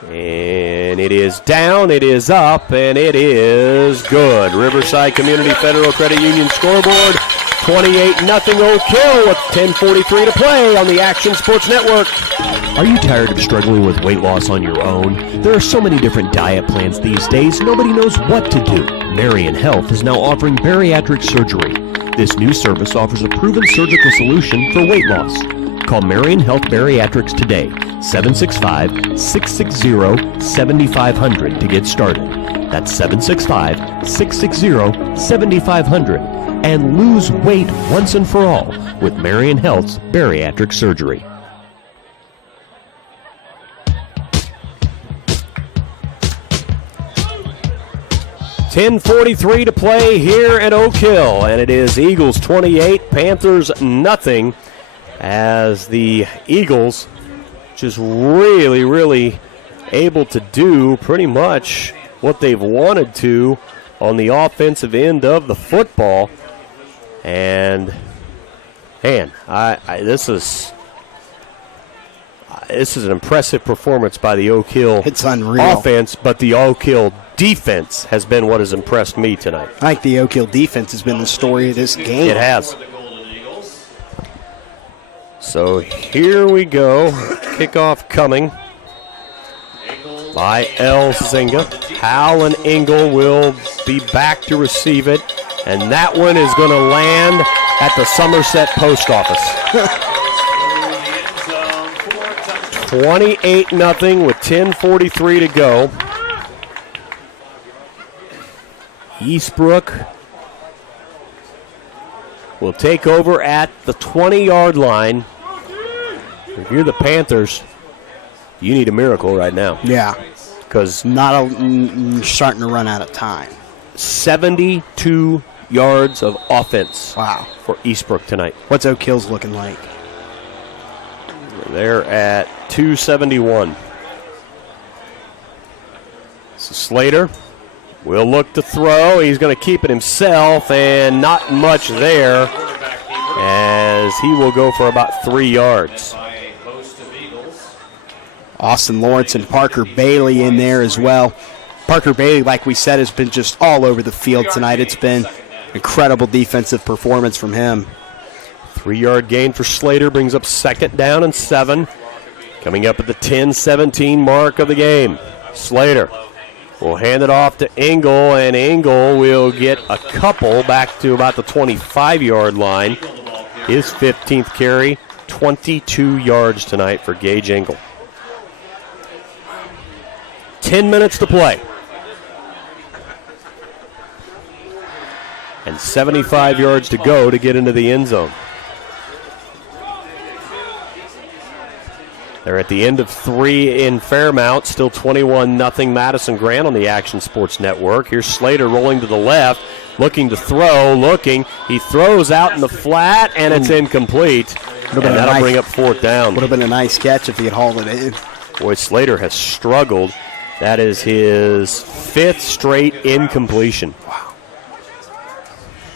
And it is down, it is up, and it is good. Riverside Community Federal Credit Union scoreboard, 28-0 Oak Hill with 10:43 to play on the Action Sports Network. Are you tired of struggling with weight loss on your own? There are so many different diet plans these days, nobody knows what to do. Marion Health is now offering bariatric surgery. This new service offers a proven surgical solution for weight loss. Call Marion Health Bariatrics today, 765-660-7500 to get started. That's 765-660-7500. And lose weight once and for all with Marion Health's bariatric surgery. $10:43 to play here at Oak Hill, and it is Eagles 28, Panthers 0, as the Eagles just really able to do pretty much what they've wanted to on the offensive end of the football. And man, this is an impressive performance by the Oak Hill offense, but the Oak Hill defense has been what has impressed me tonight. I think the Oak Hill defense has been the story of this game. It has. So here we go. Kickoff coming by Elzinga. Howell and Engel will be back to receive it, and that one is going to land at the Somerset Post Office. 28-0 with 10:43 to go. Eastbrook will take over at the 20-yard line. If you're the Panthers, you need a miracle right now. Yeah. Because starting to run out of time. 72 yards of offense. Wow. For Eastbrook tonight. What's Oak Hill's looking like? They're at 271. So Slater will look to throw. He's going to keep it himself, and not much there, as he will go for about 3 yards. Austin Lawrence and Parker Bailey in there as well. Parker Bailey, like we said, has been just all over the field tonight. It's been incredible defensive performance from him. 3-yard gain for Slater brings up 2nd down and 7. Coming up at the 10-17 mark of the game. Slater will hand it off to Engel, and Engel will get a couple back to about the 25-yard line. His 15th carry, 22 yards tonight for Gage Engel. 10 minutes to play. And 75 yards to go to get into the end zone. They're at the end of 3 in Fairmount. Still 21-0 Madison Grant on the Action Sports Network. Here's Slater rolling to the left, looking to throw, looking. He throws out in the flat, and it's incomplete. And that'll bring up 4th down. Would have been a nice catch if he had hauled it in. Boy, Slater has struggled. That is his 5th straight incompletion. Wow.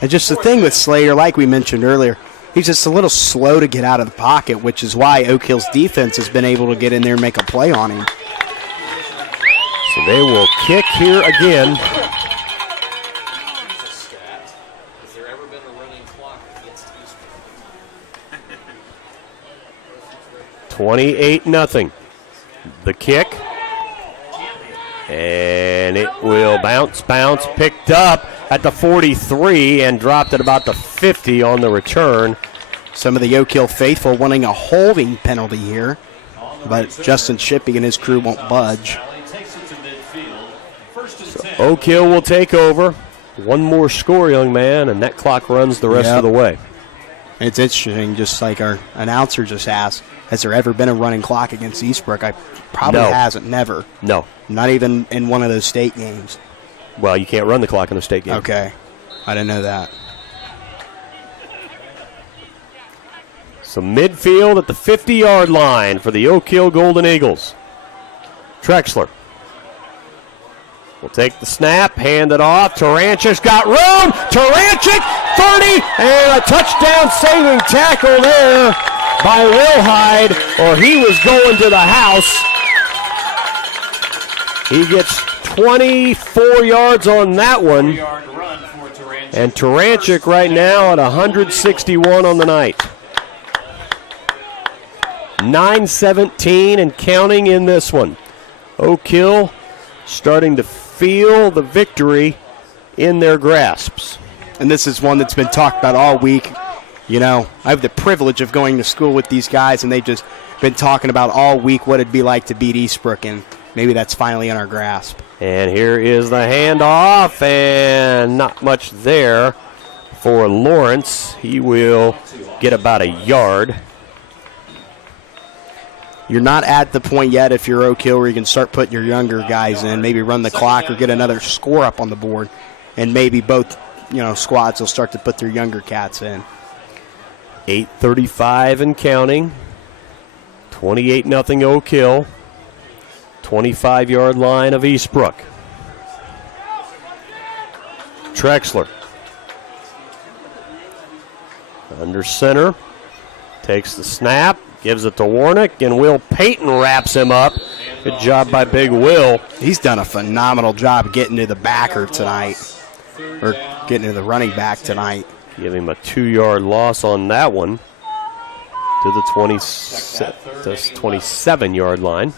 And just the thing with Slater, like we mentioned earlier, he's just a little slow to get out of the pocket, which is why Oak Hill's defense has been able to get in there and make a play on him. So they will kick here again. 28-0. The kick. And it will bounce, picked up at the 43 and dropped at about the 50 on the return. Some of the Oak Hill faithful wanting a holding penalty here, but Justin Shippey and his crew won't budge. So Oak Hill will take over. One more score, young man, and that clock runs the rest of the way. It's interesting, just like our announcer just asked, has there ever been a running clock against Eastbrook? I probably hasn't, never. No. Not even in one of those state games. Well, you can't run the clock in a state game. Okay. I didn't know that. So midfield at the 50-yard line for the Oak Hill Golden Eagles. Trexler will take the snap, hand it off. Taranchik's got room. Taranchik, 30, and a touchdown saving tackle there by Will Hyde, or he was going to the house. He gets 24 yards on that one. And Taranchik right now at 161 on the night. 9:17 and counting in this one. Oak Hill starting to feel the victory in their grasps. And this is one that's been talked about all week. You know, I have the privilege of going to school with these guys, and they've just been talking about all week what it'd be like to beat Eastbrook, and maybe that's finally in our grasp. And here is the handoff, and not much there for Lawrence. He will get about a yard. You're not at the point yet if you're Oak Hill where you can start putting your younger guys in, maybe run the clock or get another score up on the board, and maybe both squads will start to put their younger cats in. 8:35 and counting. 28-0 Oak Hill. 25-yard line of Eastbrook. Trexler. Under center. Takes the snap. Gives it to Warnick, and Will Payton wraps him up. Good job by Big Will. He's done a phenomenal job getting to the backer tonight, or getting to the running back tonight. Give him a 2-yard loss on that one to the 27-yard line.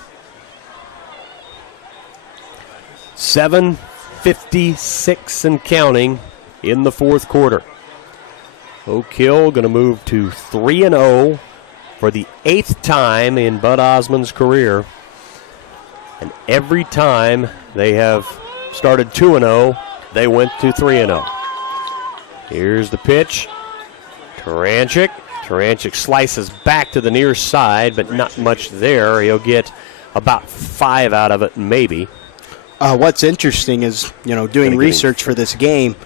7:56 and counting in the fourth quarter. Oak Hill going to move to 3-0 for the 8th time in Bud Osmond's career. And every time they have started 2-0, they went to 3-0. Here's the pitch. Taranchik. Taranchik slices back to the near side, but not much there. He'll get about 5 out of it, maybe. What's interesting is, doing research for this game,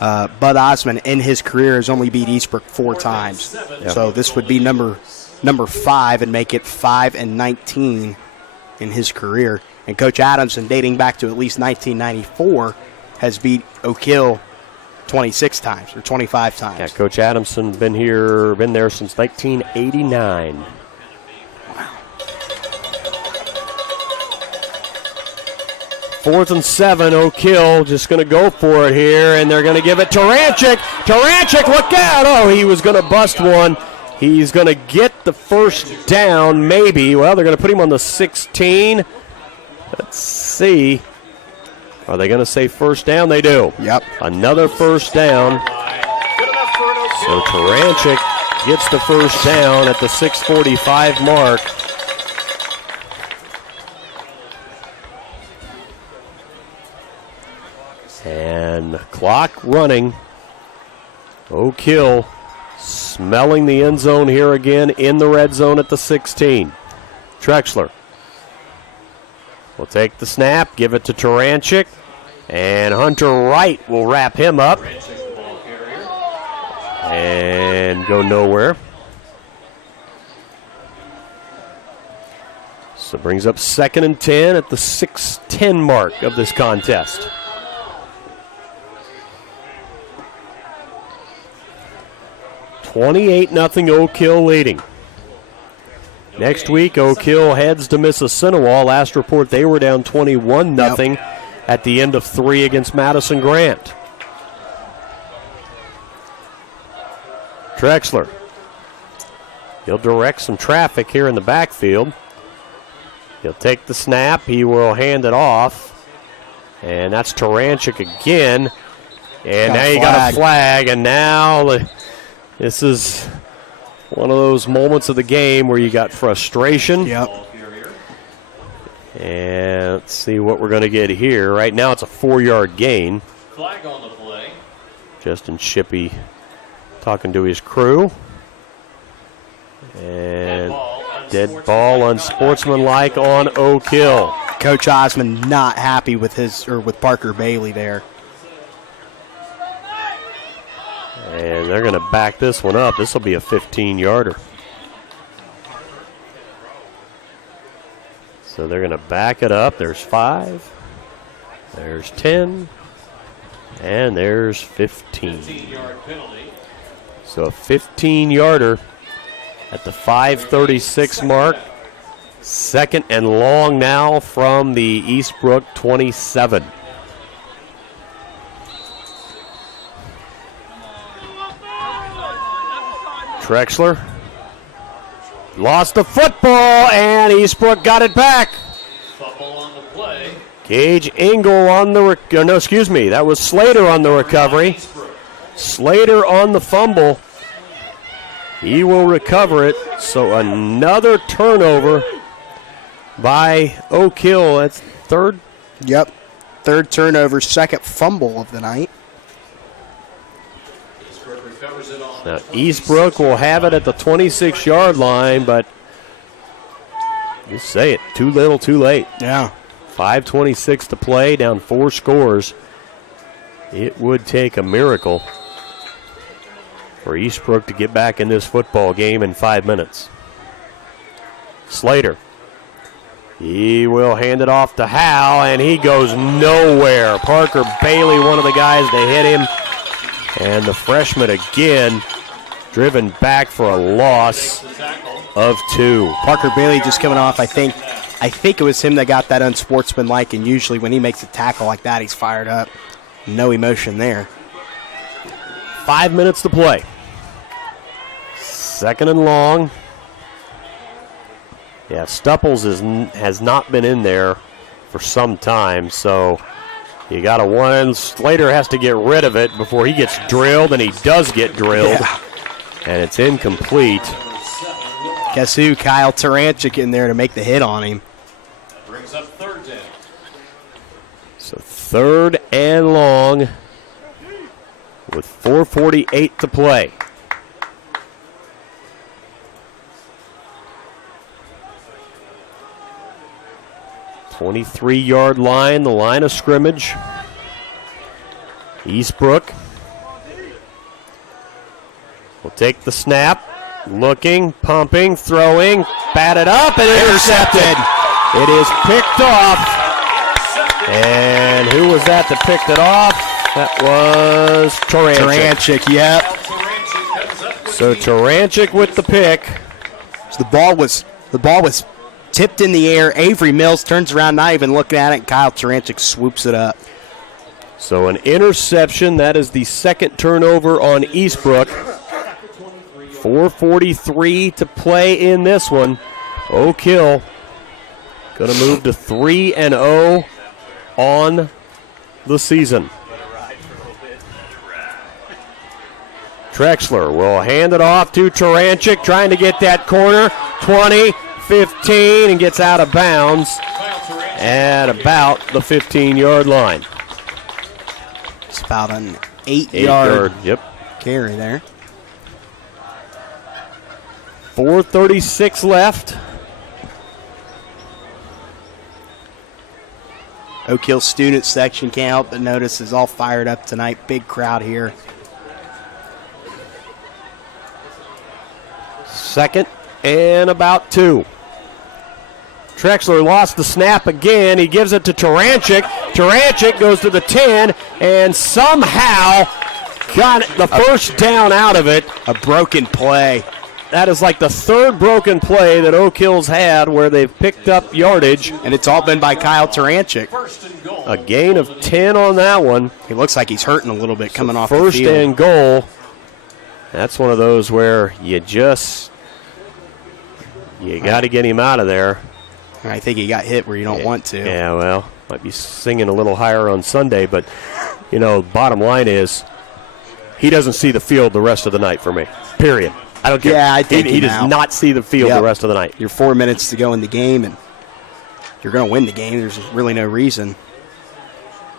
Bud Osmond in his career has only beat Eastbrook 4 times. Yep. So this would be number 5 and make it 5-19 in his career. And Coach Adamson, dating back to at least 1994, has beat Oak Hill 26 times or 25 times. Yeah, Coach Adamson been there since 1989. Wow. 4th and 7, Oak Hill just going to go for it here, and they're going to give it to Taranchik. Taranchik, look out! Oh, he was going to bust one. He's going to get the first down, maybe. Well, they're going to put him on the 16. Let's see. Are they going to say first down? They do. Yep. Another first down. So Taranchik gets the first down at the 6:45 mark. And the clock running Oak Hill smelling the end zone here again in the red zone at the 16. Trexler will take the snap, give it to Taranchik, and Hunter Wright will wrap him up and go nowhere. So brings up 2nd and 10 at the 6:10 mark of this contest. $28-0 Oak Hill leading. Next week, Oak Hill heads to Mississinawa. Last report, they were down 21-0 at the end of 3 against Madison Grant. Trexler. He'll direct some traffic here in the backfield. He'll take the snap. He will hand it off. And that's Taranchik again. And now you got a flag. And now this is one of those moments of the game where you got frustration. Yep. And let's see what we're going to get here. Right now it's a 4-yard gain. Flag on the play. Justin Shippey talking to his crew. And dead ball unsportsmanlike on Oak Hill. Coach Osmond not happy with with Parker Bailey there. And they're going to back this one up. This will be a 15-yarder. So they're going to back it up. There's 5. There's 10. And there's 15. 15-yard penalty. So a 15-yarder at the 5:36 mark. 2nd and long now from the Eastbrook 27. Trexler lost the football, and Eastbrook got it back. Fumble on the play. Gage Engel on the that was Slater on the recovery. Slater on the fumble. He will recover it. So another turnover by Oak Hill. That's 3rd. Yep. 3rd turnover, 2nd fumble of the night. Now Eastbrook will have it at the 26-yard line, but just say it, too little, too late. Yeah. 5:26 to play, down 4 scores. It would take a miracle for Eastbrook to get back in this football game in 5 minutes. Slater. He will hand it off to Howe, and he goes nowhere. Parker Bailey, one of the guys, they hit him. And the freshman again, driven back for a loss of 2. Parker Bailey just coming off, I think it was him that got that unsportsmanlike, and usually when he makes a tackle like that, he's fired up. No emotion there. 5 minutes to play. 2nd and long. Yeah, Stupples has not been in there for some time, so you got a one. Slater has to get rid of it before he gets drilled, and he does get drilled. Yeah. And it's incomplete. Guess who? Kyle Taranchik in there to make the hit on him. That brings up 3rd down. So 3rd and long with 4:48 to play. $23-yard line, the line of scrimmage. Eastbrook will take the snap. Looking, pumping, throwing, batted up, and intercepted. It is picked off. And who was that picked it off? That was Taranchik. Taranchik, yep. So Taranchik with the pick. So the ball was tipped in the air. Avery Mills turns around, not even looking at it, and Kyle Taranchik swoops it up. So an interception. That is the 2nd turnover on Eastbrook. 4:43 to play in this one. Oak Hill going to move to 3-0 on the season. Trexler will hand it off to Taranchik, trying to get that corner. 20, 15, and gets out of bounds at about the 15-yard line. It's about an 8-yard Yep. carry there. 4:36 left. Oak Hill student section, can't help but notice, is all fired up tonight. Big crowd here. Second and about 2. Trexler lost the snap again. He gives it to Taranchik. Taranchik goes to the 10 and somehow got the first down out of it. A broken play. That is like the third broken play that Oak Hill's had where they've picked up yardage. And it's all been by Kyle Taranchik. A gain of 10 on that one. He looks like he's hurting a little bit coming off the First field. and goal. That's one of those where you got to get him out of there. I think he got hit where you don't want to. Yeah, well, might be singing a little higher on Sunday, but, bottom line is he doesn't see the field the rest of the night for me, period. I don't care. Yeah, I think he does not see the field the rest of the night. You're 4 minutes to go in the game, and you're going to win the game. There's really no reason.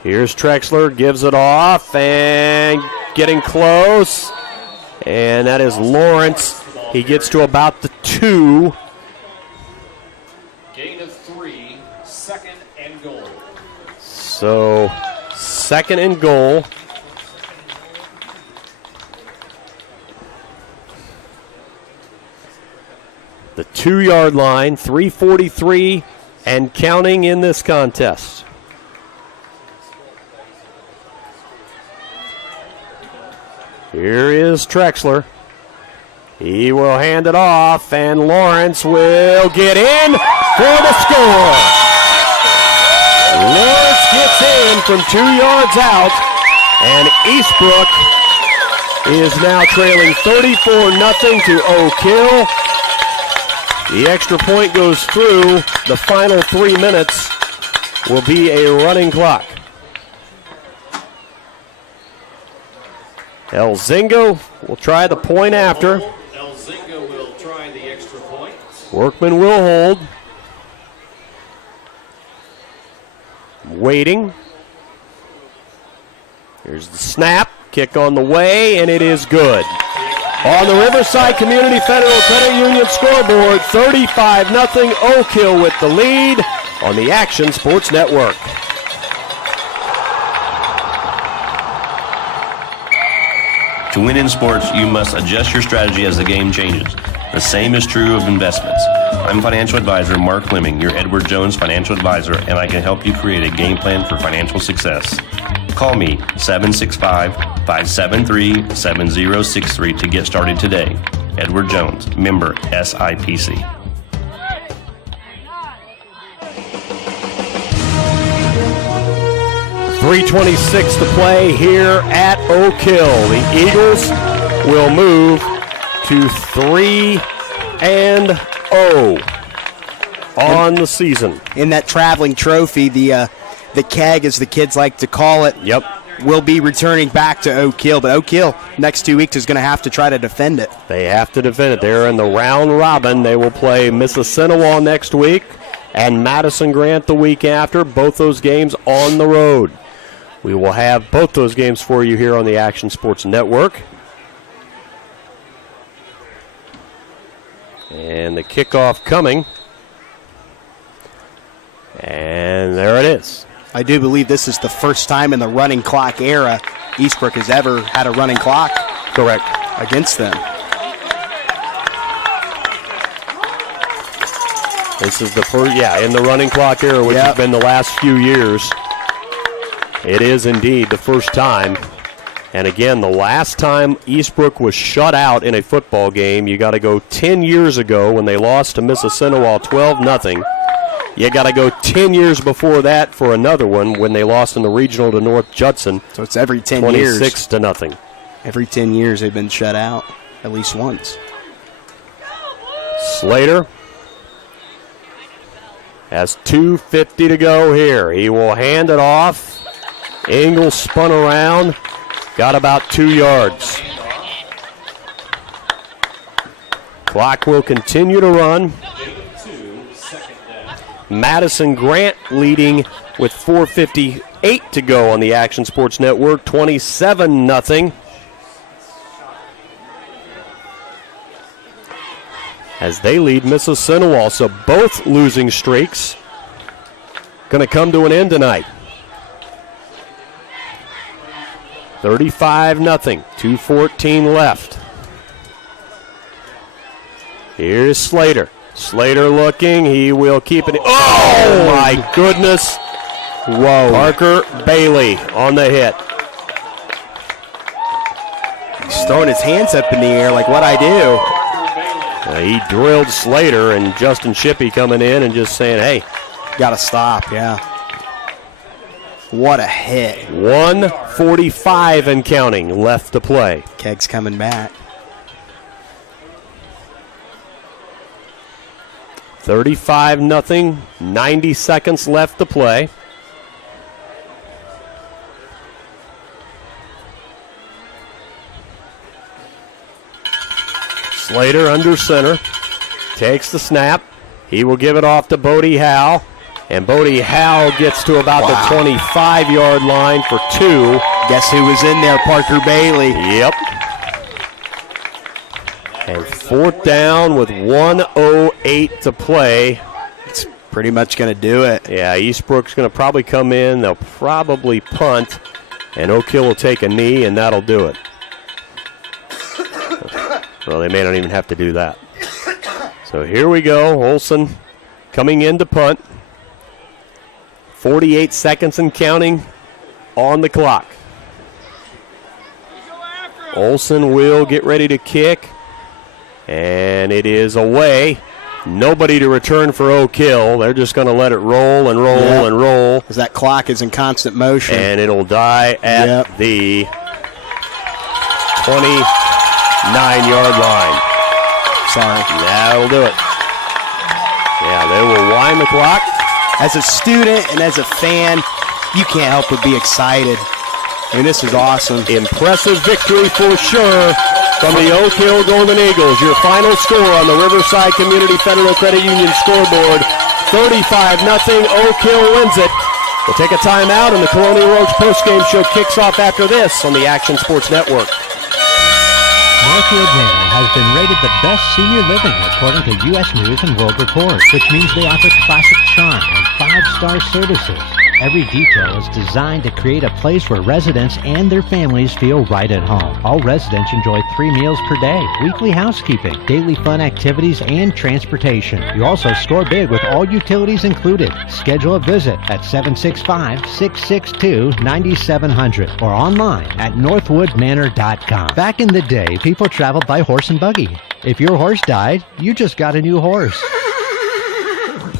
Here's Trexler, gives it off, and getting close. And that is Lawrence. He gets to about the 2. Gain of 3, second and goal. So, second and goal. The 2-yard line, 3:43 and counting in this contest. Here is Trexler. He will hand it off, and Lawrence will get in for the score. Lawrence gets in from 2 yards out, and Eastbrook is now trailing 34-0 to Oak Hill. The extra point goes through. The final 3 minutes will be a running clock. Elzingo will try the point after. Elzingo will try the extra point. Workman will hold. Waiting. Here's the snap. Kick on the way, and it is good. On the Riverside Community Federal Credit Union scoreboard, 35-0 Oak Hill with the lead on the Action Sports Network. To win in sports, you must adjust your strategy as the game changes. The same is true of investments. I'm financial advisor Mark Fleming, your Edward Jones financial advisor, and I can help you create a game plan for financial success. Call me 765-573-7063 to get started today. Edward Jones, member SIPC. .326 to play here at Oak Hill. The Eagles will move to 3-0 on the season. In that traveling trophy, the keg, as the kids like to call it, will be returning back to Oak Hill. But Oak Hill, next 2 weeks, is going to have to try to defend it. They have to defend it. They're in the round robin. They will play Mississinawa next week and Madison Grant the week after. Both those games on the road. We will have both those games for you here on the Action Sports Network. And the kickoff coming. And there it is. I do believe this is the first time in the running clock era Eastbrook has ever had a running clock. Correct. Against them. This is the first, in the running clock era, which has been the last few years. It is indeed the first time. And again, the last time Eastbrook was shut out in a football game, you got to go 10 years ago when they lost to Mississinawa 12-0. You got to go 10 years before that for another one when they lost in the regional to North Judson. So it's every 10 years. 26-0. Every 10 years they've been shut out at least once. Slater has 2:50 to go here. He will hand it off. Engel spun around, got about 2 yards. Clock will continue to run. Madison Grant leading with 4:58 to go on the Action Sports Network, 27-0. as they lead Mississinawa. So both losing streaks going to come to an end tonight. 35-0, 2:14 left. Here's Slater. Slater looking, he will keep it. Oh my goodness. Whoa. Parker Bailey on the hit. He's throwing his hands up in the air like, what I do? He drilled Slater, and Justin Shippey coming in and just saying, hey. Got to stop, yeah. What a hit. 1:45 and counting left to play. Kegg's coming back. 35-0, 90 seconds left to play. Slater under center, takes the snap. He will give it off to Bodie Howe, and Bodie Howe gets to about the 25-yard line for 2. Guess who was in there? Parker Bailey. Yep. And 4th down with 1:08 to play. It's pretty much going to do it. Yeah, Eastbrook's going to probably come in. They'll probably punt, and Oak Hill will take a knee, and that'll do it. Well, they may not even have to do that. So here we go. Olson coming in to punt. 48 seconds and counting on the clock. Olson will get ready to kick. And it is away. Nobody to return for Oak Hill. They're just going to let it roll and roll and roll. Because that clock is in constant motion. And it'll die at the 29-yard line. Sorry. That'll do it. Yeah, they will wind the clock. As a student and as a fan, you can't help but be excited. I mean, this is awesome. Impressive victory for sure from the Oak Hill Golden Eagles. Your final score on the Riverside Community Federal Credit Union scoreboard, 35-0. Oak Hill wins it. We'll take a timeout, and the Colonial Oaks postgame show kicks off after this on the Action Sports Network. Northwood Manor has been rated the best senior living according to U.S. News and World Report, which means they offer classic charm and 5-star services. Every detail is designed to create a place where residents and their families feel right at home. All residents enjoy 3 meals per day, weekly housekeeping, daily fun activities, and transportation. You also score big with all utilities included. Schedule a visit at 765-662-9700 or online at northwoodmanor.com. Back in the day, people traveled by horse and buggy. If your horse died, you just got a new horse.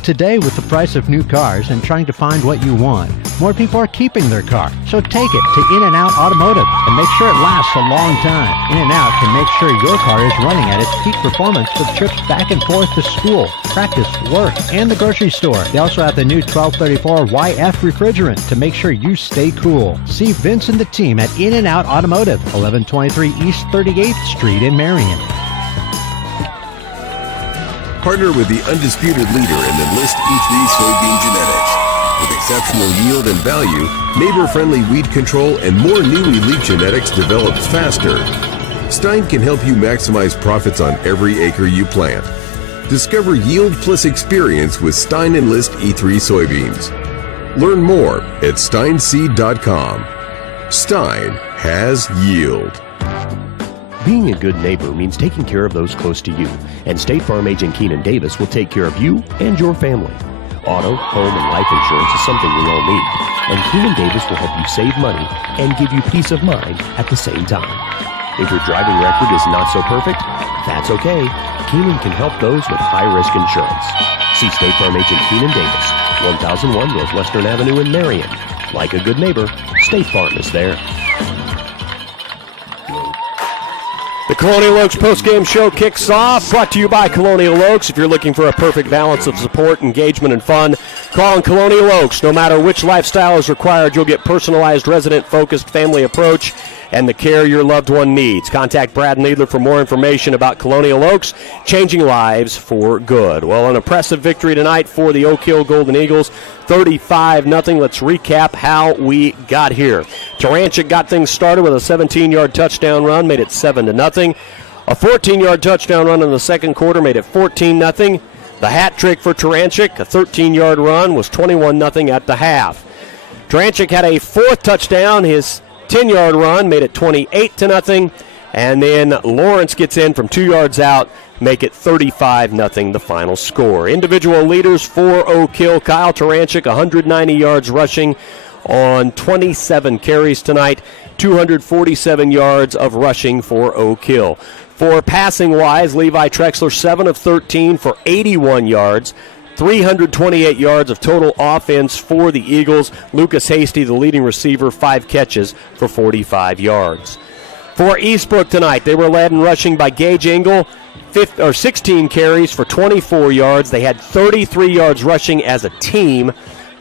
Today, with the price of new cars and trying to find what you want, more people are keeping their car. So take it to In-N-Out Automotive and make sure it lasts a long time. In-N-Out can make sure your car is running at its peak performance with trips back and forth to school, practice, work, and the grocery store. They also have the new 1234 YF refrigerant to make sure you stay cool. See Vince and the team at In-N-Out Automotive, 1123 East 38th Street in Marion. Partner with the undisputed leader in Enlist E3 soybean genetics. With exceptional yield and value, neighbor-friendly weed control, and more new elite genetics developed faster, Stein can help you maximize profits on every acre you plant. Discover yield plus experience with Stein Enlist E3 soybeans. Learn more at steinseed.com. Stein has yield. Being a good neighbor means taking care of those close to you, and State Farm agent Keenan Davis will take care of you and your family. Auto, home, and life insurance is something we all need, and Keenan Davis will help you save money and give you peace of mind at the same time. If your driving record is not so perfect, that's okay. Keenan can help those with high-risk insurance. See State Farm agent Keenan Davis, 1001 Northwestern Avenue in Marion. Like a good neighbor, State Farm is there. The Colonial Oaks postgame show kicks off, brought to you by Colonial Oaks. If you're looking for a perfect balance of support, engagement, and fun, call on Colonial Oaks. No matter which lifestyle is required, you'll get personalized, resident-focused family approach and the care your loved one needs. Contact Brad Needler for more information about Colonial Oaks, changing lives for good. Well, an impressive victory tonight for the Oak Hill Golden Eagles, 35-0. Let's recap how we got here. Taranchik got things started with a 17-yard touchdown run, made it 7-0. A 14-yard touchdown run in the second quarter made it 14-0. The hat trick for Taranchik, a 13-yard run, was 21-0 at the half. Taranchik had a fourth touchdown. His 10-yard run made it 28-0. And then Lawrence gets in from 2 yards out, make it 35-0 the final score. Individual leaders for Oak Hill. Kyle Taranchik, 190 yards rushing on 27 carries tonight, 247 yards of rushing for Oak Hill. For passing-wise, Levi Trexler, 7 of 13 for 81 yards, 328 yards of total offense for the Eagles. Lucas Hasty, the leading receiver, 5 catches for 45 yards. For Eastbrook tonight, they were led in rushing by Gage Engel, 16 carries for 24 yards. They had 33 yards rushing as a team.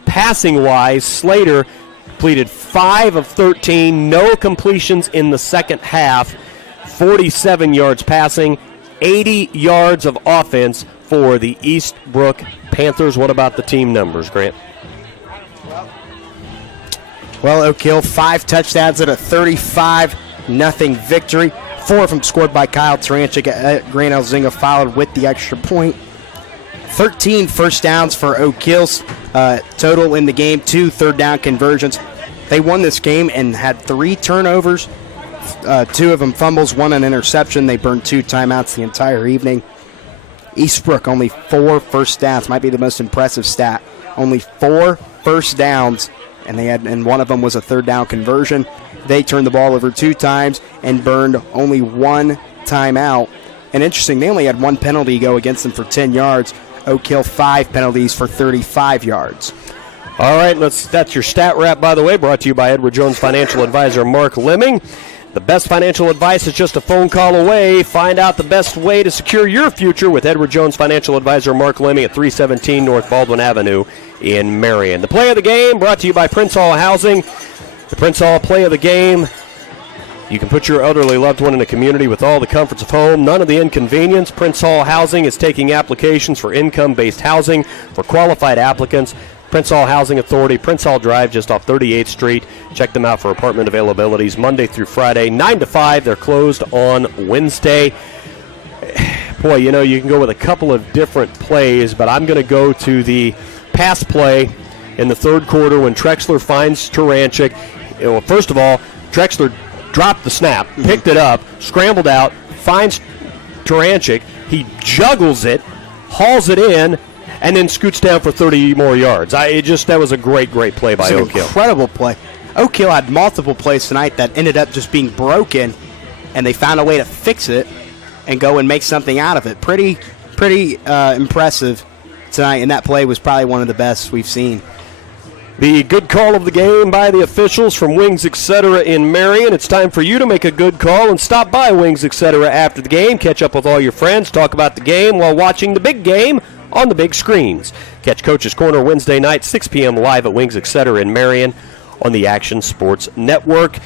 Passing-wise, Slater completed 5 of 13, no completions in the second half, 47 yards passing, 80 yards of offense for the Eastbrook Panthers. What about the team numbers, Grant? Well, Oak Hill, 5 touchdowns at a 35-0 victory. 4 of them scored by Kyle Taranchik. Grant Elzinga followed with the extra point. 13 first downs for Oak Hill's total in the game, 2 third-down conversions. They won this game and had 3 turnovers, 2 of them fumbles, 1 an interception. They burned 2 timeouts the entire evening. Eastbrook, only 4 first downs. Might be the most impressive stat. Only 4 first downs, and one of them was a third-down conversion. They turned the ball over 2 times and burned only 1 timeout. And interesting, they only had 1 penalty go against them for 10 yards. Oak Hill, 5 penalties for 35 yards. All right, that's your stat wrap, by the way, brought to you by Edward Jones Financial Advisor Mark Lemming. The best financial advice is just a phone call away. Find out the best way to secure your future with Edward Jones Financial Advisor Mark Lemming at 317 North Baldwin Avenue in Marion. The play of the game brought to you by Prince Hall Housing. The Prince Hall play of the game. You can put your elderly loved one in a community with all the comforts of home, none of the inconvenience. Prince Hall Housing is taking applications for income-based housing for qualified applicants. Prince Hall Housing Authority, Prince Hall Drive, just off 38th Street. Check them out for apartment availabilities Monday through Friday, 9 to 5. They're closed on Wednesday. Boy, you can go with a couple of different plays, but I'm going to go to the pass play in the third quarter when Trexler finds Taranchik. Well, first of all, Trexler dropped the snap, picked it up, scrambled out, finds Taranchik. He juggles it, hauls it in, and then scoots down for 30 more yards. That was a great play by Oak Hill. Incredible play. Oak Hill had multiple plays tonight that ended up just being broken, and they found a way to fix it and go and make something out of it. Pretty impressive tonight, and that play was probably one of the best we've seen. The good call of the game by the officials from Wings Etc. in Marion. It's time for you to make a good call and stop by Wings Etc. after the game. Catch up with all your friends. Talk about the game while watching the big game on the big screens. Catch Coach's Corner Wednesday night, 6 p.m. live at Wings Etc. in Marion on the Action Sports Network.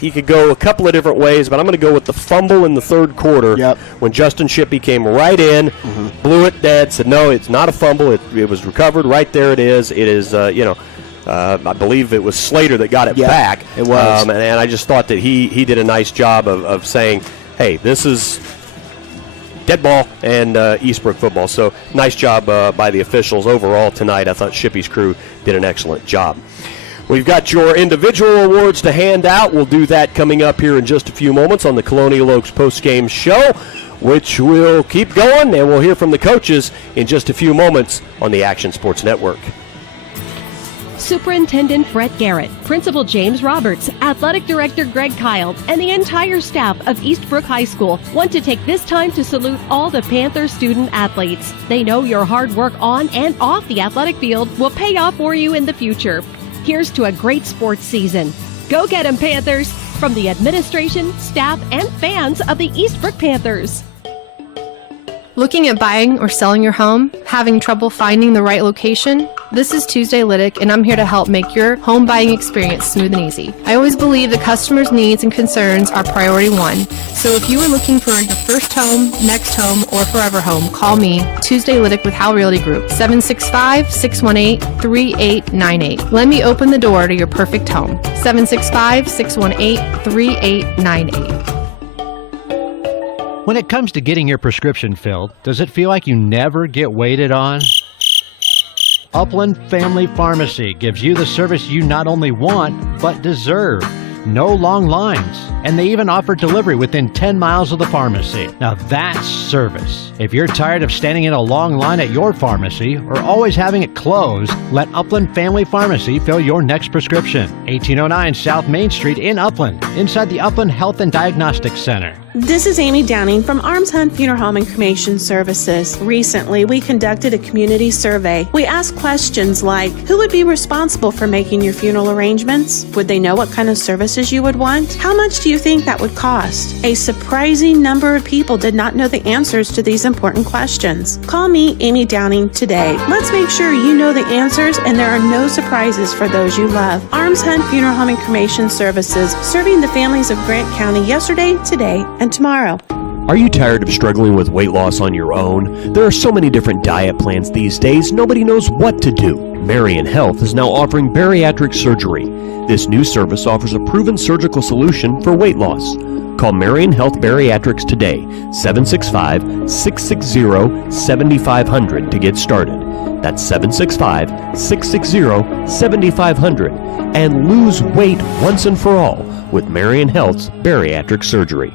You could go a couple of different ways, but I'm going to go with the fumble in the third quarter when Justin Shippey came right in, blew it dead, said, no, it's not a fumble. It was recovered. Right there it is. It is, I believe it was Slater that got it back. It was. And I just thought that he did a nice job of saying, hey, this is dead ball and Eastbrook football. So nice job by the officials overall tonight. I thought Shippey's crew did an excellent job. We've got your individual awards to hand out. We'll do that coming up here in just a few moments on the Colonial Oaks postgame show, which will keep going, and we'll hear from the coaches in just a few moments on the Action Sports Network. Superintendent Brett Garrett, Principal James Roberts, Athletic Director Greg Kyle, and the entire staff of Eastbrook High School want to take this time to salute all the Panther student athletes. They know your hard work on and off the athletic field will pay off for you in the future. Here's to a great sports season. Go get 'em, Panthers! From the administration, staff, and fans of the Eastbrook Panthers. Looking at buying or selling your home? Having trouble finding the right location? This is Tuesday Liddick, and I'm here to help make your home buying experience smooth and easy. I always believe the customer's needs and concerns are priority one. So if you are looking for your first home, next home, or forever home, call me, Tuesday Liddick with Hal Realty Group, 765-618-3898. Let me open the door to your perfect home. 765-618-3898. When it comes to getting your prescription filled, does it feel like you never get waited on? Upland Family Pharmacy gives you the service you not only want, but deserve. No long lines, and they even offer delivery within 10 miles of the pharmacy. Now that's service. If you're tired of standing in a long line at your pharmacy or always having it closed, let Upland Family Pharmacy fill your next prescription. 1809 South Main Street in Upland, inside the Upland Health and Diagnostic Center. This is Amy Downing from Arms Hunt Funeral Home and Cremation Services. Recently, we conducted a community survey. We asked questions like, who would be responsible for making your funeral arrangements? Would they know what kind of services you would want? How much do you think that would cost? A surprising number of people did not know the answers to these important questions. Call me, Amy Downing, today. Let's make sure you know the answers and there are no surprises for those you love. Arms Hunt Funeral Home and Cremation Services, serving the families of Grant County yesterday, today, and tomorrow. Are you tired of struggling with weight loss on your own? There are so many different diet plans these days, nobody knows what to do. Marion Health is now offering bariatric surgery. This new service offers a proven surgical solution for weight loss. Call Marion Health Bariatrics today, 765-660-7500 to get started. That's 765-660-7500. And lose weight once and for all with Marion Health's bariatric surgery.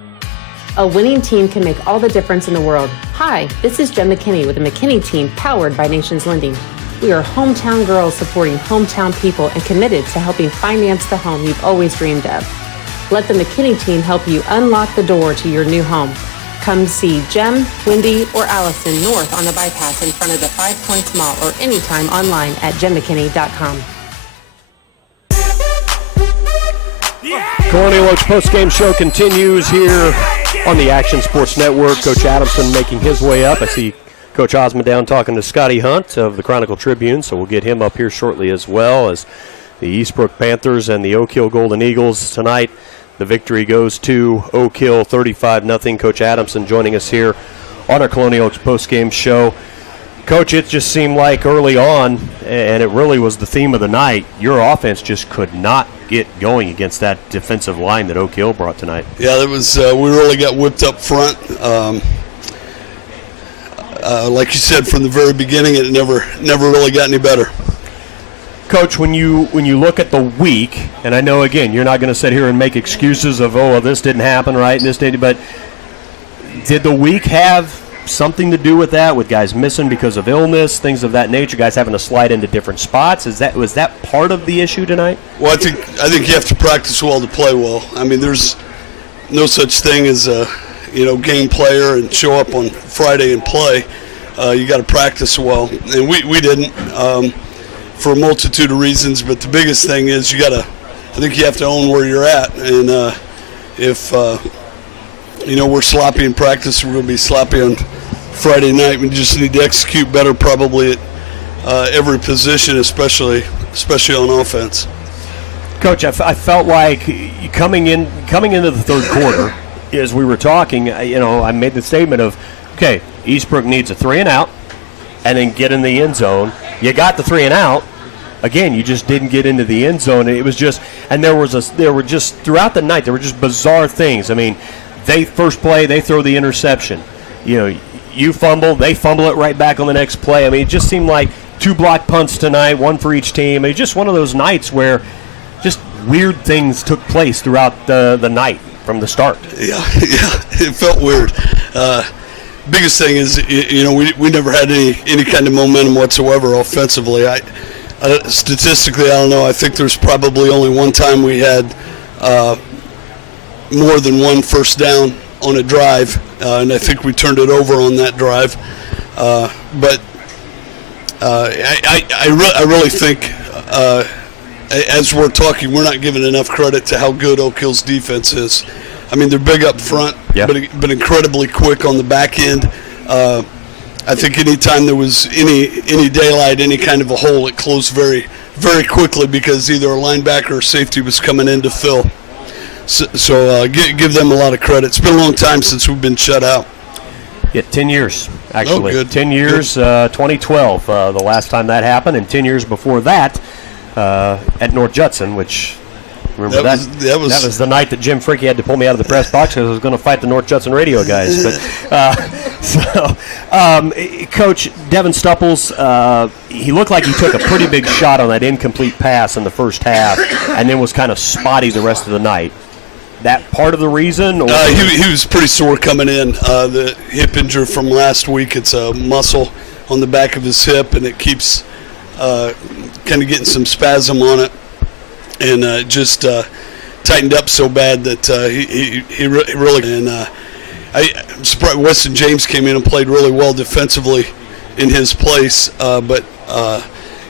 A winning team can make all the difference in the world. Hi, this is Jen McKinney with the McKinney team powered by Nations Lending. We are hometown girls supporting hometown people and committed to helping finance the home you've always dreamed of. Let the McKinney team help you unlock the door to your new home. Come see Jem, Wendy, or Allison north on the bypass in front of the 5 Points Mall or anytime online at jemmckinney.com. Colonial Oaks postgame show continues here on the Action Sports Network. Coach Adamson making his way up. I see Coach Osmond down talking to Scotty Hunt of the Chronicle Tribune, so we'll get him up here shortly as well as the Eastbrook Panthers and the Oak Hill Golden Eagles tonight. The victory goes to Oak Hill 35-0. Coach Adamson joining us here on our Colonial Oaks postgame show. Coach, it just seemed like early on, and it really was the theme of the night, your offense just could not get going against that defensive line that Oak Hill brought tonight. Yeah, that was we really got whipped up front. Like you said, from the very beginning, it never really got any better. Coach, when you look at the week, and I know, again, you're not going to sit here and make excuses of, oh, well, this didn't happen, right, and this didn't, but did the week have something to do with that, with guys missing because of illness, things of that nature, guys having to slide into different spots? Was that part of the issue tonight? Well, I think you have to practice well to play well. I mean, there's no such thing as a game player and show up on Friday and play. You got to practice well, and we didn't for a multitude of reasons. But the biggest thing is I think you have to own where you're at, and if we're sloppy in practice, we're going to be sloppy on Friday night. We just need to execute better probably at every position, especially on offense. Coach, I felt like coming into the third quarter, as we were talking, I made the statement of, okay, Eastbrook needs a 3-and-out and then get in the end zone. You got the 3-and-out. Again, you just didn't get into the end zone. It was just, and there were just throughout the night, there were just bizarre things. I mean, first play, they throw the interception. You fumble, they fumble it right back on the next play. I mean, it just seemed like 2 block punts tonight, one for each team. It was just one of those nights where just weird things took place throughout the night from the start. Yeah, it felt weird. Biggest thing is, we never had any kind of momentum whatsoever offensively. Statistically, I don't know. I think there's probably only one time we had more than one first down on a drive, and I think we turned it over on that drive. But I really think, as we're talking, we're not giving enough credit to how good Oak Hill's defense is. I mean, they're big up front, but incredibly quick on the back end. I think any time there was any daylight, any kind of a hole, it closed very, very quickly because either a linebacker or safety was coming in to fill. So give them a lot of credit. It's been a long time since we've been shut out. Yeah, 10 years, actually. Oh, good. 10 years, 2012, the last time that happened, and 10 years before that at North Judson, which Remember that was the night that Jim Fricke had to pull me out of the press box because I was going to fight the North Judson radio guys. But Coach Devin Stupples, he looked like he took a pretty big shot on that incomplete pass in the first half, and then was kind of spotty the rest of the night. That part of the reason? Or he was pretty sore coming in. The hip injury from last week, it's a muscle on the back of his hip, and it keeps kind of getting some spasm on it, and just tightened up so bad that he really. And I'm surprised Weston James came in and played really well defensively in his place, but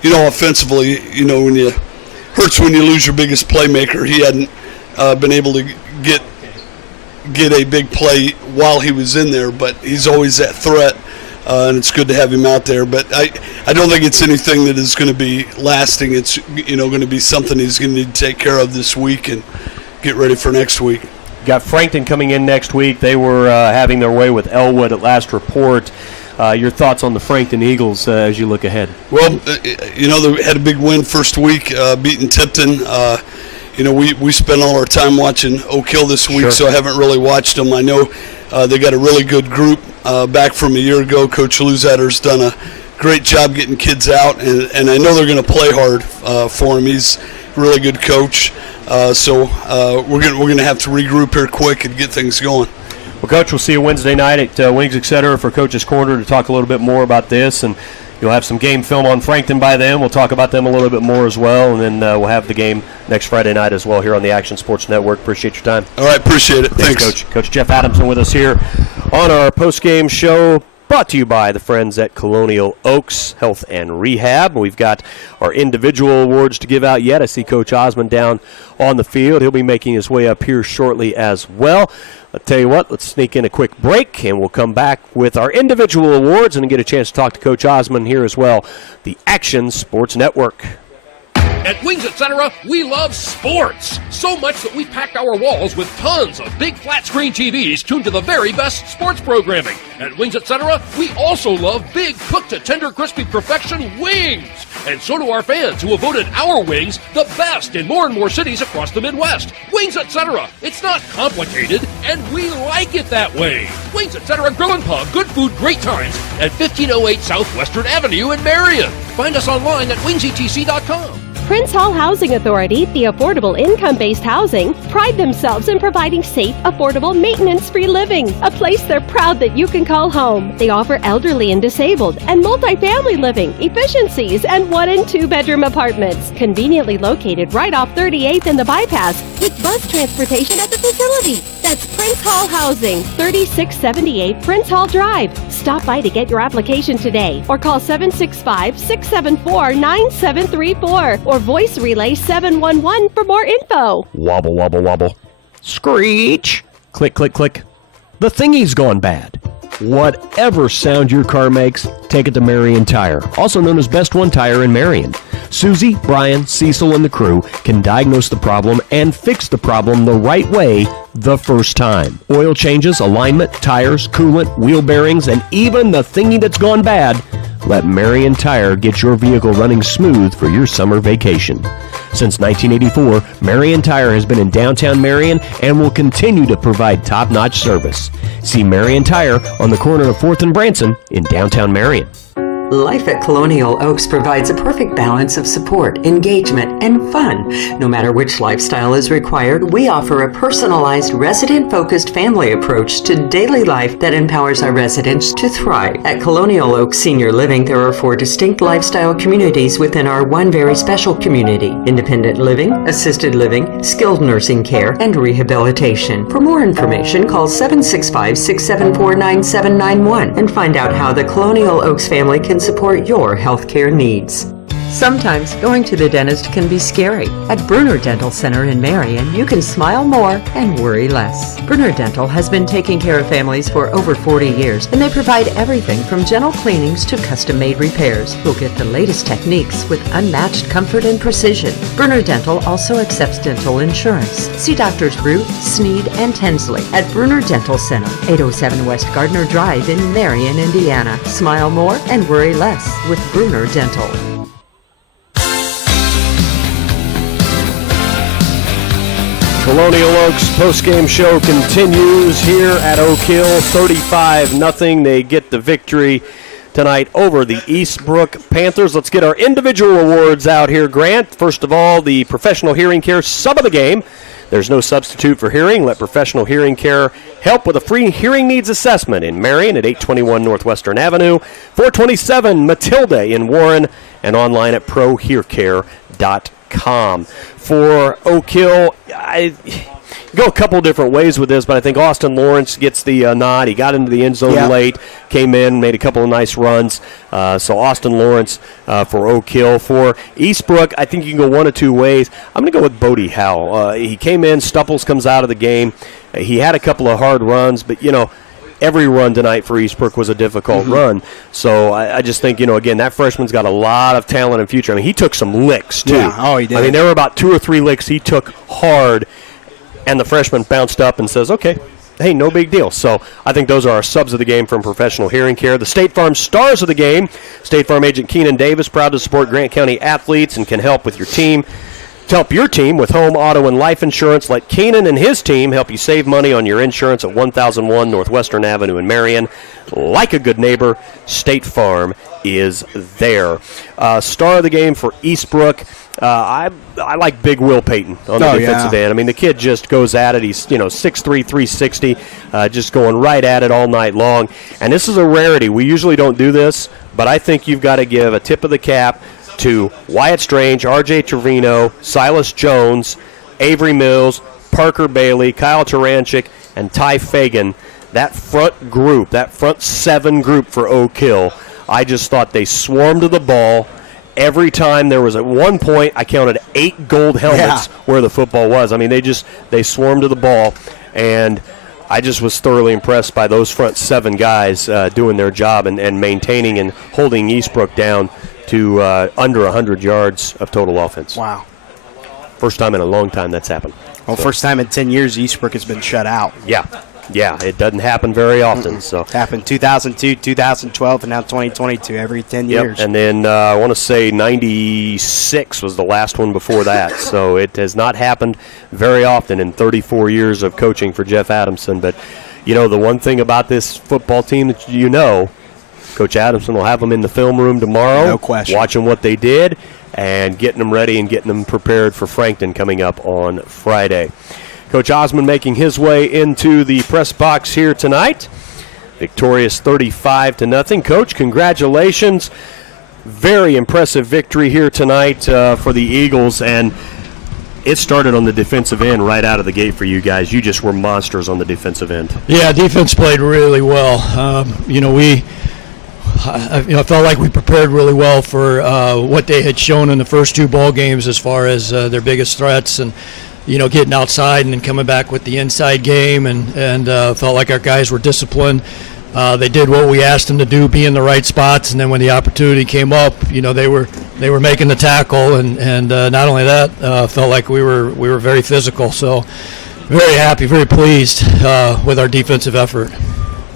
offensively, when hurts when you lose your biggest playmaker. He hadn't been able to get a big play while he was in there, but he's always that threat, and it's good to have him out there. But I don't think it's anything that is going to be lasting. It's going to be something he's going to need to take care of this week and get ready for next week. Got Frankton coming in next week. They were having their way with Elwood at last report. Your thoughts on the Frankton Eagles as you look ahead? Well, they had a big win first week, beating Tipton. We spent all our time watching Oak Hill this week, so I haven't really watched them. I know they got a really good group back from a year ago. Coach Luzatter's done a great job getting kids out, and I know they're going to play hard for him. He's a really good coach, so we're going to have to regroup here quick and get things going. Well, Coach, we'll see you Wednesday night at Wings Etc. for Coach's Corner to talk a little bit more about this, and you'll have some game film on Frankton by then. We'll talk about them a little bit more as well, and then we'll have the game next Friday night as well here on the Action Sports Network. Appreciate your time. All right, appreciate it. Thanks. Coach. Coach Jeff Adamson with us here on our post-game show, brought to you by the friends at Colonial Oaks Health and Rehab. We've got our individual awards to give out yet. I see Coach Osmond down on the field. He'll be making his way up here shortly as well. I'll tell you what, let's sneak in a quick break, and we'll come back with our individual awards and get a chance to talk to Coach Osmond here as well, the Action Sports Network. At Wings Etc., we love sports. So much that we've packed our walls with tons of big flat-screen TVs tuned to the very best sports programming. At Wings Etc., we also love big cooked to tender, crispy perfection wings. And so do our fans who have voted our wings the best in more and more cities across the Midwest. Wings Etc. It's not complicated, and we like it that way. Wings Etc. Grill and Pub, good food, great times at 1508 Southwestern Avenue in Marion. Find us online at wingsetc.com. Prince Hall Housing Authority, the affordable income-based housing, pride themselves in providing safe, affordable, maintenance-free living, a place they're proud that you can call home. They offer elderly and disabled and multifamily living, efficiencies, and 1- and 2-bedroom apartments, conveniently located right off 38th and the bypass, with bus transportation at the facility. That's Prince Hall Housing, 3678 Prince Hall Drive. Stop by to get your application today, or call 765-674-9734, or voice relay 711 for more info. Wobble, wobble, wobble. Screech. Click, click, click. The thingy's gone bad. Whatever sound your car makes, take it to Marion Tire, also known as Best One Tire in Marion. Susie, Brian, Cecil, and the crew can diagnose the problem and fix the problem the right way the first time. Oil changes, alignment, tires, coolant, wheel bearings, and even the thingy that's gone bad. Let Marion Tire get your vehicle running smooth for your summer vacation. Since 1984, Marion Tire has been in downtown Marion and will continue to provide top-notch service. See Marion Tire on the corner of 4th and Branson in downtown Marion. Life at Colonial Oaks provides a perfect balance of support, engagement, and fun. No matter which lifestyle is required, we offer a personalized, resident-focused family approach to daily life that empowers our residents to thrive. At Colonial Oaks Senior Living, there are 4 distinct lifestyle communities within our one very special community: independent living, assisted living, skilled nursing care, and rehabilitation. For more information, call 765-674-9791 and find out how the Colonial Oaks family can support your healthcare needs. Sometimes going to the dentist can be scary. At Bruner Dental Center in Marion, you can smile more and worry less. Bruner Dental has been taking care of families for over 40 years, and they provide everything from gentle cleanings to custom-made repairs. You'll get the latest techniques with unmatched comfort and precision. Bruner Dental also accepts dental insurance. See Doctors Root, Sneed, and Tinsley at Bruner Dental Center, 807 West Gardner Drive in Marion, Indiana. Smile more and worry less with Bruner Dental. Colonial Oaks postgame show continues here at Oak Hill. 35-0. They get the victory tonight over the Eastbrook Panthers. Let's get our individual awards out here, Grant. First of all, the Professional Hearing Care sub of the game. There's no substitute for hearing. Let Professional Hearing Care help with a free hearing needs assessment in Marion at 821 Northwestern Avenue, 427 Matilda in Warren, and online at prohearcare.com. For Oak Hill, I go a couple different ways with this, but I think Austin Lawrence gets the nod. He got into the end zone late, came in, made a couple of nice runs. So Austin Lawrence for Oak Hill. For Eastbrook, I think you can go one of two ways. I'm going to go with Bodie Howell. He came in, Stupples comes out of the game. He had a couple of hard runs, but, every run tonight for Eastbrook was a difficult run. So I just think, again, that freshman's got a lot of talent and future. I mean, he took some licks, too. Yeah. Oh, he did. I mean, there were about 2 or 3 licks he took hard, and the freshman bounced up and says, okay, hey, no big deal. So I think those are our subs of the game from Professional Hearing Care. The State Farm stars of the game, State Farm agent Keenan Davis, proud to support Grant County athletes and can help with your team. To help your team with home, auto, and life insurance, let Keenan and his team help you save money on your insurance at 1001 Northwestern Avenue in Marion. Like a good neighbor, State Farm is there. Star of the game for Eastbrook. I like Big Will Payton on the defensive end. I mean, the kid just goes at it. He's 6'3", 360, just going right at it all night long. And this is a rarity. We usually don't do this, but I think you've got to give a tip of the cap to Wyatt Strange, R.J. Trevino, Silas Jones, Avery Mills, Parker Bailey, Kyle Taranchik, and Ty Fagan. That front group, that front 7 group for Oak Hill, I just thought they swarmed to the ball. Every time there was, at one point, I counted 8 gold helmets where the football was. I mean, they swarmed to the ball, and I just was thoroughly impressed by those front 7 guys doing their job and maintaining and holding Eastbrook down to under 100 yards of total offense. Wow. First time in a long time that's happened. Well, first time in 10 years Eastbrook has been shut out. Yeah, it doesn't happen very often. So it happened 2002, 2012, and now 2022, every 10 years. And then I want to say 96 was the last one before that. So it has not happened very often in 34 years of coaching for Jeff Adamson. But, the one thing about this football team that Coach Adamson will have them in the film room tomorrow. No question. Watching what they did and getting them ready and getting them prepared for Frankton coming up on Friday. Coach Osmond making his way into the press box here tonight. Victorious 35-0. Coach, congratulations. Very impressive victory here tonight for the Eagles, and it started on the defensive end right out of the gate for you guys. You just were monsters on the defensive end. Yeah, defense played really well. I felt like we prepared really well for what they had shown in the first 2 ball games as far as their biggest threats, and getting outside and then coming back with the inside game, and felt like our guys were disciplined. They did what we asked them to do, be in the right spots, and then when the opportunity came up, they were making the tackle, and not only that, felt like we were very physical. So very happy, very pleased with our defensive effort.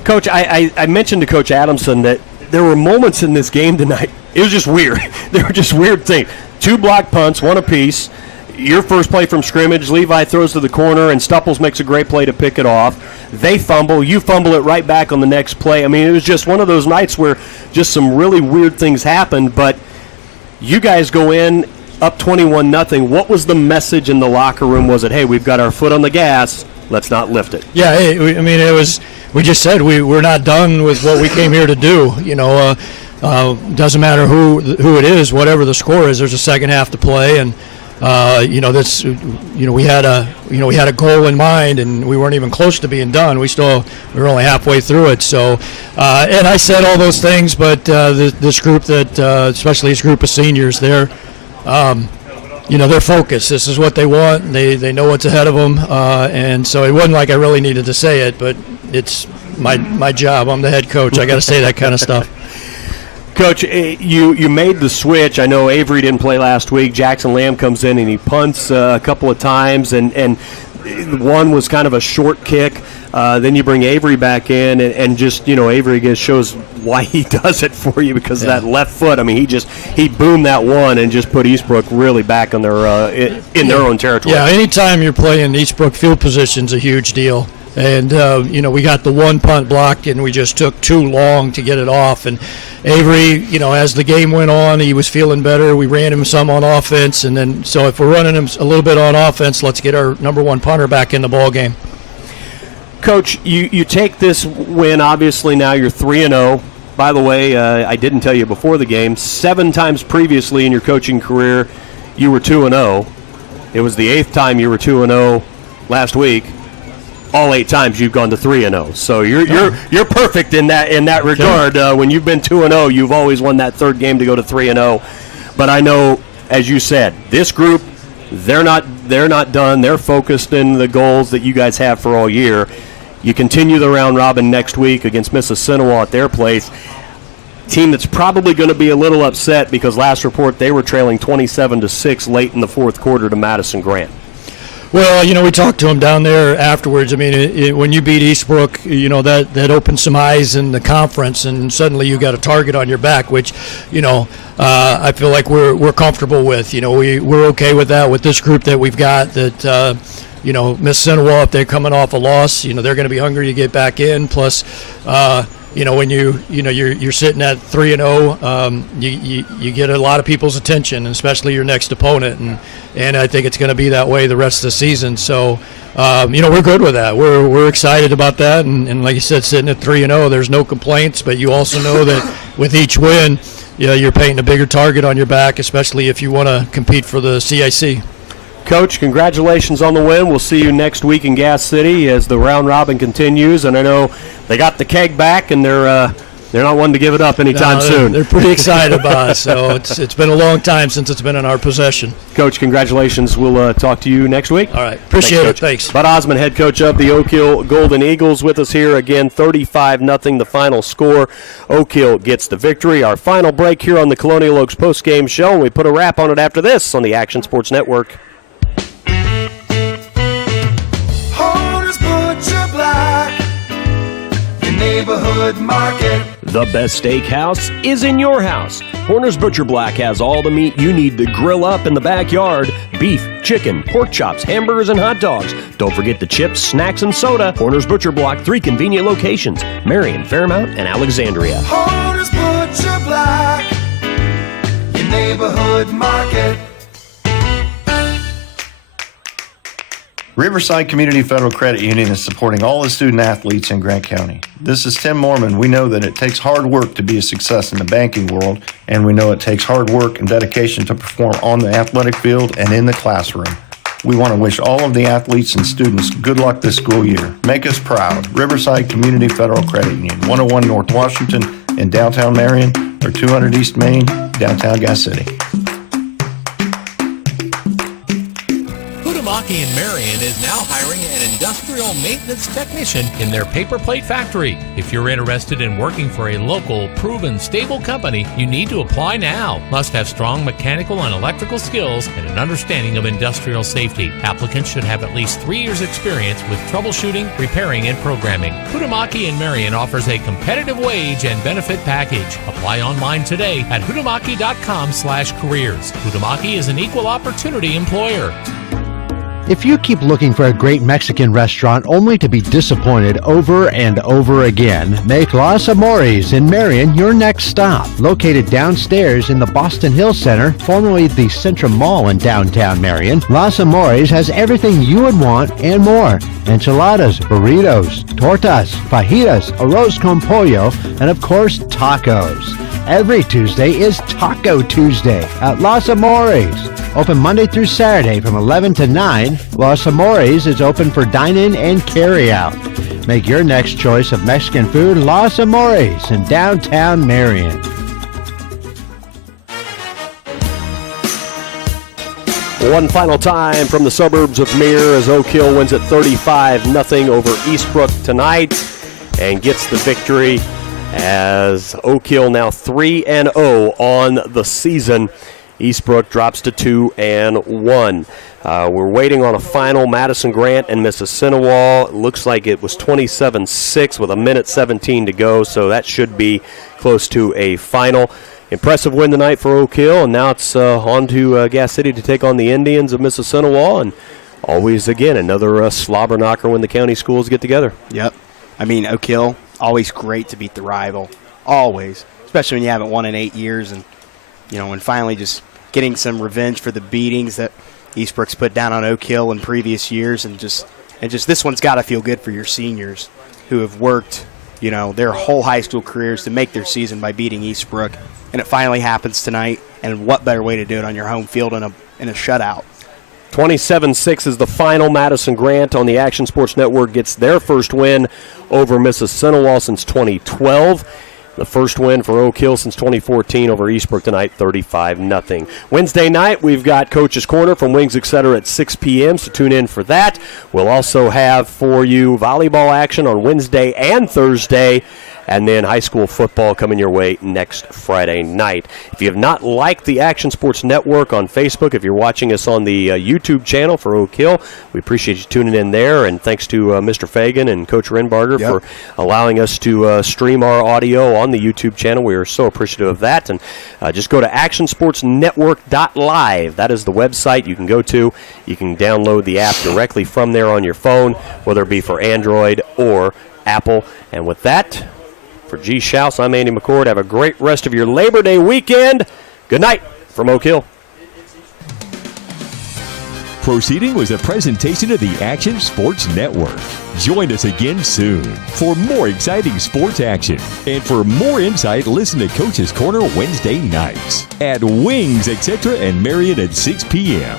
Coach, I mentioned to Coach Adamson that there were moments in this game tonight. It was just weird. There were just weird things. 2 block punts, 1 apiece. Your first play from scrimmage, Levi throws to the corner, and Stupples makes a great play to pick it off. They fumble. You fumble it right back on the next play. I mean, it was just one of those nights where just some really weird things happened, but you guys go in up 21-0. What was the message in the locker room? Was it, hey, we've got our foot on the gas, let's not lift it? Yeah, it was, we just said we're not done with what we came here to do. Doesn't matter who it is, whatever the score is, there's a second half to play, and we had a goal in mind, and we weren't even close to being done. We were only halfway through it. So, and I said all those things, but this group especially this group of seniors, they're focused. This is what they want. They know what's ahead of them, and so it wasn't like I really needed to say it, but it's my job. I'm the head coach. I got to say that kind of stuff. Coach, you made the switch. I know Avery didn't play last week. Jackson Lamb comes in and he punts a couple of times, and one was kind of a short kick. Then you bring Avery back in, and just, Avery just shows why he does it for you because of that left foot. I mean, he boomed that one and just put Eastbrook really back on their in their own territory. Yeah, anytime you're playing Eastbrook field position's a huge deal. And, we got the one punt blocked, and we just took too long to get it off. And Avery, as the game went on, he was feeling better. We ran him some on offense. And then, so if we're running him a little bit on offense, let's get our number one punter back in the ball game. Coach, you take this win. Obviously, now you're 3-0. By the way, I didn't tell you before the game, 7 times previously in your coaching career, you were 2-0. It was the 8th time you were 2-0 last week. All 8 times you've gone to 3-0. So you're perfect in that regard. When you've been 2-0, you've always won that 3rd game to go to 3-0. But I know, as you said, this group, they're not done. They're focused in the goals that you guys have for all year. You continue the round robin next week against Mississinawa at their place. Team that's probably going to be a little upset because last report they were trailing 27-6 late in the 4th quarter to Madison Grant. Well, we talked to him down there afterwards. I mean, when you beat Eastbrook, that opened some eyes in the conference, and suddenly you got a target on your back, which, I feel like we're comfortable with. We're okay with that with this group that we've got. That Mississinawa, if they're coming off a loss, they're going to be hungry to get back in. Plus, when you're sitting at 3-0, you get a lot of people's attention, especially your next opponent, and I think it's going to be that way the rest of the season. So, we're good with that. We're excited about that, and like you said, sitting at 3-0, there's no complaints. But you also know that with each win, you're painting a bigger target on your back, especially if you want to compete for the CIC. Coach, congratulations on the win. We'll see you next week in Gas City as the round robin continues. And I know they got the keg back, and they're not one to give it up anytime soon. They're pretty excited about it. So it's been a long time since it's been in our possession. Coach, congratulations. We'll talk to you next week. All right. Appreciate it. Thanks. Bud Osmond, head coach of the Oak Hill Golden Eagles, with us here again. 35-0 the final score. Oak Hill gets the victory. Our final break here on the Colonial Oaks postgame show, and we put a wrap on it after this on the Action Sports Network. Neighborhood market. The best steakhouse is in your house. Horner's Butcher Block has all the meat you need to grill up in the backyard. Beef, chicken, pork chops, hamburgers, and hot dogs. Don't forget the chips, snacks, and soda. Horner's Butcher Block, 3 convenient locations: Marion, Fairmount, and Alexandria. Horner's Butcher Block, your neighborhood market. Riverside Community Federal Credit Union is supporting all the student athletes in Grant County. This is Tim Mormon. We know that it takes hard work to be a success in the banking world, and we know it takes hard work and dedication to perform on the athletic field and in the classroom. We want to wish all of the athletes and students good luck this school year. Make us proud. Riverside Community Federal Credit Union, 101 North Washington in downtown Marion, or 200 East Main, downtown Gas City. Hutamaki in Marion is now hiring an industrial maintenance technician in their paper plate factory. If you're interested in working for a local, proven, stable company, you need to apply now. Must have strong mechanical and electrical skills and an understanding of industrial safety. Applicants should have at least 3 years experience with troubleshooting, repairing, and programming. Hutamaki in Marion offers a competitive wage and benefit package. Apply online today at hutamaki.com/careers. Hutamaki is an equal opportunity employer. If you keep looking for a great Mexican restaurant only to be disappointed over and over again, make Los Amores in Marion your next stop. Located downstairs in the Boston Hill Center, formerly the Centrum Mall in downtown Marion, Los Amores has everything you would want and more. Enchiladas, burritos, tortas, fajitas, arroz con pollo, and of course, tacos. Every Tuesday is Taco Tuesday at Los Amores. Open Monday through Saturday from 11 to 9. Los Amores is open for dine-in and carry-out. Make your next choice of Mexican food Los Amores in downtown Marion. One final time from the suburbs of Mir as Oak Hill wins at 35-0 over Eastbrook tonight and gets the victory, as Oak Hill now 3-0 on the season. Eastbrook drops to 2-1. We're waiting on a final. Madison Grant and Mississinawa. It looks like it was 27-6 with 1:17 to go, so that should be close to a final. Impressive win tonight for Oak Hill, and now it's on to Gas City to take on the Indians of Mississinawa, and always, again, another slobber knocker when the county schools get together. Yep. I mean, Oak Hill, always great to beat the rival. Always. Especially when you haven't won in 8 years, and, and finally just getting some revenge for the beatings that Eastbrook's put down on Oak Hill in previous years, and just this one's got to feel good for your seniors who have worked, their whole high school careers to make their season by beating Eastbrook, and it finally happens tonight. And what better way to do it on your home field in a shutout? 27-6 is the final. Madison Grant on the Action Sports Network gets their first win over Mississinawa since 2012. The first win for Oak Hill since 2014 over Eastbrook tonight, 35-0. Wednesday night, we've got Coach's Corner from Wings Etc. at 6 p.m., so tune in for that. We'll also have for you volleyball action on Wednesday and Thursday, and then high school football coming your way next Friday night. If you have not liked the Action Sports Network on Facebook, if you're watching us on the YouTube channel for Oak Hill, we appreciate you tuning in there, and thanks to Mr. Fagan and Coach Renbarger for allowing us to stream our audio on the YouTube channel. We are so appreciative of that, and just go to actionsportsnetwork.live. That is the website you can go to. You can download the app directly from there on your phone, whether it be for Android or Apple. And with that, for G. Schaus, I'm Andy McCord. Have a great rest of your Labor Day weekend. Good night from Oak Hill. Proceeding was a presentation of the Action Sports Network. Join us again soon for more exciting sports action. And for more insight, listen to Coach's Corner Wednesday nights at Wings Etc. and Marion at 6 p.m.